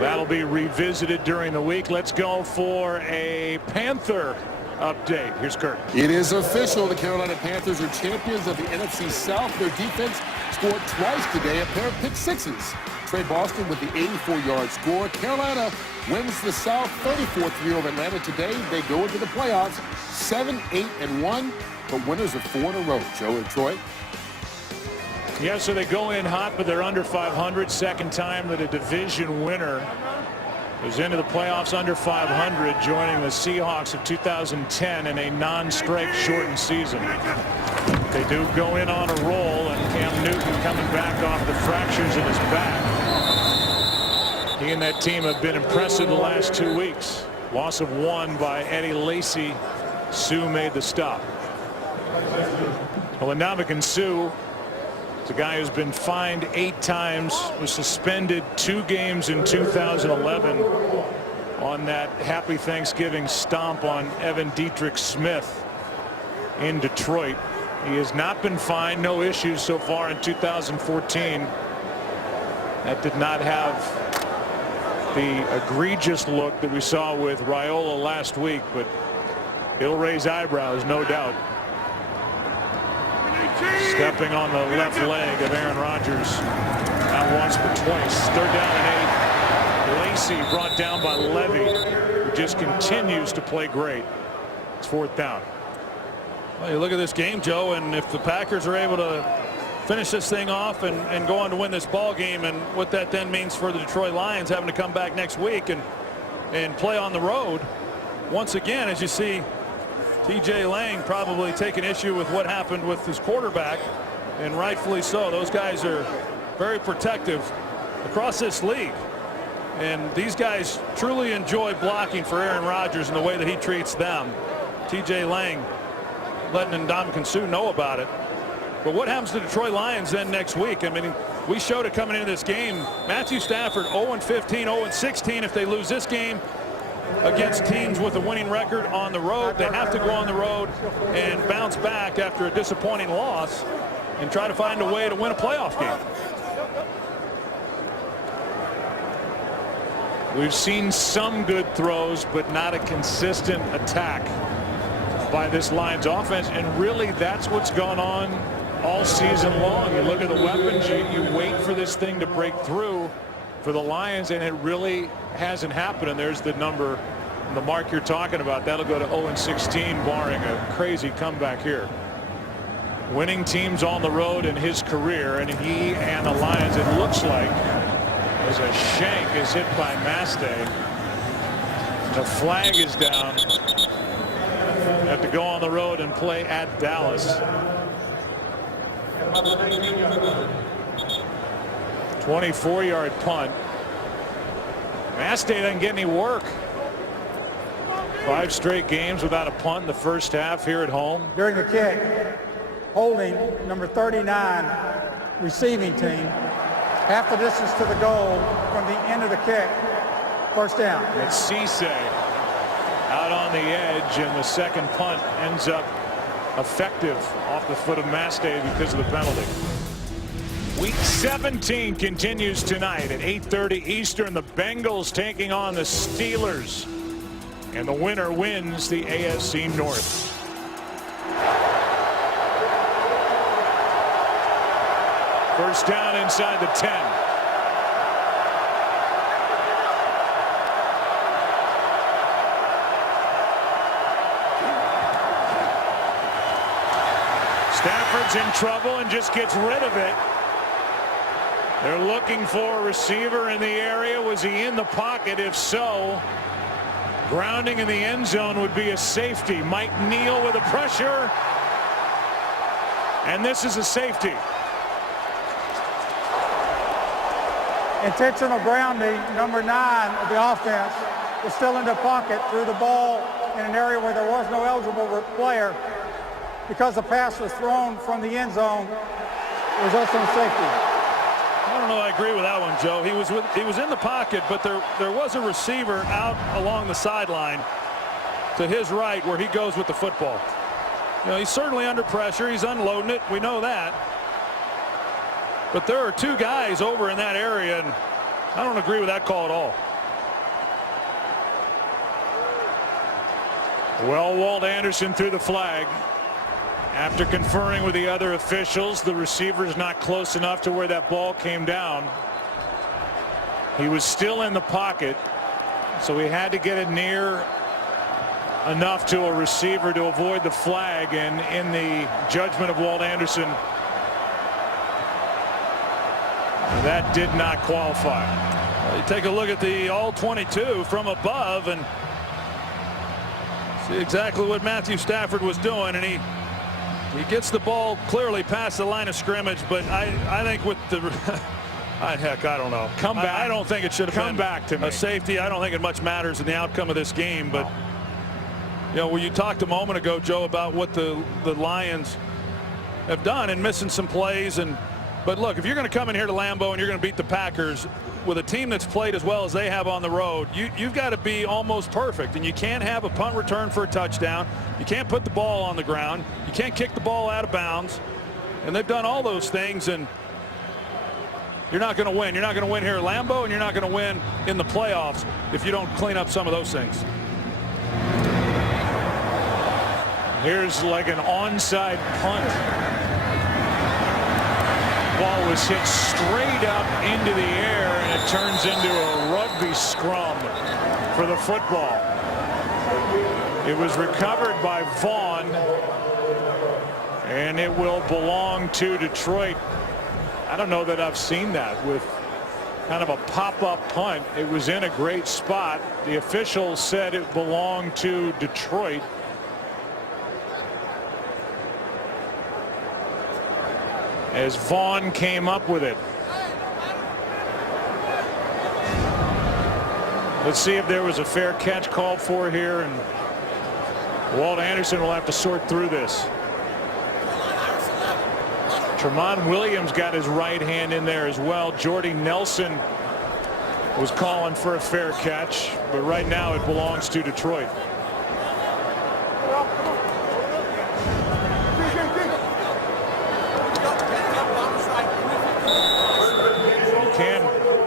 That'll be revisited during the week. Let's go for a Panther update. Here's Kurt. It is official. The Carolina Panthers are champions of the NFC South. Their defense scored twice today, a pair of pick sixes. Trey Boston with the 84-yard score. Carolina wins the South 34-3 over Atlanta today. They go into the playoffs 7-8-1, but winners of 4 in a row. Joe and Troy. Yeah, so they go in hot, but they're under 500. Second time that a division winner was into the playoffs under 500, joining the Seahawks of 2010 in a non-strike shortened season. They do go in on a roll, and Cam Newton coming back off the fractures in his back. He and that team have been impressive the last 2 weeks. Loss of 1 by Eddie Lacy. Suh made the stop. Well, Ndamukong Suh, the guy who's been fined 8 times, was suspended 2 games in 2011 on that Happy Thanksgiving stomp on Evan Dietrich Smith in Detroit. He has not been fined, no issues so far in 2014. That did not have the egregious look that we saw with Raiola last week, but he'll raise eyebrows, no doubt. Stepping on the left leg of Aaron Rodgers. Not once, but twice. 3rd down and 8. Casey brought down by Levy, who just continues to play great. It's 4th down. Well, you look at this game, Joe, and if the Packers are able to finish this thing off and go on to win this ball game, and what that then means for the Detroit Lions having to come back next week and play on the road once again, as you see TJ Lang probably taking issue with what happened with his quarterback, and rightfully so. Those guys are very protective across this league, and these guys truly enjoy blocking for Aaron Rodgers in the way that he treats them. TJ Lang letting Ndamukong Suh know about it. But what happens to the Detroit Lions then next week? I mean, we showed it coming into this game. Matthew Stafford 0-15, 0-16. If they lose this game against teams with a winning record on the road, they have to go on the road and bounce back after a disappointing loss and try to find a way to win a playoff game. We've seen some good throws, but not a consistent attack by this Lions offense, and really that's what's gone on all season long. You look at the weapons, you wait for this thing to break through for the Lions, and it really hasn't happened. And there's the number, the mark you're talking about. That'll go to 0-16 barring a crazy comeback here. Winning teams on the road in his career, and he and the Lions, it looks like, as a shank is hit by Mastay. The flag is down. Have to go on the road and play at Dallas. 24-yard punt. Mastay doesn't get any work. 5 straight games without a punt in the first half here at home. During the kick, holding number 39 receiving team, half the distance to the goal from the end of the kick. First down. It's Cisse out on the edge, and the second punt ends up effective off the foot of Mastay because of the penalty. Week 17 continues tonight at 8:30 Eastern. The Bengals taking on the Steelers, and the winner wins the AFC North. First down inside the 10. Stafford's in trouble and just gets rid of it. They're looking for a receiver in the area. Was he in the pocket? If so, grounding in the end zone would be a safety. Mike Neal with the pressure, and this is a safety. Intentional grounding. Number 9 of the offense was still in the pocket, threw the ball in an area where there was no eligible player. Because the pass was thrown from the end zone, it results in a safety. I don't know. I agree with that one, Joe. He was in the pocket, but there was a receiver out along the sideline to his right where he goes with the football. You know, he's certainly under pressure. He's unloading it. We know that. But there are 2 guys over in that area, and I don't agree with that call at all. Well, Walt Anderson threw the flag. After conferring with the other officials, the receiver's not close enough to where that ball came down. He was still in the pocket, so he had to get it near enough to a receiver to avoid the flag, and in the judgment of Walt Anderson, that did not qualify. You take a look at the all-22 from above and see exactly what Matthew Stafford was doing, and he gets the ball clearly past the line of scrimmage, but I think with the heck, I don't know. Come back. I don't think it should have been back to me. A safety. I don't think it much matters in the outcome of this game, but you know, when you talked a moment ago, Joe, about what the Lions have done and missing some plays, but look, if you're going to come in here to Lambeau and you're going to beat the Packers with a team that's played as well as they have on the road, you've got to be almost perfect, and you can't have a punt return for a touchdown. You can't put the ball on the ground. You can't kick the ball out of bounds, and they've done all those things, and you're not going to win. You're not going to win here at Lambeau, and you're not going to win in the playoffs if you don't clean up some of those things. Here's like an onside punt. Ball was hit straight up into the air, and and it turns into a rugby scrum for the football. It was recovered by Vaughn, and it will belong to Detroit. I don't know that I've seen that with kind of a pop-up punt. It was in a great spot. The official said it belonged to Detroit. As Vaughn came up with it. Let's see if there was a fair catch called for here, and Walt Anderson will have to sort through this. Tramon Williams got his right hand in there as well. Jordy Nelson was calling for a fair catch, but right now it belongs to Detroit.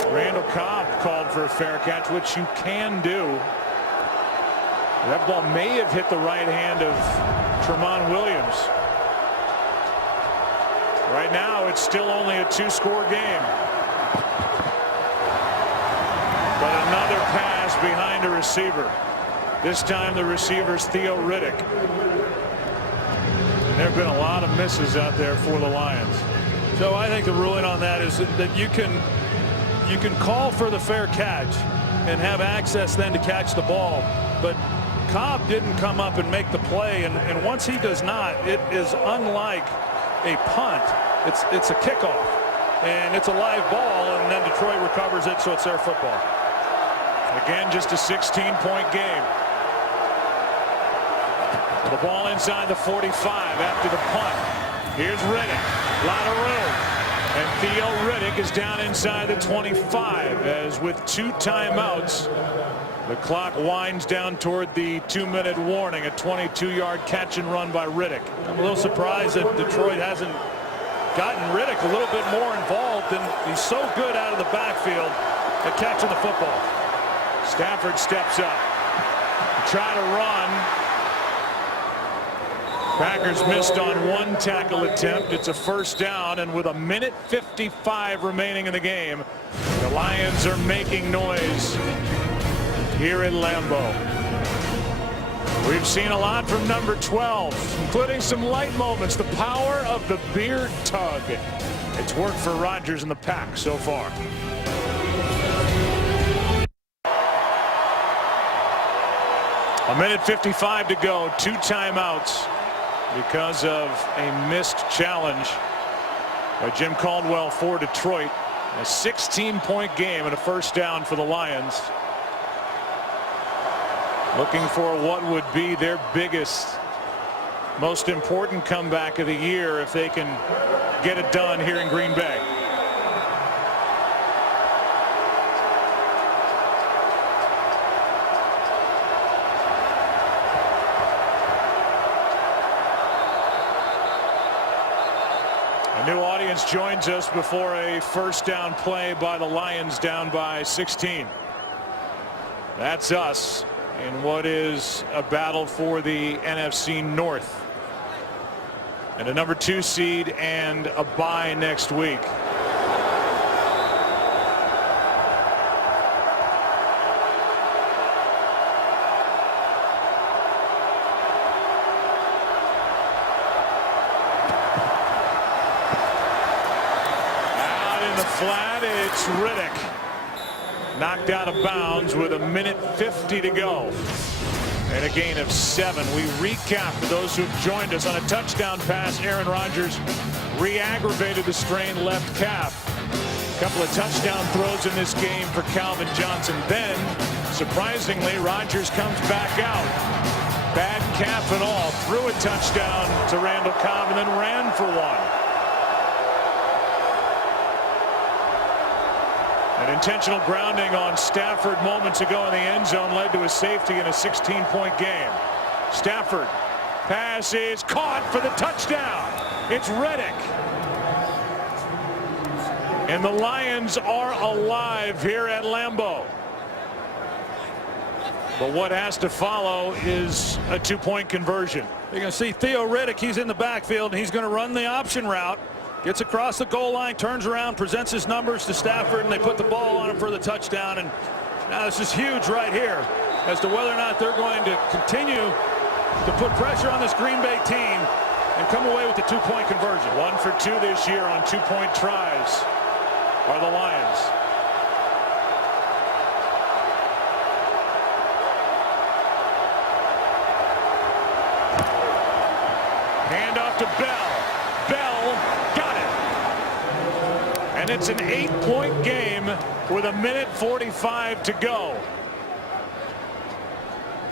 Randall Cobb called for a fair catch, which you can do. That ball may have hit the right hand of Tramon Williams. Right now it's still only a 2-score game. But another pass behind a receiver. This time the receiver's Theo Riddick. And there have been a lot of misses out there for the Lions. So I think the ruling on that is that you can call for the fair catch and have access then to catch the ball, but Cobb didn't come up and make the play, and once he does not, it is unlike a punt. It's a kickoff, and it's a live ball, and then Detroit recovers it, so it's their football. Again, just a 16-point game. The ball inside the 45 after the punt. Here's Riddick. A lot of room. And Theo Riddick is down inside the 25 as with 2 timeouts. The clock winds down toward the 2-minute warning. A 22-yard catch and run by Riddick. I'm a little surprised that Detroit hasn't gotten Riddick a little bit more involved, and he's so good out of the backfield at catching the football. Stafford steps up. Try to run. Packers missed on 1 tackle attempt. It's a first down, and with a minute 55 remaining in the game, the Lions are making noise here at Lambeau. We've seen a lot from number 12, including some light moments. The power of the beard tug. It's worked for Rodgers and the Pack so far. A minute 55 to go. 2 timeouts because of a missed challenge by Jim Caldwell for Detroit. A 16-point game and a first down for the Lions. Looking for what would be their biggest, most important comeback of the year if they can get it done here in Green Bay. A new audience joins us before a first down play by the Lions, down by 16. That's us in what is a battle for the NFC North and a number 2 seed and a bye next week. Out in the flat, it's Riddick. Knocked out of bounds with a minute 50 to go. And a gain of 7. We recap for those who have joined us on a touchdown pass. Aaron Rodgers re-aggravated the strained left calf. A couple of touchdown throws in this game for Calvin Johnson. Then, surprisingly, Rodgers comes back out. Bad calf and all. Threw a touchdown to Randall Cobb and then ran for one. An intentional grounding on Stafford moments ago in the end zone led to a safety in a 16-point game. Stafford pass is caught for the touchdown. It's Riddick. And the Lions are alive here at Lambeau. But what has to follow is a 2-point conversion. You're going to see Theo Riddick. He's in the backfield, and he's going to run the option route. Gets across the goal line, turns around, presents his numbers to Stafford, and they put the ball on him for the touchdown. And now this is huge right here as to whether or not they're going to continue to put pressure on this Green Bay team and come away with the 2-point conversion. 1 for 2 this year on 2-point tries are the Lions. Hand off to Bell. Bell got it. And it's an 8-point game with 1:45 to go.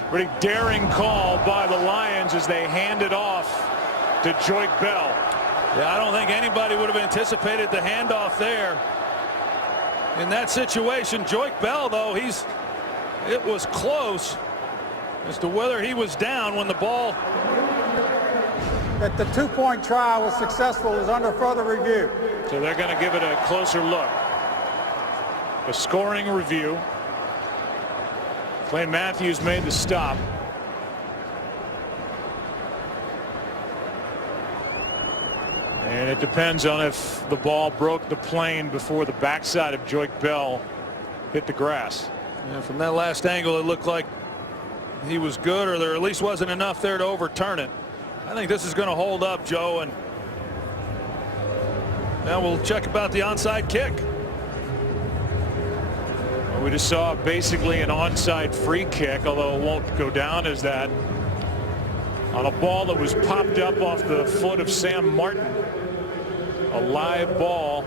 Pretty daring call by the Lions as they hand it off to Joique Bell. Yeah, I don't think anybody would have anticipated the handoff there in that situation. Joique Bell, though, it was close as to whether he was down when the ball. That the 2-point try was successful is under further review. So they're going to give it a closer look. A scoring review. Clay Matthews made the stop. And it depends on if the ball broke the plane before the backside of Joique Bell hit the grass. Yeah, from that last angle, it looked like he was good, or there at least wasn't enough there to overturn it. I think this is going to hold up, Joe, and now we'll check about the onside kick. Well, we just saw basically an onside free kick, although it won't go down as that, on a ball that was popped up off the foot of Sam Martin. A live ball.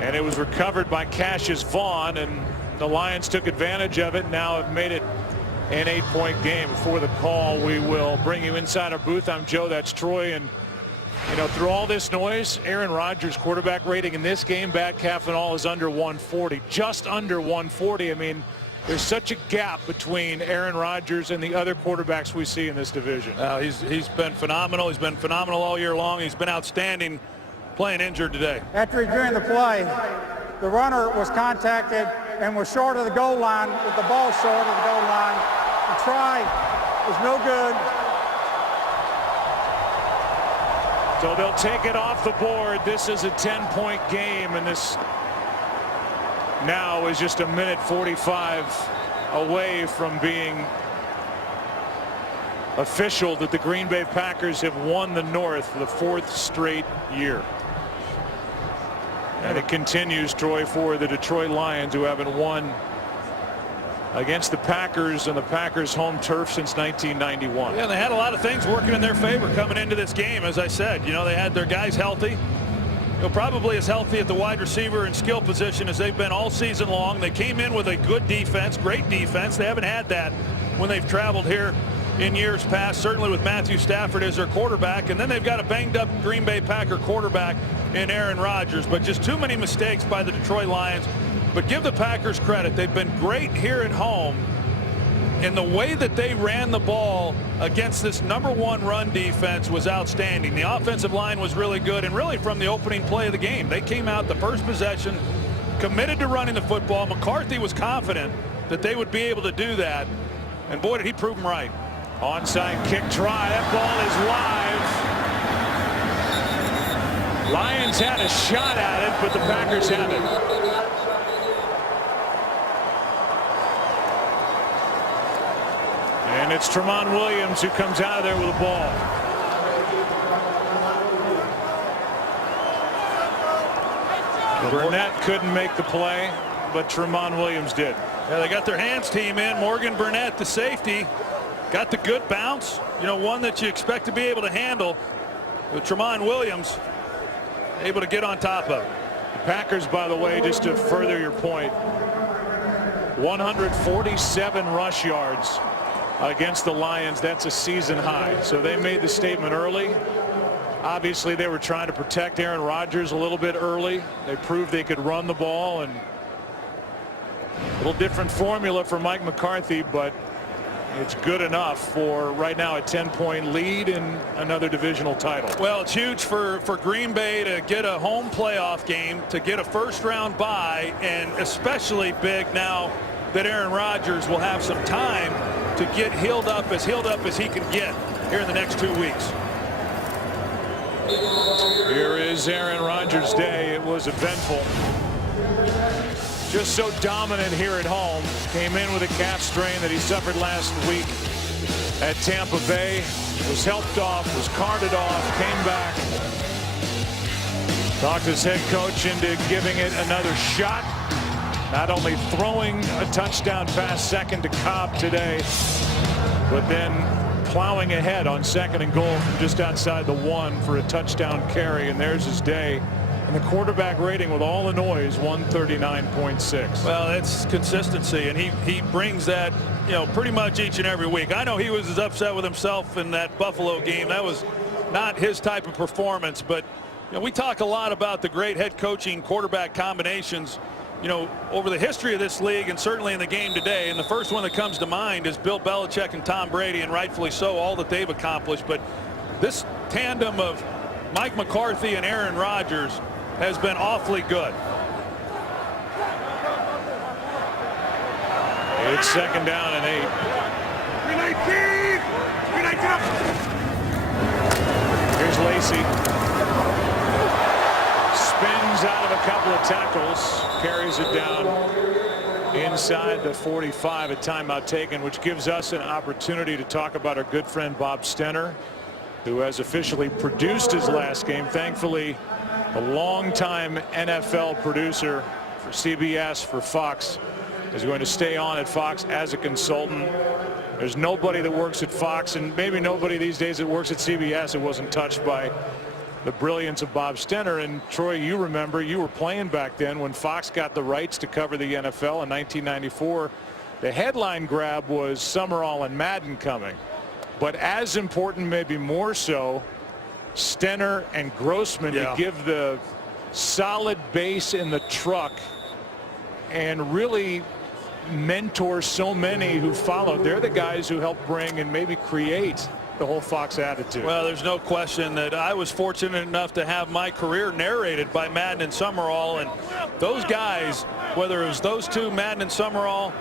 And it was recovered by Cassius Vaughn, and the Lions took advantage of it. Now have made it an 8-point game. Before the call, we will bring you inside our booth. I'm Joe, that's Troy, and you know, through all this noise, Aaron Rodgers' quarterback rating in this game, bad calf and all, is under 140, just under 140. I mean, there's such a gap between Aaron Rodgers and the other quarterbacks we see in this division. He's been phenomenal. He's been phenomenal all year long. He's been outstanding playing injured today. After reviewing the play, the runner was contacted and was short of the goal line, with the ball short of the goal line. The try was no good. So they'll take it off the board. This is a 10-point game, and this now is just 1:45 away from being official that the Green Bay Packers have won the North for the 4th straight year. And it continues, Troy, for the Detroit Lions, who haven't won against the Packers on the Packers' home turf since 1991. Yeah, they had a lot of things working in their favor coming into this game. As I said, you know, they had their guys healthy. You know, probably as healthy at the wide receiver and skill position as they've been all season long. They came in with a good defense, great defense. They haven't had that when they've traveled here in years past, certainly with Matthew Stafford as their quarterback. And then they've got a banged-up Green Bay Packer quarterback in Aaron Rodgers. But just too many mistakes by the Detroit Lions. But give the Packers credit. They've been great here at home. And the way that they ran the ball against this #1 run defense was outstanding. The offensive line was really good, and really from the opening play of the game, they came out the first possession, committed to running the football. McCarthy was confident that they would be able to do that, and boy, did he prove them right. Onside kick try. That ball is live. Lions had a shot at it, but the Packers have it. And it's Tramon Williams who comes out of there with the ball. Burnett couldn't make the play, but Tramon Williams did. Yeah, they got their hands team in. Morgan Burnett, the safety, got the good bounce. You know, one that you expect to be able to handle. With Tramon Williams able to get on top of it. The Packers, by the way, just to further your point, 147 rush yards against the Lions. That's a season high. So they made the statement early. Obviously, they were trying to protect Aaron Rodgers a little bit early. They proved they could run the ball, and a little different formula for Mike McCarthy, but it's good enough for right now a 10-point lead and another divisional title. Well, it's huge for Green Bay to get a home playoff game, to get a first-round bye, and especially big now that Aaron Rodgers will have some time to get healed up as he can get here in the next 2 weeks. Here is Aaron Rodgers' day. It was eventful. Just so dominant here at home. Came in with a calf strain that he suffered last week at Tampa Bay. Was helped off, was carted off, came back. Talked his head coach into giving it another shot. Not only throwing a touchdown pass second to Cobb today, but then plowing ahead on 2nd and goal from just outside the 1 for a touchdown carry, and there's his day. And the quarterback rating with all the noise, 139.6. Well, it's consistency, and he brings that, you know, pretty much each and every week. I know he was as upset with himself in that Buffalo game. That was not his type of performance, but you know, we talk a lot about the great head coaching quarterback combinations, you know, over the history of this league and certainly in the game today. And the first one that comes to mind is Bill Belichick and Tom Brady, and rightfully so, all that they've accomplished. But this tandem of Mike McCarthy and Aaron Rodgers has been awfully good. It's 2nd down and 8. 319! 319 up! Here's Lacy. Spins out of a couple of tackles, carries it down inside the 45. A timeout taken, which gives us an opportunity to talk about our good friend Bob Stenner, who has officially produced his last game. Thankfully, a longtime NFL producer for CBS, for Fox, is going to stay on at Fox as a consultant. There's nobody that works at Fox, and maybe nobody these days that works at CBS that wasn't touched by the brilliance of Bob Stenner. And Troy, you remember, you were playing back then when Fox got the rights to cover the NFL in 1994. The headline grab was Summerall and Madden coming, but as important, maybe more so, Stenner and Grossman to give the solid base in the truck and really mentor so many who followed. They're the guys who helped bring and maybe create the whole Fox attitude. Well, there's no question that I was fortunate enough to have my career narrated by Madden and Summerall, and those guys, whether it was those two, Madden and Summerall,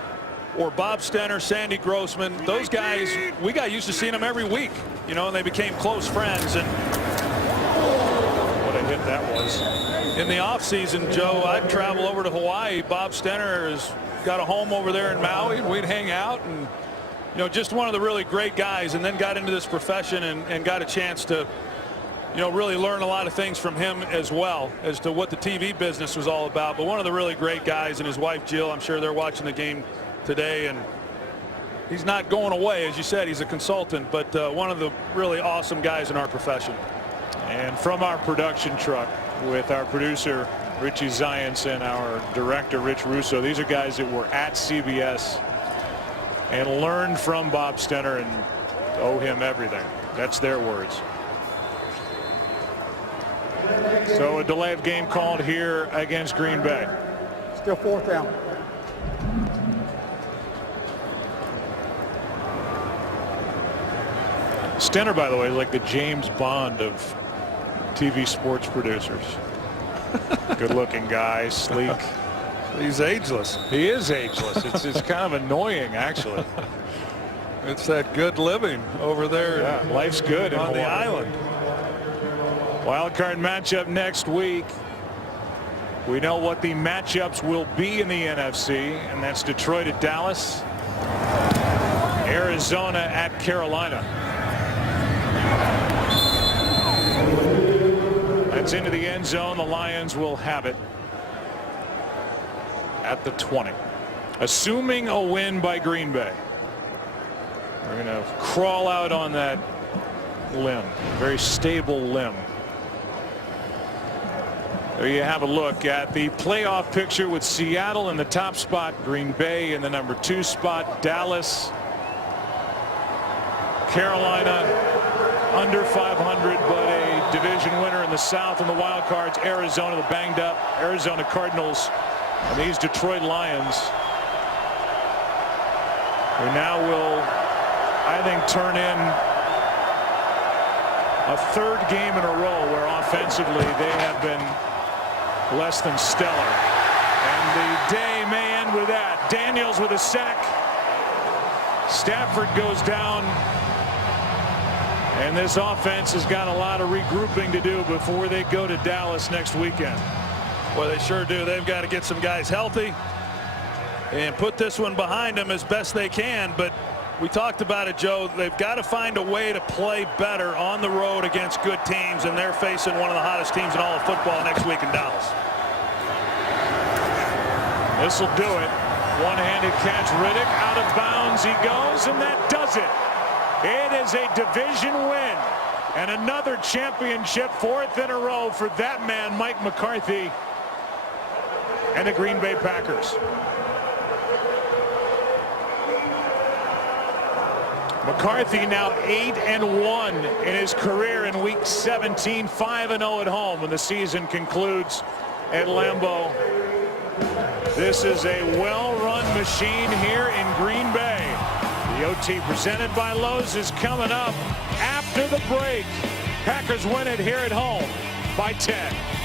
or Bob Stenner, Sandy Grossman, those guys, we got used to seeing them every week, you know, and they became close friends. And what a hit that was. In the offseason, Joe, I'd travel over to Hawaii. Bob Stenner has got a home over there in Maui. We'd hang out, and you know, just one of the really great guys, and then got into this profession and got a chance to, you know, really learn a lot of things from him as well as to what the TV business was all about. But one of the really great guys, and his wife Jill, I'm sure they're watching the game today, and he's not going away. As you said, he's a consultant, but one of the really awesome guys in our profession. And from our production truck with our producer Richie Zients and our director Rich Russo, these are guys that were at CBS and learned from Bob Stenner and owe him everything. That's their words. So a delay of game called here against Green Bay. Still 4th down. Stenner, by the way, is like the James Bond of TV sports producers. Good-looking guy, sleek. He's ageless. He is ageless. It's kind of annoying, actually. It's that good living over there. Yeah, life's good on the island. Wild card matchup next week. We know what the matchups will be in the NFC, and that's Detroit at Dallas, Arizona at Carolina. That's into the end zone. The Lions will have it at the 20. Assuming a win by Green Bay, we're going to crawl out on that limb, very stable limb. There you have a look at the playoff picture with Seattle in the top spot, Green Bay in the number 2 spot, Dallas, Carolina under 500 but a division winner in the South, in the wild cards, Arizona, the banged up Arizona Cardinals, and these Detroit Lions, who now will, I think, turn in a 3rd game in a row where offensively they have been less than stellar. And the day may end with that. Daniels with a sack. Stafford goes down. And this offense has got a lot of regrouping to do before they go to Dallas next weekend. Well, they sure do. They've got to get some guys healthy and put this one behind them as best they can. But we talked about it, Joe. They've got to find a way to play better on the road against good teams, and they're facing one of the hottest teams in all of football next week in Dallas. This will do it. One-handed catch. Riddick out of bounds. He goes, and that does it. It is a division win and another championship, 4th in a row for that man, Mike McCarthy, and the Green Bay Packers. McCarthy now 8-1 in his career in Week 17, 5-0 at home when the season concludes at Lambeau. This is a well-run machine here in Green Bay. The OT presented by Lowe's is coming up after the break. Packers win it here at home by 10.